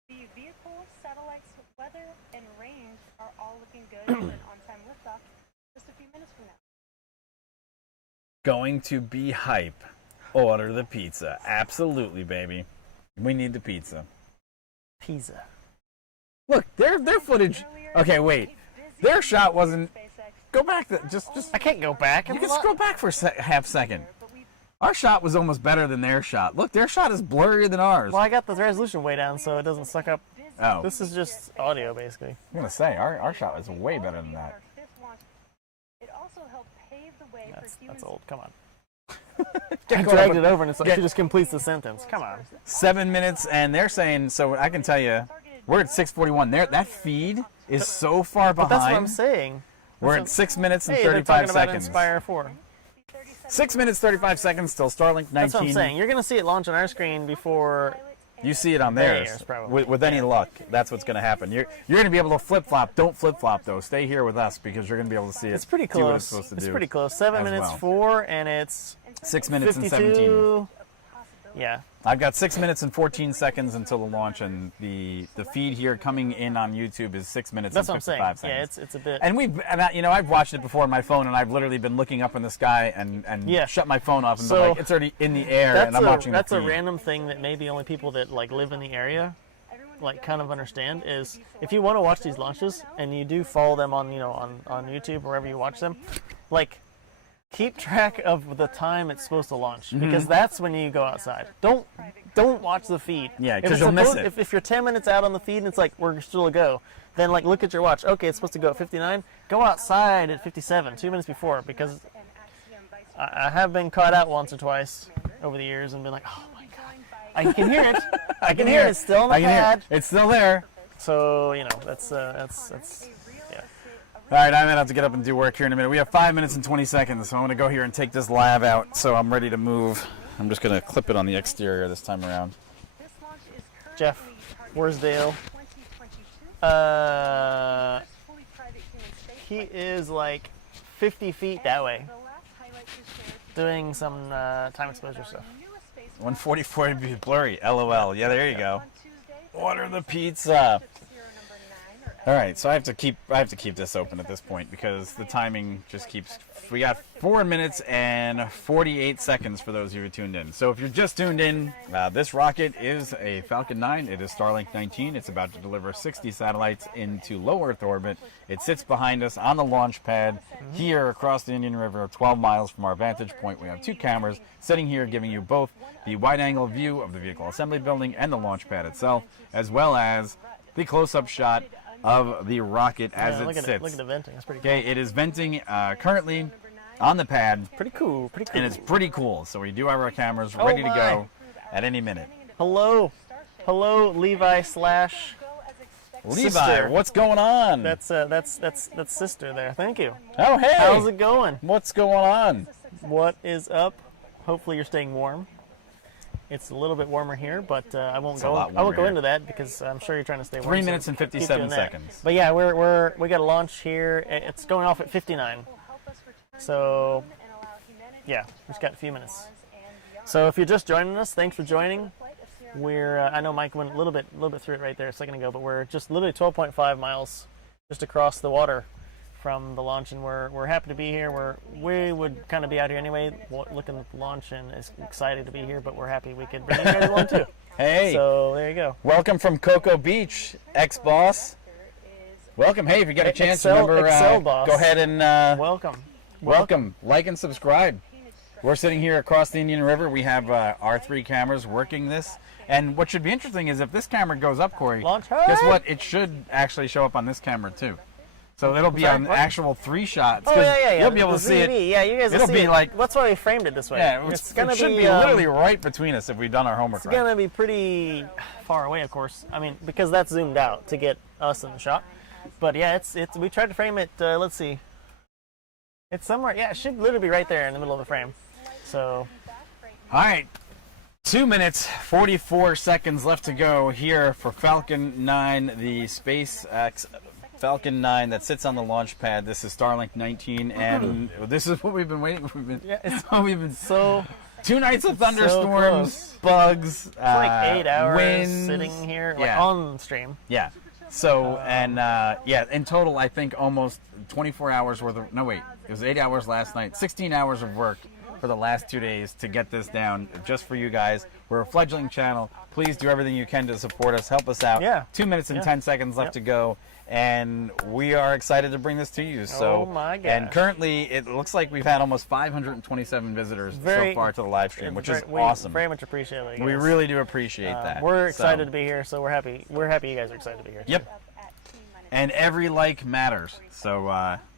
the vehicle, satellites, weather, and range are all looking good for an on-time liftoff just a few minutes from now. Going to be hype. Order the pizza. Absolutely, baby. We need the pizza. Pizza. Look, their footage. Okay, wait. Their shot wasn't. Go back. Just. I can't go back. You can scroll back for a half second. Our shot was almost better than their shot. Look, their shot is blurrier than ours. Well, I got the resolution way down so it doesn't suck up. Oh, This is just audio, basically. I'm gonna say our shot is way better than that. It also helped pave the way for That's humans. old. Come on. Get I caught dragged up it over and it's like get- she just completes the sentence. Come on. 7 minutes, and they're saying. So I can tell you, we're at 6:41. There, that feed is so far behind. That's what I'm saying. We're at That's 6 minutes and Hey, they're 35 talking about seconds. Inspire 4. 6 minutes 35 seconds till Starlink 19. That's what I'm saying. You're going to see it launch on our screen before. You see it on Theirs, theirs. probably. With any luck, that's what's going to happen. You're going to be able to flip flop. Don't flip flop though. Stay here with us because you're going to be able to see it. It's pretty See what it's close. supposed to It's do. pretty close. 7 as minutes well. 4, and it's 6 minutes and 17. 52. Yeah. I've got 6 minutes and 14 seconds until the launch, and the feed here coming in on YouTube is 6 minutes That's what and I'm saying. 55 seconds. Yeah, it's a bit. And I've watched it before on my phone, and I've literally been looking up in the sky and Yeah. shut my phone off and So, been like, it's already in the air, and I'm watching that's the a feed. random thing that maybe only people that like live in the area like kind of understand is if you want to watch these launches and you do follow them on on YouTube or wherever you watch them, like keep track of the time it's supposed to launch Mm-hmm. because that's when you go outside. Don't watch the feed. Yeah, If 'cause it's you'll miss supposed- it. If you're 10 minutes out on the feed and it's like we're still a go, then like look at your watch. Okay, it's supposed to go at 59. Go outside at 57, 2 minutes before, because I have been caught out once or twice over the years and been like, oh my god, I can hear it. I can hear it. It's still on the I can hear pad. it. It's still there. So that's yeah. All right, I'm gonna have to get up and do work here in a minute. We have 5 minutes and 20 seconds, so I'm gonna go here and take this lav out, so I'm ready to move. I'm just gonna clip it on the exterior this time around. Jeff, where's Dale? He is like 50 feet that way, doing some time exposure stuff. 144 would be blurry. LOL. Yeah, there you go. Order the pizza. All right, so I have to keep this open at this point because the timing just keeps. We got 4 minutes and 48 seconds for those of you who tuned in. So if you're just tuned in, this rocket is a Falcon 9. It is Starlink 19. It's about to deliver 60 satellites into low Earth orbit. It sits behind us on the launch pad here across the Indian River, 12 miles from our vantage point. We have 2 cameras sitting here giving you both the wide-angle view of the vehicle assembly building and the launch pad itself, as well as the close-up shot of the rocket as it look sits. at it. Look at the venting. That's pretty cool. Okay, it is venting currently on the pad, Pretty cool. Pretty cool. and it's pretty cool. So we do have our cameras Oh ready to my. go at any minute. Hello, Levi slash. Levi, Sister. what's going on? That's sister there. Thank you. Oh, hey. How's it going? What's going on? What is up? Hopefully you're staying warm. It's a little bit warmer here, but I won't a lot go. I won't warmer go here. into that because I'm sure you're trying to stay warm. 3 so minutes and keep 57 doing that. seconds. But yeah, we got a launch here. It's going off at 59. So yeah, we've got a few minutes. So if you're just joining us, thanks for joining. We're I know Mike went a little bit through it right there a second ago, but we're just literally 12.5 miles just across the water from the launch, and we're happy to be here. We would kind of be out here anyway, looking at the launch, and is excited to be here. But we're happy we could bring you guys along too. Hey. So there you go. Welcome from Cocoa Beach, ex-boss. Welcome. Hey, if you get a chance, Excel remember, boss. go ahead and Welcome. like and subscribe. We're sitting here across the Indian River. We have our 3 cameras working this. And what should be interesting is if this camera goes up, Corey, Launch guess hard. what? It should actually show up on this camera too. So it'll be Sorry, on what? actual 3 shots. Oh 'cause yeah. You'll be able The to see it. ZV. Yeah, you guys will It'll see be it. like- That's why we framed it this way. Yeah, it's gonna it should be be literally right between us if we've done our homework It's right. gonna be pretty far away, of course. I mean, because that's zoomed out to get us in the shot. But yeah, it's. We tried to frame it. Let's see. It's somewhere. Yeah, it should literally be right there in the middle of the frame. So All right. 2 minutes, 44 seconds left to go here for Falcon 9, the SpaceX Falcon 9 that sits on the launch pad. This is Starlink 19, and this is what we've been waiting for. We've been So 2 nights of thunderstorms, close. bugs, It's like 8 hours winds. sitting here, like Yeah. on stream. Yeah. So, and yeah, in total, I think almost 24 hours worth of, no wait, it was 8 hours last night, 16 hours of work for the last 2 days to get this down just for you guys. We're a fledgling channel. Please do everything you can to support us, help us out. Yeah. 2 minutes and Yeah. 10 seconds left to go. And we are excited to bring this to you. So, Oh my and gosh. currently, it looks like we've had almost 527 visitors so far to the live stream, which is awesome. Very much appreciate it. We guys. really do appreciate that. We're excited So- to be here, so we're happy. We're happy you guys are excited to be here. Yep. And every like matters. So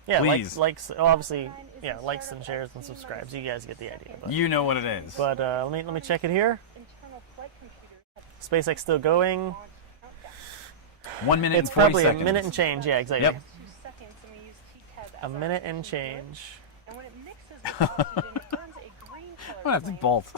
Yeah, please, likes, obviously, yeah, likes and shares and subscribes. You guys get the idea. But, you know what it is. let me check it here. Internal flight computers have SpaceX still going. launch countdown. 1 minute It's and 40 probably seconds. a minute and change. Yeah, exactly. Yep. 2 seconds, and we use T-tab A as our minute and ignition fluid. change. And when it mixes with oxygen, it burns a green color I'm gonna have to flame bolt.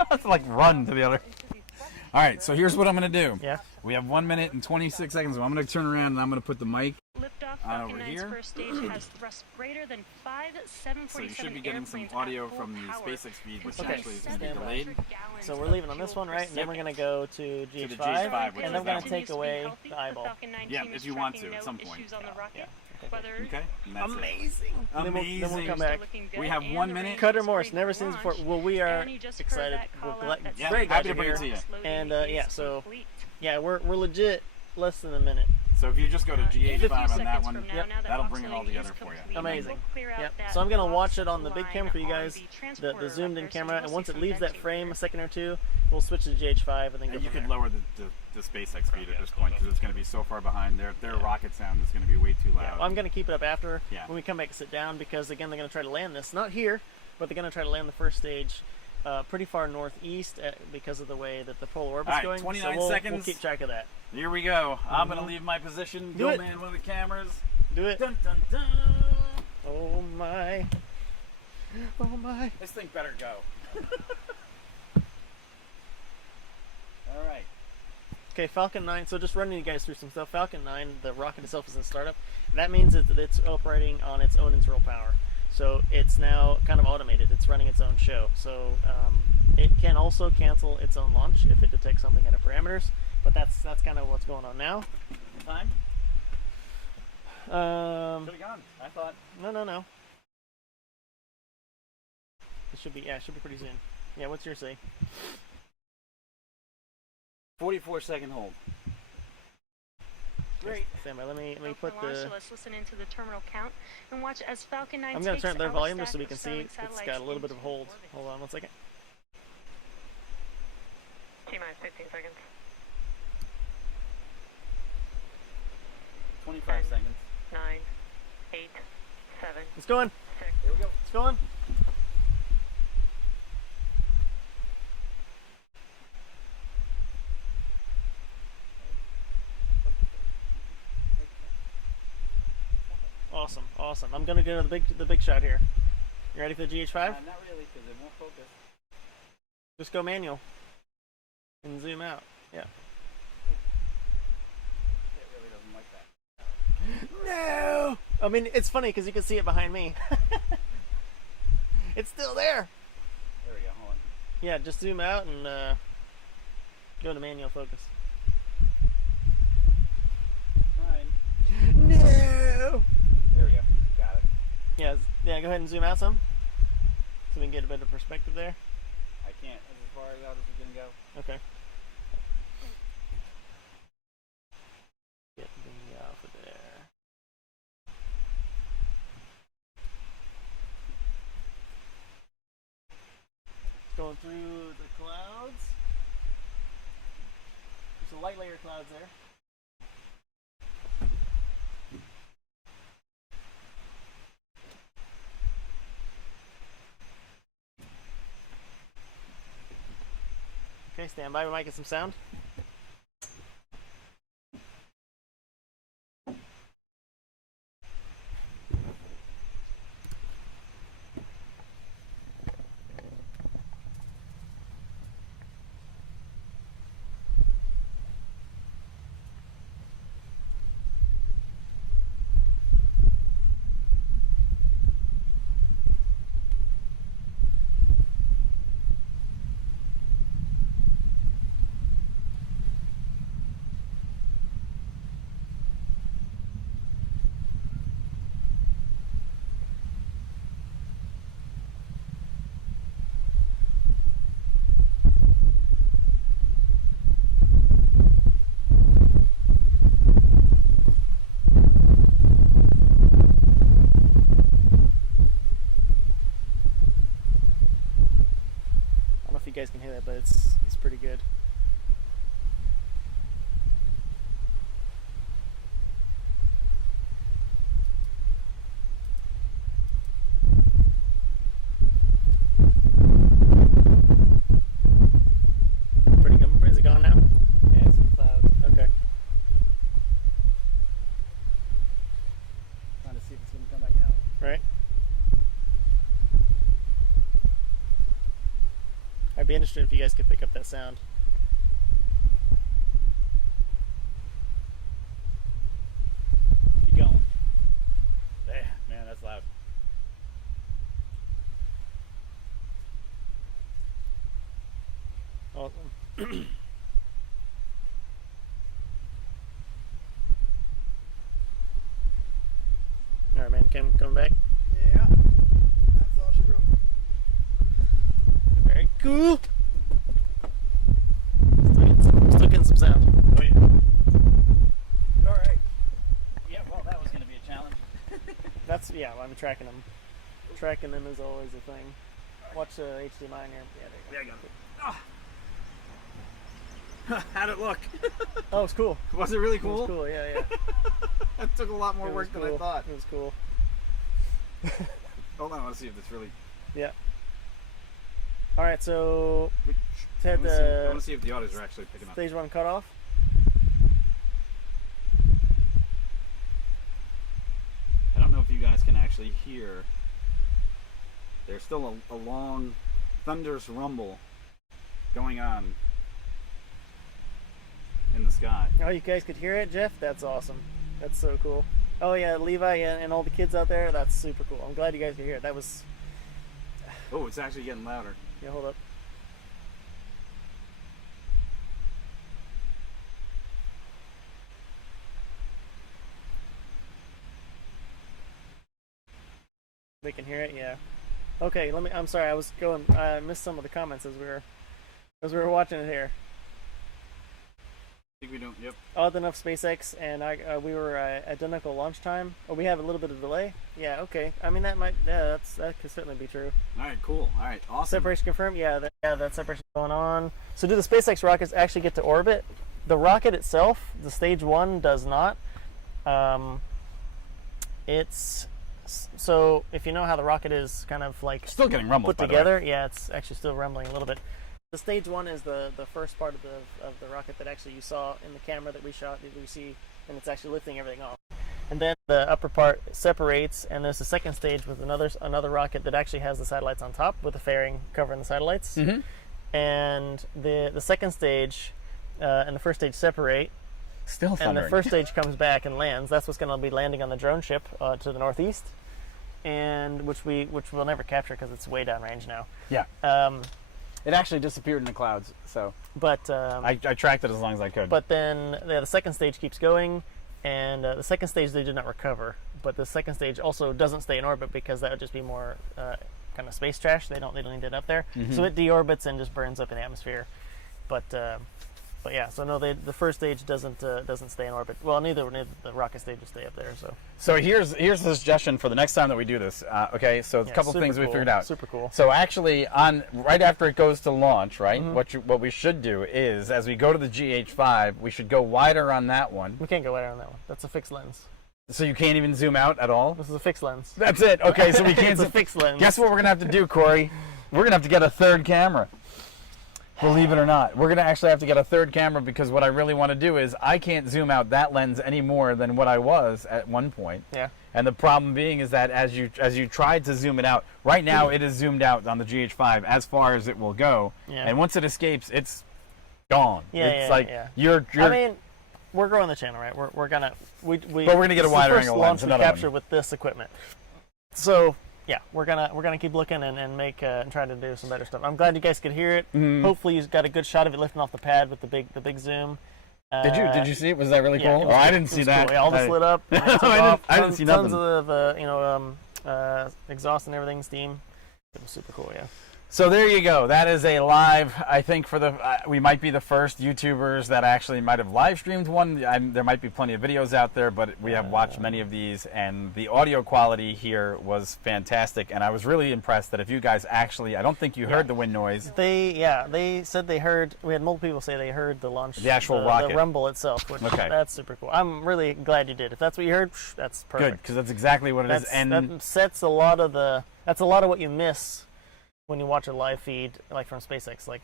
I have to like run to the other. into the thrust All right, so here's what I'm gonna do. Yeah. We have 1 minute and 26 seconds. So I'm gonna turn around and I'm gonna put the mic. Liftoff On Falcon over 9's here. first stage has thrust greater than 5 747 So you should be getting some airplanes audio at full from the power. SpaceX feed, which Okay, actually is gonna be stand by. delayed. 700 gallons So we're of leaving on this fuel one, per right? And then we're second. gonna go to the GH5, GH5, which and is then we're gonna down. take away the eyeball. Yeah, if you want to, at some point. Issues on the rocket. Yeah. Whether Okay. And that's it. Amazing. And then Amazing. we'll come back. We have 1 minute. Cutter Morse, never seen this before. Well, we are And you just heard excited. that We're call glad, out that Yeah, very happy glad to you're bring it here. to you. And Loading yeah, is so complete. yeah, we're legit less than a minute. So if you just go to In a few GH5 on that seconds one, from now, Yep. now that that'll bring it oxygen all together is for you. complete, Amazing. we'll clear out Yep. that So I'm gonna watch box it on the big line camera for you on guys, the the transporter zoomed in right there, so camera, you'll and see once it some leaves that venting frame there. a second or two, we'll switch to GH5 and then go and you from could there. lower the SpaceX feed at this point because it's going to be so far behind. Their rocket sound is going to be way too loud. Well, I'm gonna keep it up after Yeah. when we come back and sit down because again they're gonna try to land this not here, but they're gonna try to land the first stage pretty far northeast because of the way that the polar orbit's All right, going. 29 so we'll seconds. keep track of that. Here we go. I'm going to leave my position. Do Go it. man with the cameras. Do it. Dun dun dun. Oh my. Oh my. This thing better go. All right. Okay, Falcon 9. So just running you guys through some stuff. Falcon 9, the rocket itself is in startup. That means that it's operating on its own internal power. So it's now kind of automated. It's running its own show. So it can also cancel its own launch if it detects something out of parameters. But that's kind of what's going on now. Time? Should have gone. I thought. No. It should be pretty soon. Yeah, what's your say? 44-second hold. Great. Stand by. Let me Go put for launch, the. so let's listen into the terminal count and watch as Falcon 9 I'm gonna takes turn their our volume just so stack we of can see. Starlink It's satellites got a little bit of into hold. orbit. Hold on one second. T-minus 15 seconds. 25 seconds. 9, 8, 7, It's going. 6. Here we go. It's going. Awesome. I'm gonna go to the big shot here. You ready for the GH5? Not really, because it won't focus. Just go manual and zoom out. Yeah. It really doesn't like that. No. I mean, it's funny because you can see it behind me. It's still there. There we go. Hold on. Yeah, just zoom out and go to manual focus. Fine. No. There we go. Got it. Yeah, go ahead and zoom out some, so we can get a better perspective there. I can't. That's as far out as we're going to go. Okay. Get me off of there. Going through the clouds. There's some light layer clouds there. Okay, stand by. We might get some sound. couldn't hear that, but it's pretty good. Pretty good. Is it gone now? Yeah, it's in the clouds. Okay. Trying to see if it's going to come back out. Right. I'd be interested if you guys could pick up that sound. Keep going. Yeah, man, that's loud. Awesome. All right, man. Coming back. Yeah, that's all she wrote. Very cool. Still getting some sound. Oh yeah. All right. Yeah, well, that was going to be a challenge. I'm tracking them. Tracking them is always a thing. Watch the HDMI in here. Yeah, there you go. Yeah, I got it. How'd it look? Oh, it was cool. Was it really It cool? was cool. Yeah. That took a lot more It was work than I cool. thought. It was cool. Hold on, I want to see if this really. Yeah. All right, so I had want the to see if the audios are actually picking up. stage 1 cut off. I don't know if you guys can actually hear. There's still a long, thunderous rumble going on in the sky. Oh, you guys could hear it, Jeff? That's awesome. That's so cool. Oh yeah, Levi and all the kids out there, that's super cool. I'm glad you guys could hear it. That was... Oh, it's actually getting louder. Yeah, hold up. We can hear it, yeah. Okay, I'm sorry, I missed some of the comments as we were watching it here. I think we don't. Yep. Odd enough, SpaceX and we were identical launch time. Oh, we have a little bit of delay. Yeah, okay. I mean, that could certainly be true. All right, cool. All right, awesome. Separation confirmed. Yeah, that separation going on. So, do the SpaceX rockets actually get to orbit? The rocket itself, the stage 1, does not. It's so if you know how the rocket is kind of like Still getting rumbled put together. Yeah, it's actually still rumbling a little bit. The stage 1 is the first part of the rocket that actually you saw in the camera that we shot, that we see, and it's actually lifting everything off. And then the upper part separates, and there's a second stage with another rocket that actually has the satellites on top with the fairing covering the satellites. Mm-hmm. And the second stage and the first stage separate, Still and thundering. the first stage comes back and lands. That's what's going to be landing on the drone ship to the northeast, and which we'll never capture because it's way downrange now. Yeah. It actually disappeared in the clouds, so But I tracked it as long as I could. But then the second stage keeps going, and the second stage they did not recover. But the second stage also doesn't stay in orbit because that would just be more kind of space trash. They don't need it up there, so it deorbits and just burns up in the atmosphere. But yeah, so no, the first stage doesn't stay in orbit. Well, neither the rocket stage will stay up there. So here's the suggestion for the next time that we do this. Okay, so a couple things we figured out. Super cool. So actually, right after it goes to launch, right? What we should do is, as we go to the GH5, we should go wider on that one. We can't go wider on that one. That's a fixed lens. So you can't even zoom out at all. This is a fixed lens. That's it. Okay, so we can't. It's a fixed lens. Guess what we're gonna have to do, Corey? We're gonna have to get a third camera. Believe it or not, we're gonna actually have to get a third camera because what I really want to do is I can't zoom out that lens any more than what I was at one point. Yeah. And the problem being is that as you tried to zoom it out, right now it is zoomed out on the GH5 as far as it will go. Yeah. And once it escapes, it's gone. Yeah, it's yeah, like yeah. you're. I mean, we're growing the channel, right? We're gonna But we're gonna get a wider angle lens. First launch we capture with this equipment. So yeah, we're gonna keep looking and make and try to do some better stuff. I'm glad you guys could hear it. Hopefully you got a good shot of it lifting off the pad with the big zoom. Did you see it? Was that really Yeah, cool? was, I didn't see that. Cool. Yeah, all this lit up. And it took I off. didn't see tons nothing. of exhaust and everything, steam. It was super cool. Yeah. So there you go. That is a live. I think for the we might be the first YouTubers that actually might have live streamed one. There might be plenty of videos out there, but we have watched many of these, and the audio quality here was fantastic. And I was really impressed that if you guys actually, I don't think you heard the wind noise. They said they heard. We had multiple people say they heard the launch, the actual rocket, the rumble itself. Which, okay, that's super cool. I'm really glad you did. If that's what you heard, that's perfect. Good, because that's exactly what it is. And that sets a lot of the. That's a lot of what you miss when you watch a live feed, like from SpaceX. Like,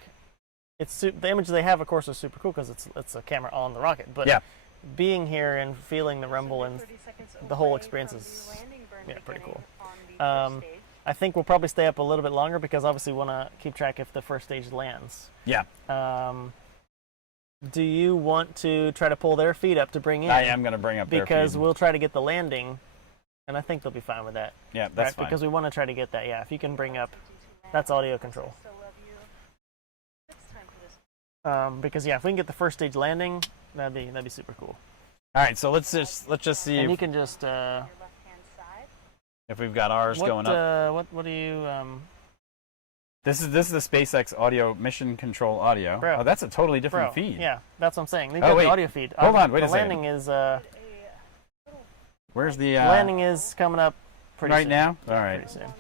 the image they have, of course, is super cool because it's a camera on the rocket. But being here and feeling the rumble and the whole experience is pretty cool. I think we'll probably stay up a little bit longer because obviously we want to keep track if the first stage lands. Yeah. Do you want to try to pull their feed up to bring in? I am going to bring up their feed. Because we'll try to get the landing, and I think they'll be fine with that. Yeah, that's fine. Because we want to try to get that. Yeah, if you can bring up, that's audio control. Because if we can get the first stage landing, that'd be super cool. All right, so let's just see. And you can just if we've got ours going up. What do you? This is the SpaceX audio mission control audio. Bro, oh, that's a totally different feed. Yeah, that's what I'm saying. They've got the audio feed. Hold on, wait a second. second. The landing is. Where's the landing is coming up pretty right soon. now? All right. Pretty soon.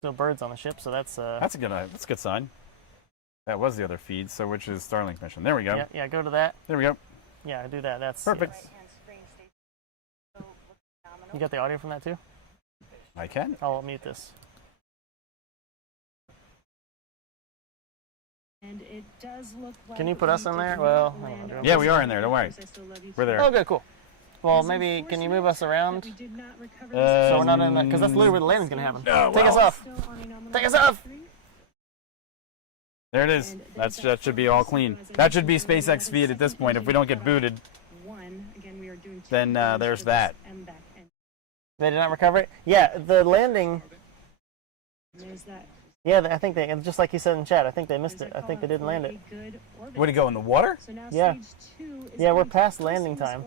Still birds on the ship, so that's a good sign. That was the other feed, so which is Starlink mission. There we go. Yeah, go to that. There we go. Yeah, do that. That's perfect. You got the audio from that too? I can. I'll mute this. And it does look like can you put us in there? Well, yeah, we are in there. Don't worry. We're there. Oh, good, cool. Well, maybe can you move us around? So we're not in that, because that's literally where the landing's going to happen. No, Take us off. Take us off. There it is. That should be all clean. That should be SpaceX feed at this point. If we don't get booted, then there's that. They did not recover it? Yeah, the landing. Yeah, I think they, just like he said in chat, I think they missed it. I think they didn't land it. Would it go in the water? Yeah. Yeah, we're past landing time.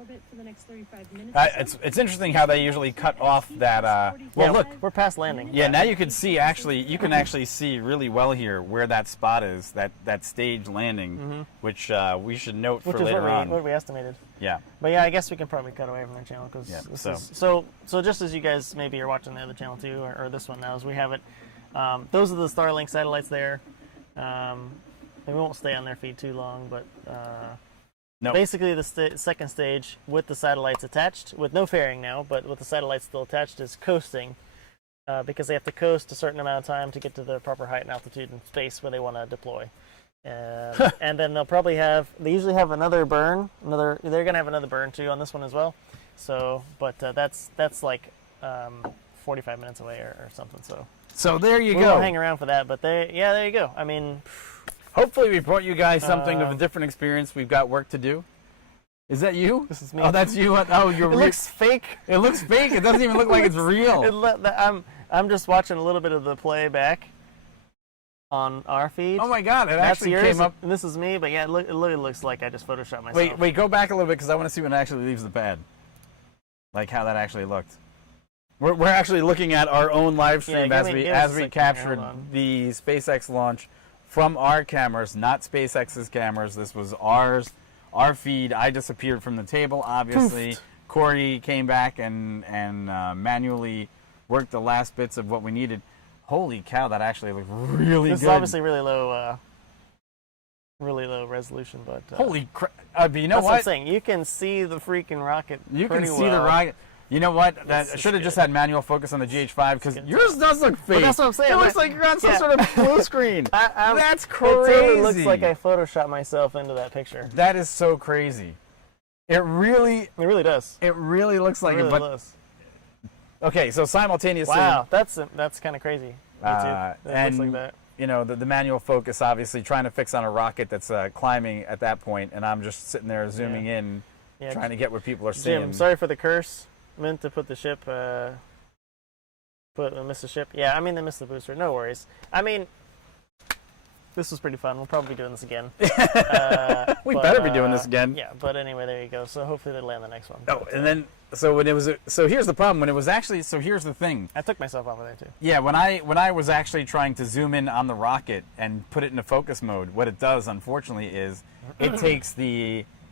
It's interesting how they usually cut off that. Well, look, we're past landing. Yeah, now you can see you can actually see really well here where that spot is, that stage landing, which we should note for later on. What we estimated. Yeah. But yeah, I guess we can probably cut away from their channel because so just as you guys maybe are watching the other channel too, or this one now, as we have it. Those are the Starlink satellites there. We won't stay on their feed too long, but basically the second stage with the satellites attached, with no fairing now, but with the satellites still attached, is coasting because they have to coast a certain amount of time to get to the proper height and altitude in space where they want to deploy. And then they'll probably they usually have another burn. They're going to have another burn too on this one as well. So, but that's like 45 minutes away or something. So there you we go. Won't hang around for that, but there you go. I mean, hopefully we brought you guys something of a different experience. We've got work to do. Is that you? This is me. Oh, that's you. Oh, you're. It looks fake. It looks fake. It doesn't even look like it's real. I'm just watching a little bit of the playback on our feed. Oh my God! That's actually yours, came up. And this is me, but yeah, it literally looks like I just photoshopped myself. Wait, go back a little bit because I want to see when it actually leaves the pad. Like how that actually looked. We're actually looking at our own live stream as we captured the SpaceX launch from our cameras, not SpaceX's cameras. This was our feed. I disappeared from the table, obviously. Poofed. Corey came back and manually worked the last bits of what we needed. Holy cow, that actually looked really good. This is obviously really low resolution, but holy crap! But you know that's what? I'm saying. You can see the freaking rocket. You can see the rocket. You know what? That should have just had manual focus on the GH5 because yours does look fake. But that's what I'm saying. It looks like you're on some sort of blue screen. That's crazy. It totally looks like I photoshopped myself into that picture. That is so crazy. It really does. It really looks like it. But Does. Okay, so simultaneously. Wow, that's kind of crazy. And looks like that. You know, the manual focus, obviously, trying to fix on a rocket that's climbing at that point, and I'm just sitting there zooming in, trying to get what people are seeing. Jim, sorry for the curse. Meant to put the ship. Missed the ship. Yeah, I mean they missed the booster. No worries. I mean, This was pretty fun. We'll probably be doing this again. We better be doing this again. Yeah, but anyway, there you go. So hopefully they land the next one. Oh, and then so here's the problem. When it was actually, so here's the thing. I took myself off of there too. Yeah, when I was actually trying to zoom in on the rocket and put it into focus mode, what it does, unfortunately, is it takes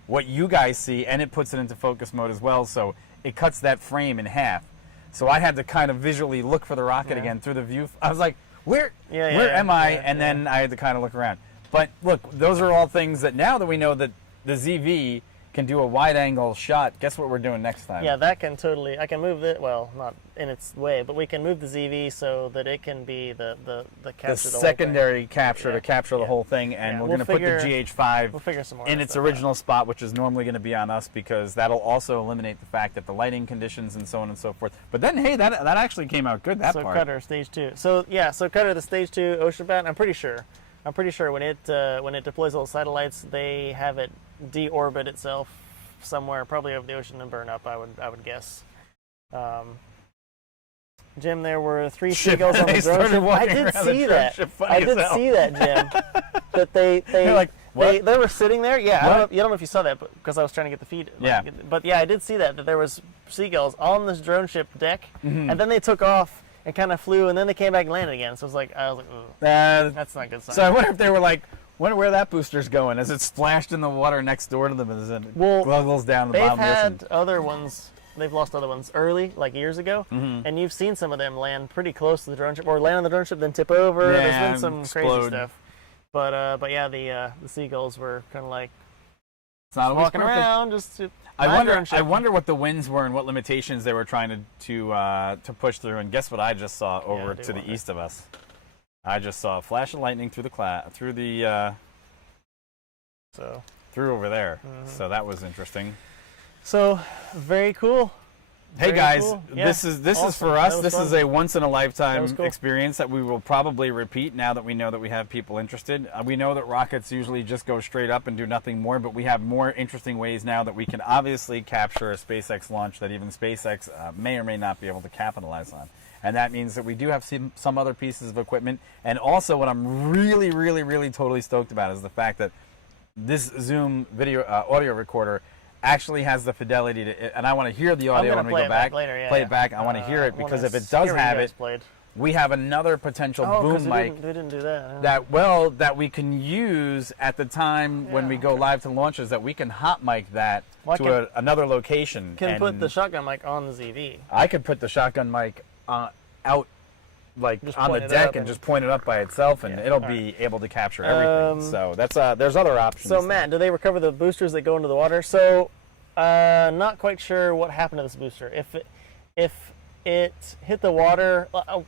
what you guys see and it puts it into focus mode as well. So it cuts that frame in half. So I had to kind of visually look for the rocket again through the view. I was like, where am I? And then I had to kind of look around. But look, those are all things that now that we know that the ZV can do a wide angle shot, guess what we're doing next time? Yeah, that can totally, I can move it, well, not in its way, but we can move the ZV so that it can be the capture the secondary capture to capture the whole thing, and we're going to put the GH5 in its original spot, which is normally going to be on us, because that'll also eliminate the fact that the lighting conditions and so on and so forth. But then, hey, that actually came out good, that part. So Cutter, stage 2. So yeah, so Cutter, the stage 2 ocean bat, I'm pretty sure when it deploys all the satellites, they have it deorbit itself somewhere, probably over the ocean, and burn up. I would guess. Jim, there were 3 seagulls on the drone ship. I did see that. I did see that, Jim. That they like, what? They were sitting there. Yeah, I don't know if you saw that, because I was trying to get the feed. Yeah. But yeah, I did see that there was seagulls on this drone ship deck, and then they took off and kind of flew, and then they came back and landed again. So I was like, ugh, that's not a good sign. So I wonder if they were like, wonder where that booster's going as it splashed in the water next door to them as it goggles down the bottom of the ocean. They've had other ones. They've lost other ones early, like years ago, and you've seen some of them land pretty close to the drone ship, or land on the drone ship, then tip over. Yeah, there's been some explode. crazy stuff. But yeah, the seagulls were kind of like it's not walking perfect. Around. Just I wonder what the winds were and what limitations they were trying to push through. And guess what? I just saw over to the east of us. I just saw a flash of lightning through through over there. So that was interesting. So very cool. Hey guys, this is for us. This is a once in a lifetime experience that we will probably repeat now that we know that we have people interested. We know that rockets usually just go straight up and do nothing more, but we have more interesting ways now that we can obviously capture a SpaceX launch that even SpaceX may or may not be able to capitalize on. And that means that we do have some other pieces of equipment. And also what I'm really, really, really totally stoked about is the fact that this Zoom video audio recorder actually has the fidelity to, and I want to hear the audio when we go back. Play it back. I want to hear it, because if it does have it, we have another potential boom mic. We didn't do that. That we can use at the time when we go live to launches. That we can hot mic that to another location. Can put the shotgun mic on the ZV. I could put the shotgun mic out, like just on the deck, and just point it up by itself, and it'll be able to capture everything. So that's there's other options. So Matt, do they recover the boosters that go into the water? So not quite sure what happened to this booster. If it hit the water,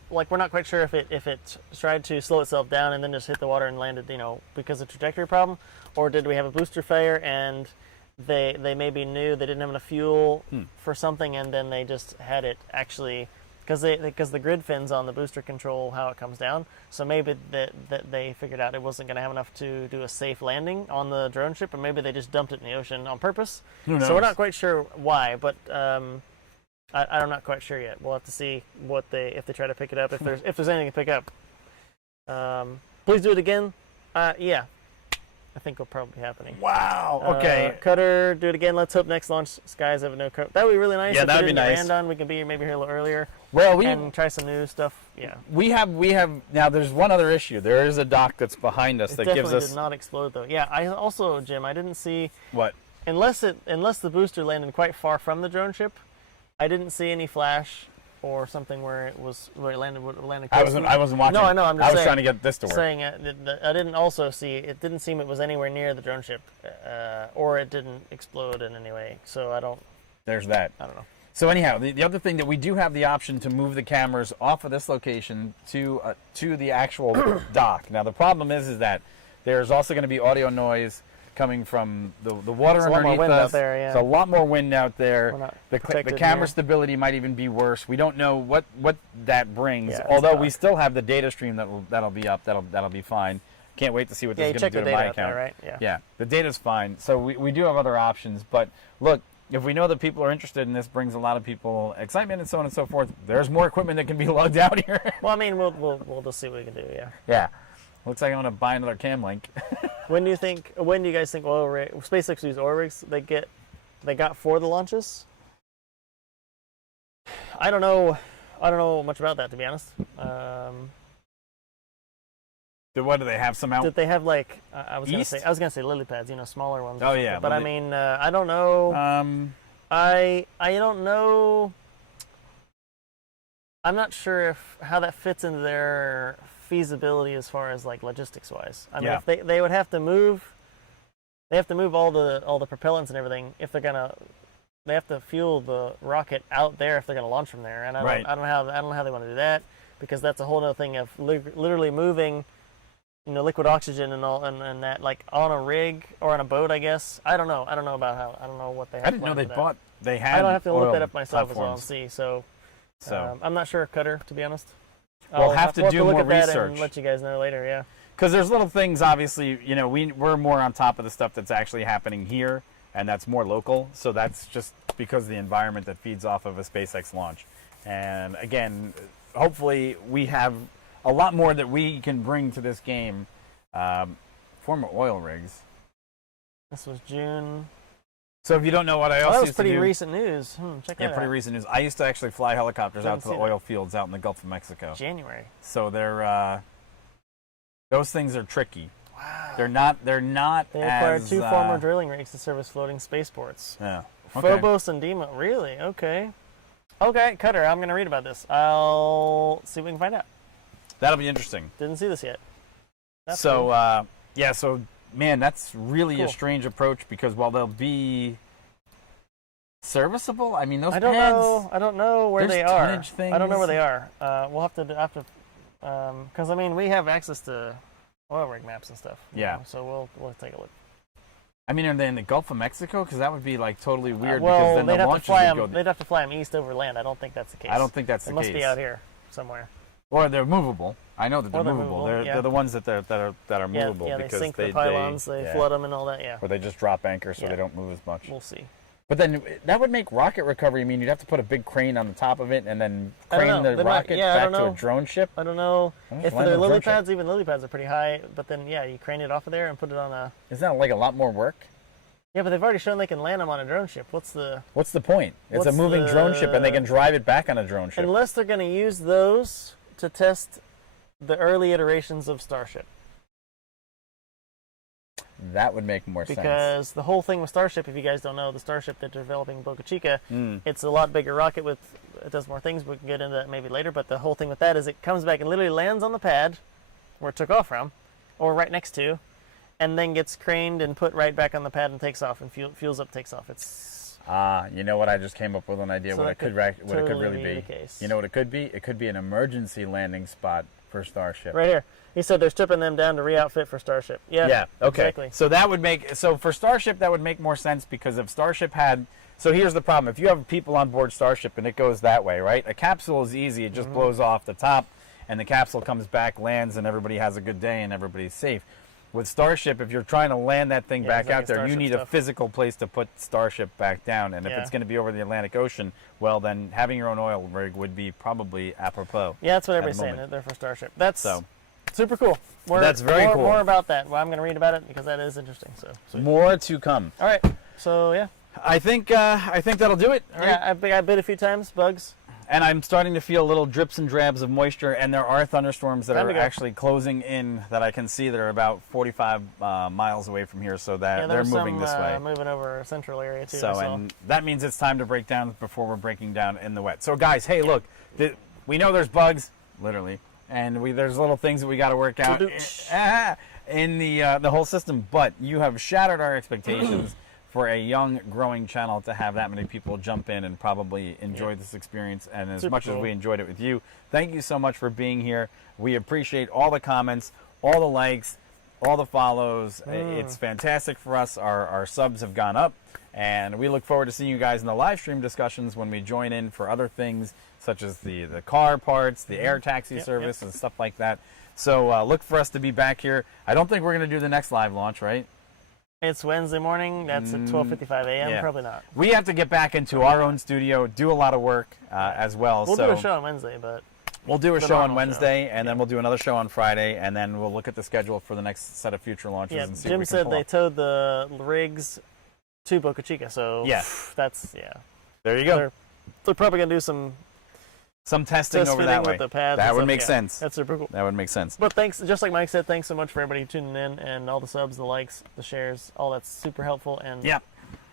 like we're not quite sure if it tried to slow itself down and then just hit the water and landed, because of trajectory problem, or did we have a booster failure and they maybe knew they didn't have enough fuel for something, and then they just had it actually. Because the grid fins on the booster control how it comes down, so maybe that they figured out it wasn't going to have enough to do a safe landing on the drone ship, or maybe they just dumped it in the ocean on purpose. Who knows? So we're not quite sure why, but I'm not quite sure yet. We'll have to see if they try to pick it up, if there's anything to pick up. Please do it again. Yeah. I think will probably be happening. Wow. Okay. Cutter, do it again. Let's hope next launch skies have no coat. That would be really nice. Yeah, that'd be nice. Land on, we can be maybe here a little earlier. Well, and try some new stuff. Yeah. We have now. There's one other issue. There is a dock that's behind us that gives us. It did not explode though. Yeah. I also, Jim, I didn't see what unless the booster landed quite far from the drone ship. I didn't see any flash or something where it landed close. I wasn't watching. No, I know. I'm just saying, trying to get this to work. Saying I didn't also see. It didn't seem it was anywhere near the drone ship, or it didn't explode in any way. So I don't. There's that. I don't know. So anyhow, the other thing that we do have the option to move the cameras off of this location to the actual dock. Now the problem is that there's also going to be audio noise coming from the water underneath us. There's a lot more wind out there. The camera stability might even be worse. We don't know what that brings. Although we still have the data stream that'll be up. That'll be fine. Can't wait to see what this is going to do to my account. Right? Yeah, the data's fine. So we do have other options. But look, if we know that people are interested in this, brings a lot of people excitement and so on and so forth. There's more equipment that can be lugged out here. Well, I mean, we'll just see what we can do. Yeah. Yeah. Looks like I'm gonna buy another cam link. When do you guys think SpaceX use oil rigs they got for the launches? I don't know much about that, to be honest. What do they have some out? Did they have like I was East? gonna say lily pads, smaller ones. Oh yeah, but I mean I don't know. I don't know. I'm not sure how that fits into their feasibility as far as like logistics wise. I mean, if they would have to move, all the propellants and everything if they're gonna. They have to fuel the rocket out there if they're gonna launch from there, and I don't know how they want to do that, because that's a whole other thing of literally moving. Liquid oxygen and all, and that, like, on a rig or on a boat, I guess. I don't know. I don't know what they have. I didn't know they had. I don't have to look that up myself platforms. as well and see. So I'm not sure, Cutter, to be honest. We'll have to do look more at that research and let you guys know later. Yeah. Because there's little things, obviously. We're more on top of the stuff that's actually happening here, and that's more local. So that's just because of the environment that feeds off of a SpaceX launch. And again, hopefully we have a lot more that we can bring to this game. Former oil rigs. This was June. So if you don't know what I also that was used to pretty do, recent news. Check that out. yeah, pretty recent news. I used to actually fly helicopters out to the see oil fields out in the Gulf of Mexico. January. So they're those things are tricky. Wow. They're not. They acquired 2 former drilling rigs to service floating spaceports. Yeah. Okay. Phobos and Demo. Really? Okay. Okay, Cutter. I'm gonna read about this. I'll see if we can find out. That'll be interesting. Didn't see this yet. That's so cool. so man, that's really cool. a strange approach, because while they'll be serviceable, I mean those I don't know where they are. tonnage things. I don't know where they are. We'll have to because I mean we have access to oil rig maps and stuff. Yeah. So we'll take a look. I mean, are they in the Gulf of Mexico? Because that would be like totally weird. Well, because then they'd the have to launches fly would them. go. They'd have to fly them east over land. I don't think that's the case. I don't think that's the It case. must be out here somewhere. Or they're movable. I know that they're Or they're movable. movable, They're the ones that are movable, Yeah, they because sink the pylons, they yeah. flood them and all that. Yeah. Or they just drop anchor so Yeah. they don't move as much. We'll see. But then that would make rocket recovery. I mean, you'd have to put a big crane on the top of it and then I don't crane know. the They might- rocket yeah, I back don't to a know. drone ship. I don't know Just if land they're on a lily drone ship. pads. Even lily pads are pretty high. But then you crane it off of there and put it on a. Isn't that like a lot more work? Yeah, but they've already shown they can land them on a drone ship. What's the point? It's a What's moving drone ship, and they can drive it back on a drone ship. Unless they're going to use those to test the early iterations of Starship. That would make more sense. Because the whole thing with Starship, if you guys don't know, the Starship they're developing in Boca Chica, it's a lot bigger rocket it does more things. We can get into that maybe later. But the whole thing with that is it comes back and literally lands on the pad where it took off from, or right next to, and then gets craned and put right back on the pad and takes off and fuels up, takes off. It's you know what? I just came up with an idea So what that it could totally really be be. the case. You know what it could be? It could be an emergency landing spot for Starship. right here. He said they're stripping them down to re-outfit for Starship. Yeah. Yeah. Okay. Exactly. So that would make for Starship that would make more sense, because if Starship had. So here's the problem: if you have people on board Starship and it goes that way, right? A capsule is easy; it just blows off the top, and the capsule comes back, lands, and everybody has a good day and everybody's safe. With Starship, if you're trying to land that thing back it's like out there, you Starship need stuff. a physical place to put Starship back down. And if Yeah. it's going to be over the Atlantic Ocean, well, then having your own oil rig would be probably apropos. Yeah, that's what at everybody's the saying. moment. They're for Starship. That's So super cool. That's very more, cool. More about that. Well, I'm going to read about it because that is interesting. So, sweet. more to come. All right. So yeah. I think that'll do it. All right? Yeah, I bit a few times. Bugs. And I'm starting to feel little drips and drabs of moisture, and there are thunderstorms that Time are to go. actually closing in that I can see that are about 45 miles away from here, so that Yeah, they're there's moving some this way. moving over central area too. I So, saw. and that means it's time to break down before we're breaking down in the wet. So, guys, hey, look, we know there's bugs, literally, and there's little things that we got to work out in the whole system. But you have shattered our expectations for a young, growing channel to have that many people jump in and probably enjoy this experience. And as Super much as cool. we enjoyed it with you, thank you so much for being here. We appreciate all the comments, all the likes, all the follows. It's fantastic for us. Our subs have gone up, and we look forward to seeing you guys in the live stream discussions when we join in for other things such as the car parts, the air taxi service, and stuff like that. So look for us to be back here. I don't think we're going to do the next live launch, right? It's Wednesday morning. That's at 12:55 a.m. Yeah. Probably not. We have to get back into our own studio, do a lot of work as well. We'll so do a show on Wednesday, but We'll do a The show on normal Wednesday, and then we'll do another show on Friday, and then we'll look at the schedule for the next set of future launches Yeah, and see what Jim we can said pull they off. towed the rigs to Boca Chica, so Yeah. that's yeah. There you go. They're probably gonna do some Testing test over fitting that way. with the pads. That and would stuff. make Yeah, sense. That's super cool. That would make sense. But thanks, just like Mike said, thanks so much for everybody tuning in and all the subs, the likes, the shares, all that's super helpful. And Yeah.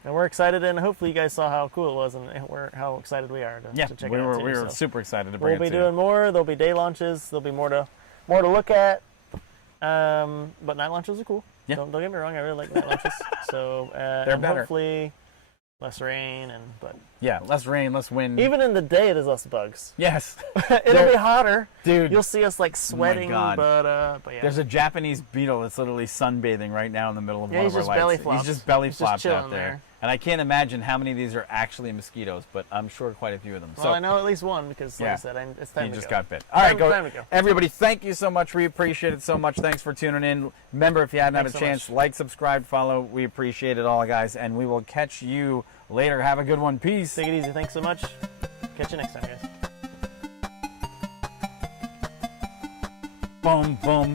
and we're excited, and hopefully you guys saw how cool it was, and how excited we are to, Yeah, to check we it out were, too. we were So super excited to bring we'll be it to doing you. more. There'll be day launches. There'll be more to look at. But night launches are cool. Yeah. Don't get me wrong. I really like night launches. So They're and better. hopefully less rain, but Yeah, less rain, less wind. even in the day there's less bugs. Yes. It'll be hotter. Dude, You'll see us like sweating, God. but yeah. there's a Japanese beetle that's literally sunbathing right now in the middle of Yeah, one he's of our just lights. belly He's flopped. just belly He's just flopped out chilling there. there. And I can't imagine how many of these are actually mosquitoes, but I'm sure quite a few of them. Well, I know at least one because, like Yeah. I said, it's time You to just go. got bit. All right, Time to go. Everybody, thank you so much. We appreciate it so much. Thanks for tuning in. Remember, if you hadn't had a Thanks so chance, much. like, subscribe, follow. We appreciate it all, guys. And we will catch you later. Have a good one. Peace. Take it easy. Thanks so much. Catch you next time, guys. Boom, boom.